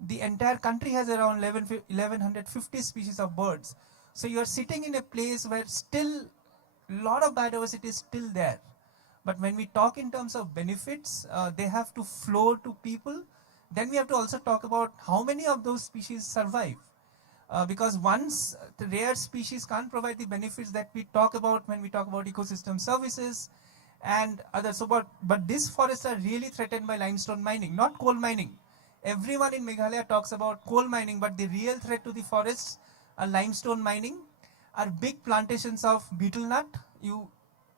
The entire country has around 1150 species of birds. So you are sitting in a place where still a lot of biodiversity is still there. But when we talk in terms of benefits, they have to flow to people. Then we have to also talk about how many of those species survive. Because once the rare species can't provide the benefits that we talk about when we talk about ecosystem services and others. So, but these forests are really threatened by limestone mining, not coal mining. Everyone in Meghalaya talks about coal mining, but the real threat to the forests are limestone mining, are big plantations of betel nut. You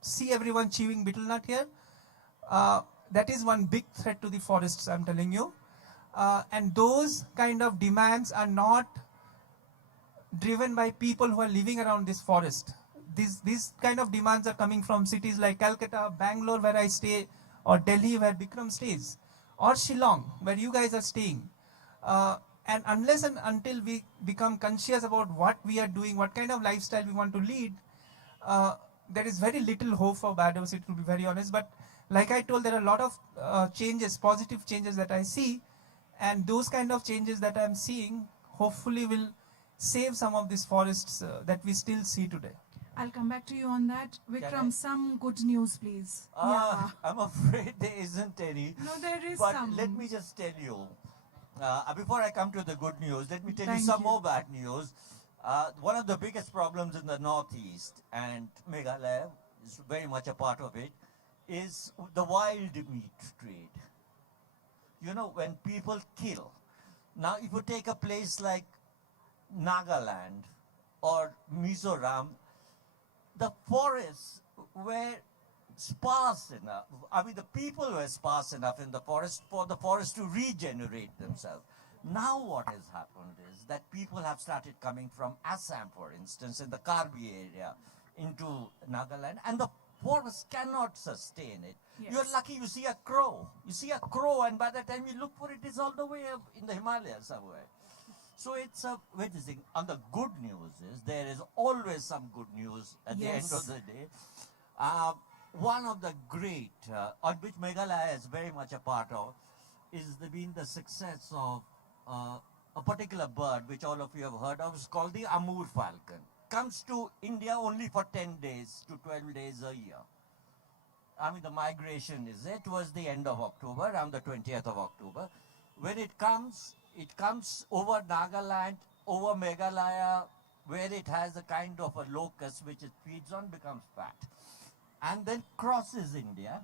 see everyone chewing betel nut here. That is one big threat to the forests, I'm telling you. And those kind of demands are not driven by people who are living around this forest. These kind of demands are coming from cities like Calcutta, Bangalore, where I stay, or Delhi, where Bikram stays, or Shillong, where you guys are staying. And unless and until we become conscious about what we are doing, what kind of lifestyle we want to lead, there is very little hope for biodiversity, to be very honest. But like I told, there are a lot of changes, positive changes that I see, and those kind of changes that I'm seeing hopefully will save some of these forests that we still see today. I'll come back to you on that. Vikram, some good news, please. I'm afraid there isn't any. No, there is but some. Let me just tell you, before I come to the good news, let me tell you Thank some you. more bad news. One of the biggest problems in the Northeast, and Meghalaya is very much a part of it, is the wild meat trade. You know, when people kill. Now, if you take a place like Nagaland or Mizoram, the forests were sparse enough. I mean, the people were sparse enough in the forest for the forest to regenerate themselves. Now what has happened is that people have started coming from Assam, for instance, in the Karbi area, into Nagaland, and the forest cannot sustain it. Yes. You're lucky you see a crow. You see a crow, and by the time you look for it, it's all the way up in the Himalayas somewhere. So it's a wait a second. And the good news is there is always some good news at the end of the day. One of the great, on which Meghalaya is very much a part of, is been the success of a particular bird which all of you have heard of. It's called the Amur falcon. Comes to India only for 10 days to 12 days a year. I mean, the migration is there towards the end of October, around the 20th of October. When it comes over Nagaland, over Meghalaya, where it has a kind of a locust which it feeds on, becomes fat. And then crosses India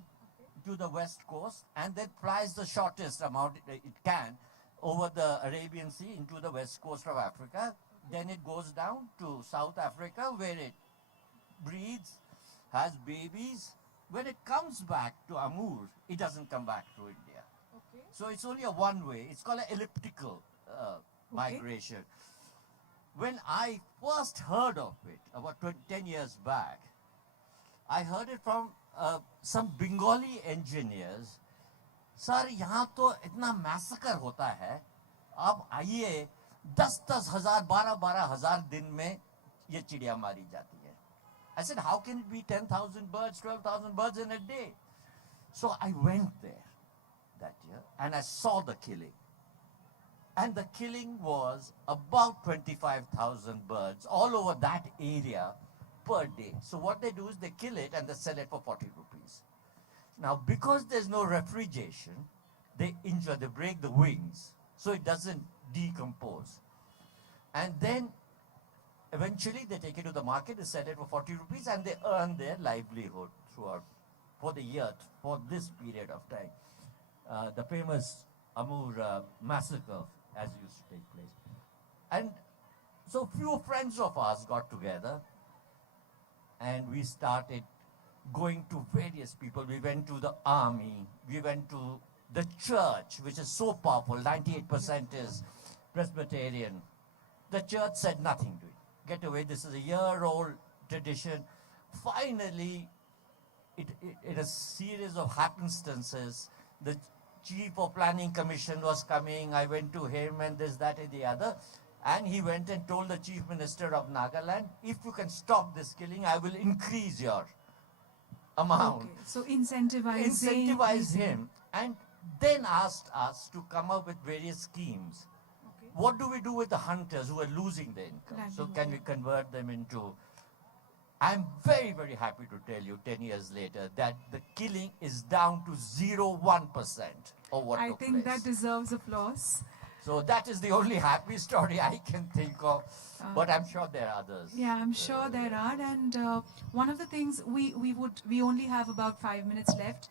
to the west coast, and then flies the shortest amount it can over the Arabian Sea into the west coast of Africa. Then it goes down to South Africa, where it breeds, has babies. When it comes back to Amur, it doesn't come back to India. Okay. So it's only a one way. It's called an elliptical migration. When I first heard of it, about 10 years back, I heard it from some Bengali engineers. Sir, यहाँ तो इतना massacre होता है, अब आइए 10,000, 12,000 दिन में ये चिड़िया मारी जाती है. I said, how can it be 10,000 birds, 12,000 birds in a day? So I went there that year and I saw the killing. And the killing was about 25,000 birds all over that area per day. So what they do is they kill it and they sell it for 40 rupees. Now, because there's no refrigeration, they break the wings, so it doesn't decompose. And then eventually they take it to the market, they sell it for 40 rupees, and they earn their livelihood throughout, for the year, for this period of time. The famous Amur massacre as used to take place. And so few friends of ours got together and we started going to various people. We went to the army, we went to the church, which is so powerful, 98% is Presbyterian. The church said nothing to it. Get away, this is a year-old tradition. Finally, in a series of happenstances, the chief of planning commission was coming. I went to him and this, that, and the other. And he went and told the chief minister of Nagaland, if you can stop this killing, I will increase your amount. Okay. So incentivize him. And then asked us to come up with various schemes. Okay. What do we do with the hunters who are losing their income? So can we convert them into I'm very, very happy to tell you 10 years later that the killing is down to 0.1% of what I took think that place. deserves applause. So that is the only happy story I can think of, but I'm sure there are others. Yeah, I'm sure there are. And one of the things we only have about 5 minutes left,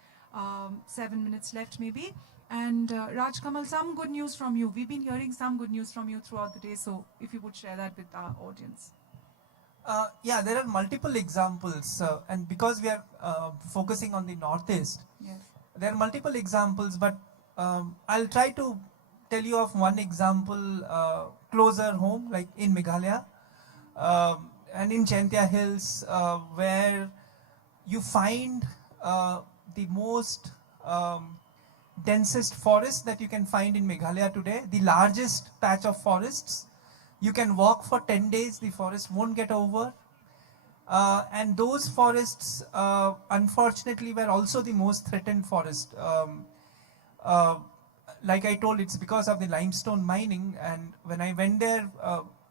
7 minutes left maybe. And Raj Kamal, some good news from you. We've been hearing some good news from you throughout the day. So if you would share that with our audience. Yeah, there are multiple examples, and because we are focusing on the Northeast, Yes. there are multiple examples, but I'll try to tell you of one example closer home, like in Meghalaya and in Chantia Hills, where you find the most densest forest that you can find in Meghalaya today, the largest patch of forests. You can walk for 10 days, the forest won't get over. And those forests, unfortunately, were also the most threatened forest. Like I told, it's because of the limestone mining. And when I went there,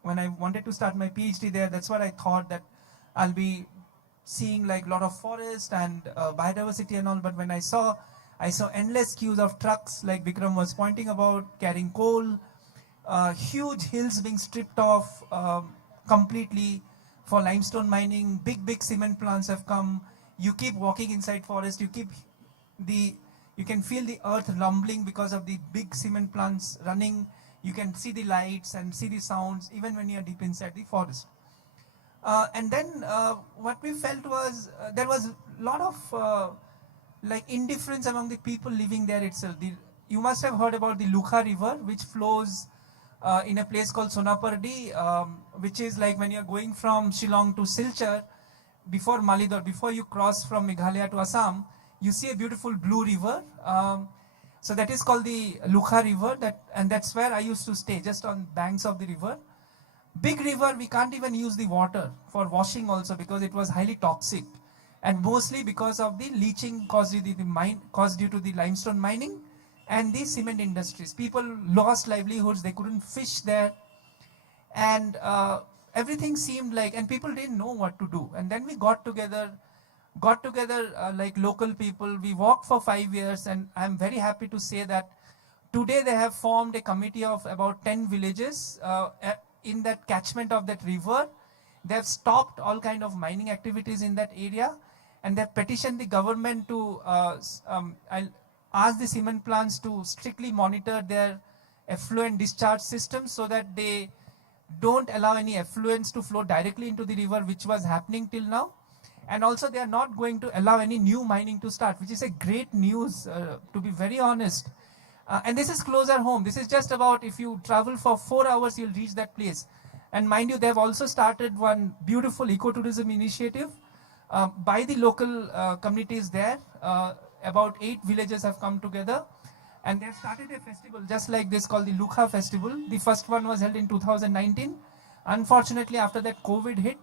when I wanted to start my PhD there, that's what I thought, that I'll be seeing like a lot of forest and biodiversity and all. But when I saw endless queues of trucks, like Vikram was pointing about, carrying coal, huge hills being stripped off completely for limestone mining. Big cement plants have come. You keep walking inside forest, you can feel the earth rumbling because of the big cement plants running. You can see the lights and see the sounds even when you are deep inside the forest. And then what we felt was there was a lot of like indifference among the people living there itself. You must have heard about the Lukha River, which flows in a place called Sonapardi, which is like when you're going from Shillong to Silchar, before Malidor, before you cross from Meghalaya to Assam, you see a beautiful blue river. So that is called the Lukha River, and that's where I used to stay, just on banks of the river. Big river, we can't even use the water for washing also because it was highly toxic, and mostly because of the leaching caused due to the limestone mining and the cement industries. People lost livelihoods, they couldn't fish there, and everything seemed like, and people didn't know what to do. And then we got together like local people. We walked for 5 years, and I'm very happy to say that today they have formed a committee of about 10 villages in that catchment of that river. They have stopped all kind of mining activities in that area, and they have petitioned the government to I'll ask the cement plants to strictly monitor their effluent discharge systems so that they don't allow any effluents to flow directly into the river, which was happening till now. And also they are not going to allow any new mining to start, which is a great news, to be very honest. And this is closer home. This is just about, if you travel for 4 hours, you'll reach that place. And mind you, they've also started one beautiful ecotourism initiative by the local communities there. About 8 villages have come together, and they've started a festival just like this called the Lukha Festival. The first one was held in 2019. Unfortunately, after that, COVID hit.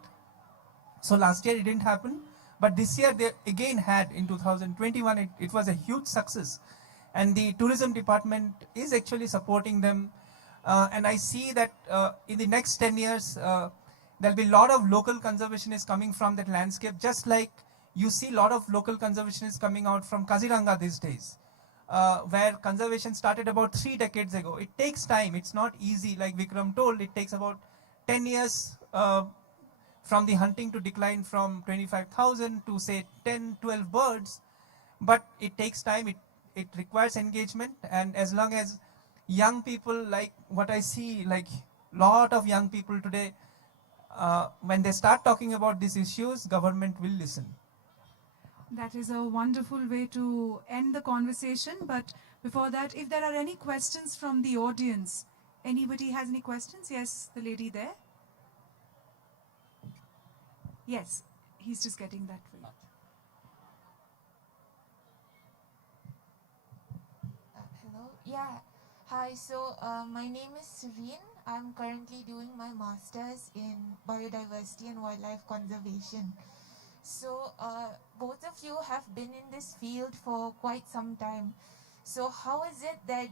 So last year it didn't happen. But this year they again had in 2021. It was a huge success. And the tourism department is actually supporting them. And I see that in the next 10 years, there'll be a lot of local conservationists coming from that landscape, just like you see a lot of local conservationists coming out from Kaziranga these days, where conservation started about 3 decades ago. It takes time. It's not easy. Like Vikram told, it takes about 10 years from the hunting to decline from 25,000 to say 10, 12 birds. But it takes time. It requires engagement. And as long as young people, like what I see, like lot of young people today, when they start talking about these issues, government will listen. That is a wonderful way to end the conversation. But before that, if there are any questions from the audience, anybody has any questions? Yes, the lady there. Yes, he's just getting that for you. Hello. Yeah. Hi. So my name is Serene. I'm currently doing my master's in biodiversity and wildlife conservation. So both of you have been in this field for quite some time. So how is it that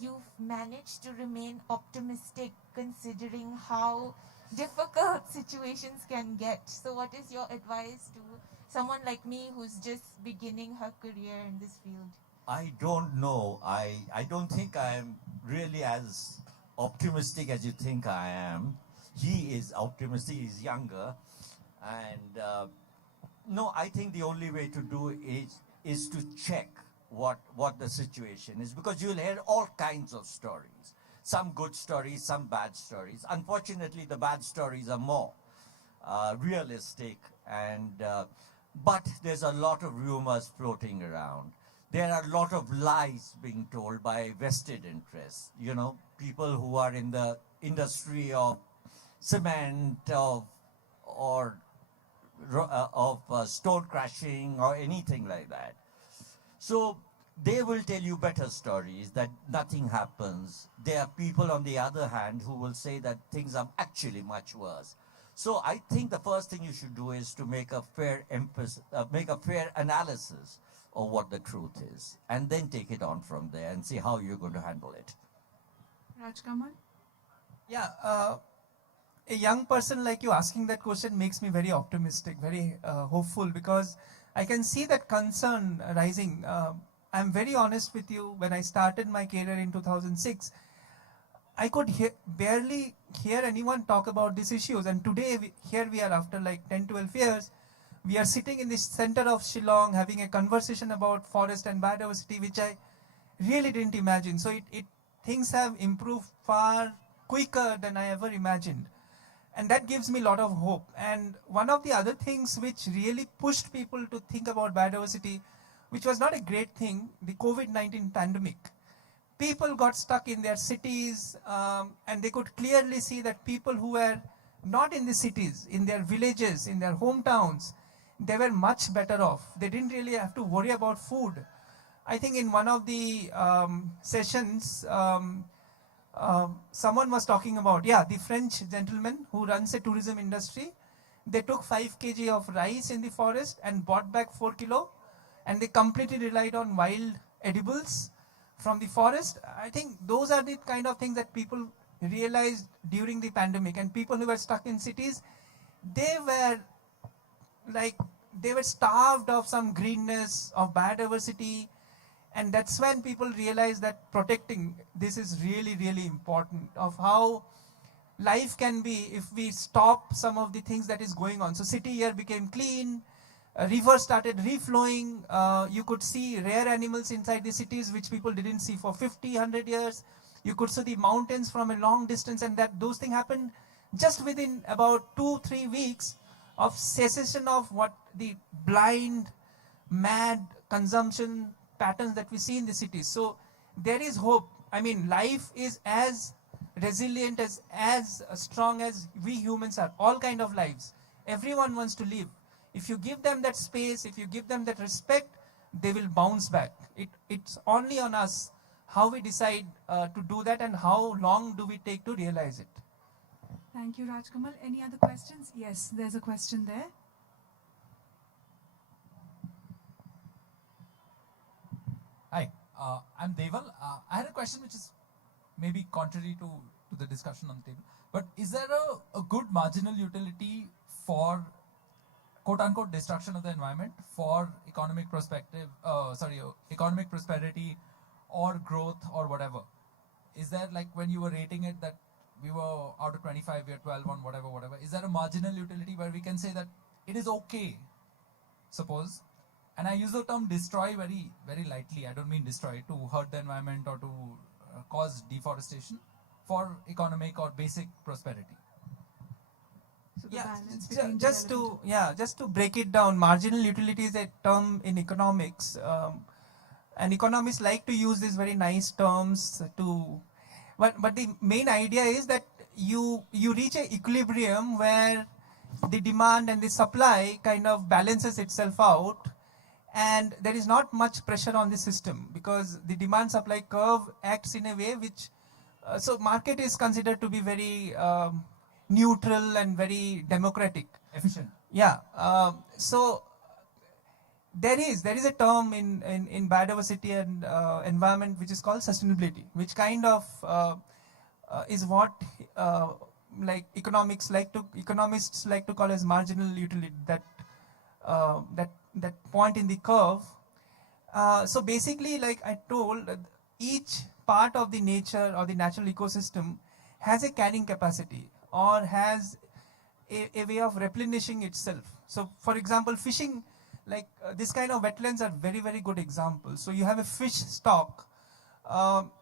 you've managed to remain optimistic considering how difficult situations can get? So what is your advice to someone like me who's just beginning her career in this field? I don't know. I don't think I'm really as optimistic as you think I am. He is optimistic, he's younger. And no, I think the only way to do is to check what the situation is, because you'll hear all kinds of stories. Some good stories, some bad stories. Unfortunately, the bad stories are more realistic, and but there's a lot of rumors floating around. There are a lot of lies being told by vested interests. You know, people who are in the industry of cement, or stone crashing or anything like that. So they will tell you better stories that nothing happens. There are people on the other hand who will say that things are actually much worse. So I think the first thing you should do is to make a fair analysis of what the truth is, and then take it on from there and see how you're going to handle it. Rajkamal? Yeah, a young person like you asking that question makes me very optimistic, very hopeful, because I can see that concern rising. I'm very honest with you. When I started my career in 2006, I could barely hear anyone talk about these issues. And today, here we are after like 10, 12 years. We are sitting in the center of Shillong having a conversation about forest and biodiversity, which I really didn't imagine. So things have improved far quicker than I ever imagined. And that gives me a lot of hope. And one of the other things which really pushed people to think about biodiversity, which was not a great thing, the COVID-19 pandemic. People got stuck in their cities, and they could clearly see that people who were not in the cities, in their villages, in their hometowns, they were much better off. They didn't really have to worry about food. I think in one of the sessions, someone was talking about, the French gentleman who runs a tourism industry. They took 5 kg of rice in the forest and bought back 4 kilo, and they completely relied on wild edibles from the forest. I think those are the kind of things that people realized during the pandemic. And people who were stuck in cities, they were starved of some greenness, of biodiversity. And that's when people realize that protecting this is really, really important, of how life can be if we stop some of the things that is going on. So city air became clean, rivers started reflowing, you could see rare animals inside the cities which people didn't see for 50, 100 years. You could see the mountains from a long distance, and those things happened just within about 2-3 weeks of cessation of what the blind, mad consumption patterns that we see in the cities. So there is hope. I mean, life is as resilient, as strong as we humans are. All kind of lives. Everyone wants to live. If you give them that space, if you give them that respect, they will bounce back. It's only on us how we decide to do that, and how long do we take to realize it. Thank you, Rajkamal. Any other questions? Yes, there's a question there. Hi, I'm Deval. I had a question which is maybe contrary to the discussion on the table. But is there a good marginal utility for quote-unquote destruction of the environment for economic economic prosperity or growth or whatever? Is there, like when you were rating it, that we were out of 25, we are 12 on whatever. Is there a marginal utility where we can say that it is okay, suppose? And I use the term destroy very, very lightly. I don't mean destroy to hurt the environment or to cause deforestation for economic or basic prosperity. So just to break it down, marginal utility is a term in economics, and economists like to use these very nice terms but the main idea is that you reach an equilibrium where the demand and the supply kind of balances itself out, and there is not much pressure on the system, because the demand supply curve acts in a way which so market is considered to be very neutral and very democratic, efficient. Yeah. So there is a term in biodiversity and environment which is called sustainability, which kind of is what like economists like to call as marginal utility. That point in the curve. So basically, like I told, each part of the nature or the natural ecosystem has a carrying capacity or has a way of replenishing itself. So for example, fishing, like this kind of wetlands are very, very good examples. So you have a fish stock,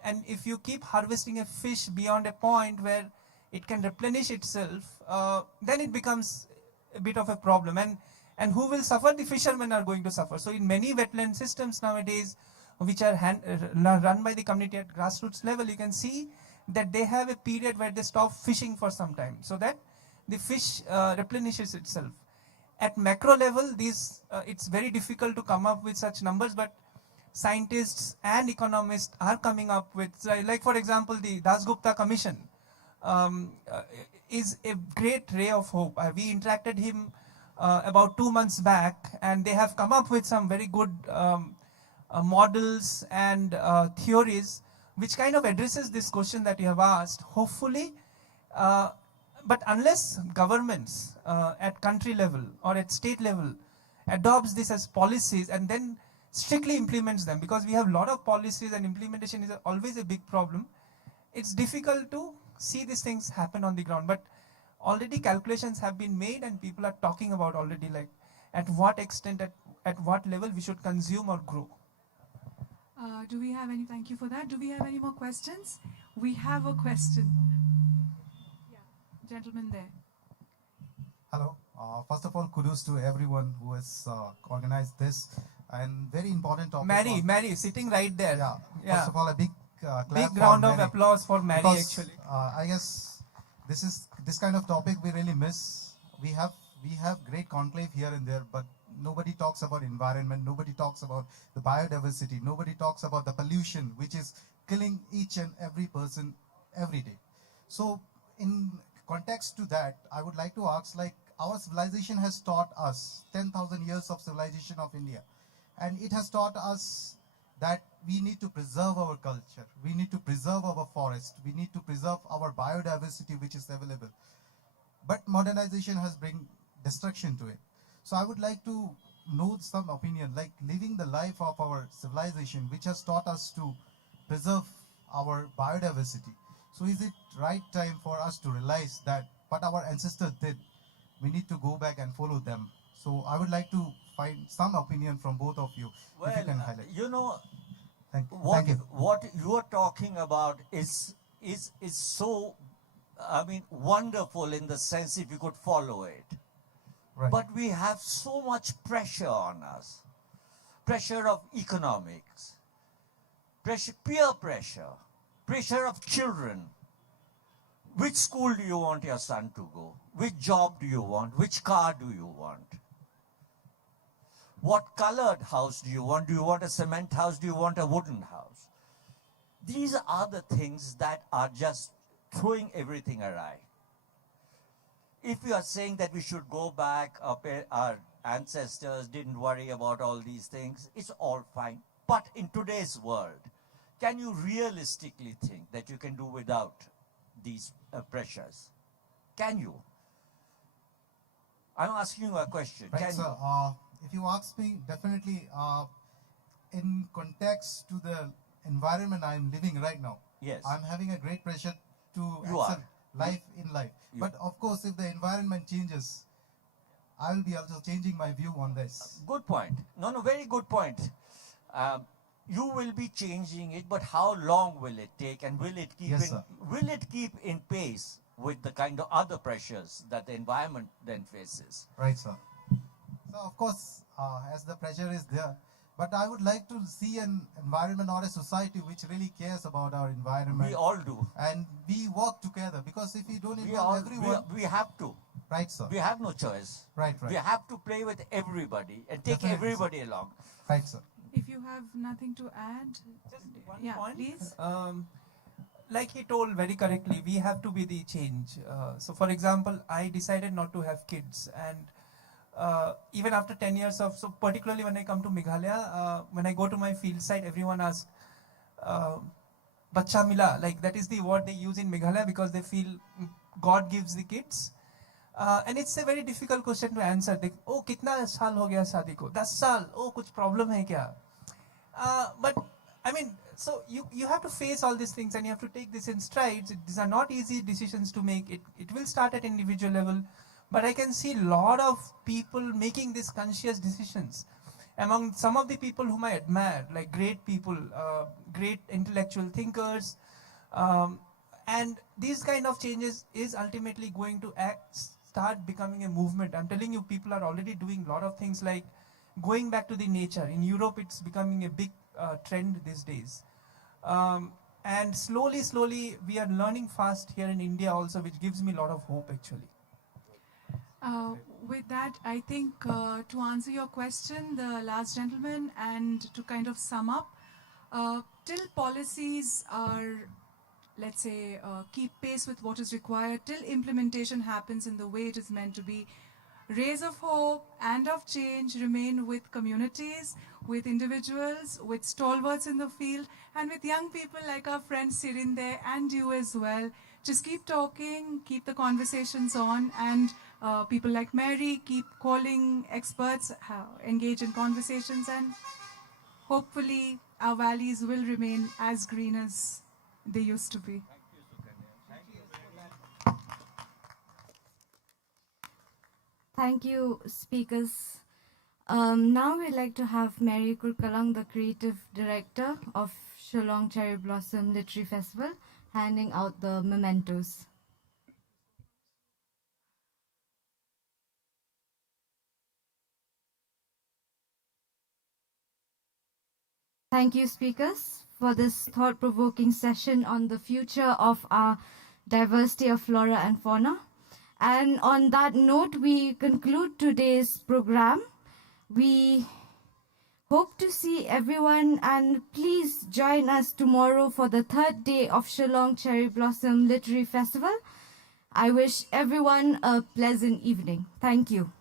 and if you keep harvesting a fish beyond a point where it can replenish itself, then it becomes a bit of a problem. And who will suffer? The fishermen are going to suffer. So in many wetland systems nowadays, which are run by the community at grassroots level, you can see that they have a period where they stop fishing for some time, so that the fish replenishes itself. At macro level, it's very difficult to come up with such numbers, but scientists and economists are coming up with, like for example, the Dasgupta Commission is a great ray of hope. We interacted him about 2 months back, and they have come up with some very good models and theories which kind of addresses this question that you have asked, hopefully. But unless governments at country level or at state level adopts this as policies and then strictly implements them, because we have a lot of policies and implementation is always a big problem, it's difficult to see these things happen on the ground. But already calculations have been made and people are talking about already, like at what extent, at what level we should consume or grow. Do we have any, thank you for that. Do we have any more questions? We have a question. Yeah, gentleman there. Hello. First of all, kudos to everyone who has organized this, and very important topic. Mary, sitting right there. Yeah. First of all, a big clap big for round of Mary, applause for Mary, because, actually. I guess this kind of topic we really miss. We have great conclave here and there, but nobody talks about environment. Nobody talks about the biodiversity. Nobody talks about the pollution, which is killing each and every person every day. So, in context to that, I would like to ask, like, our civilization has taught us 10,000 years of civilization of India, and it has taught us that we need to preserve our culture, we need to preserve our forest, we need to preserve our biodiversity which is available. But modernization has bring destruction to it. So I would like to know some opinion, like living the life of our civilization which has taught us to preserve our biodiversity. So is it right time for us to realize that what our ancestors did, we need to go back and follow them? So I would like to find some opinion from both of you, if you can highlight. You know, Thank you. what you are talking about is so, I mean, wonderful in the sense if you could follow it. Right. But we have so much pressure on us. Pressure of economics, peer pressure of children. Which school do you want your son to go? Which job do you want? Which car do you want? What colored house do you want? Do you want a cement house? Do you want a wooden house? These are the things that are just throwing everything awry. If you are saying that we should go back, our ancestors didn't worry about all these things, it's all fine. But in today's world, can you realistically think that you can do without these pressures? Can you? I'm asking you a question. Right, Can sir. you? If you ask me, definitely in context to the environment I'm living right now, Yes. I'm having a great pressure to You accept are. life in life. But of course, if the environment changes, I will be also changing my view on this. Good point. No, very good point. You will be changing it, but how long will it take, and will it keep Yes, sir. will it keep in pace with the kind of other pressures that the environment then faces? Right, sir. So of course, as the pressure is there, but I would like to see an environment or a society which really cares about our environment. We all do. And we work together, because if we don't We involve all everyone, we have to. right, sir. We have no choice. Right. We have to play with everybody and take Definitely, sir. everybody along. Right, sir. If you have nothing to add, One point. please. Like he told very correctly, we have to be the change. So for example, I decided not to have kids, and even after 10 years of, so particularly when I come to Meghalaya, when I go to my field site, everyone asks, Bacha Mila, like that is the word they use in Meghalaya because they feel God gives the kids. And it's a very difficult question to answer. They, oh, kitna saal ho gaya shaadi ko? 10 saal. Oh, kuch problem hai kya? But I mean, so you have to face all these things and you have to take this in strides. These are not easy decisions to make. It will start at individual level, but I can see a lot of people making these conscious decisions. Among some of the people whom I admire, like great people, great intellectual thinkers, and these kind of changes is ultimately going to start becoming a movement. I'm telling you, people are already doing a lot of things like going back to the nature. In Europe, it's becoming a big trend these days. And slowly, we are learning fast here in India also, which gives me a lot of hope actually. With that, I think to answer your question, the last gentleman, and to kind of sum up, till policies are, let's say, keep pace with what is required, till implementation happens in the way it is meant to be, rays of hope and of change remain with communities, with individuals, with stalwarts in the field, and with young people like our friend Sirin there and you as well. Just keep talking, keep the conversations on, and people like Mary keep calling experts, engage in conversations, and hopefully our valleys will remain as green as they used to be. Thank you, speakers. Now we'd like to have Mary Kurkalang, the creative director of Shillong Cherry Blossom Literary Festival, handing out the mementos. Thank you, speakers, for this thought-provoking session on the future of our diversity of flora and fauna. And on that note, we conclude today's program. We hope to see everyone, and please join us tomorrow for the third day of Shillong Cherry Blossom Literary Festival. I wish everyone a pleasant evening. Thank you.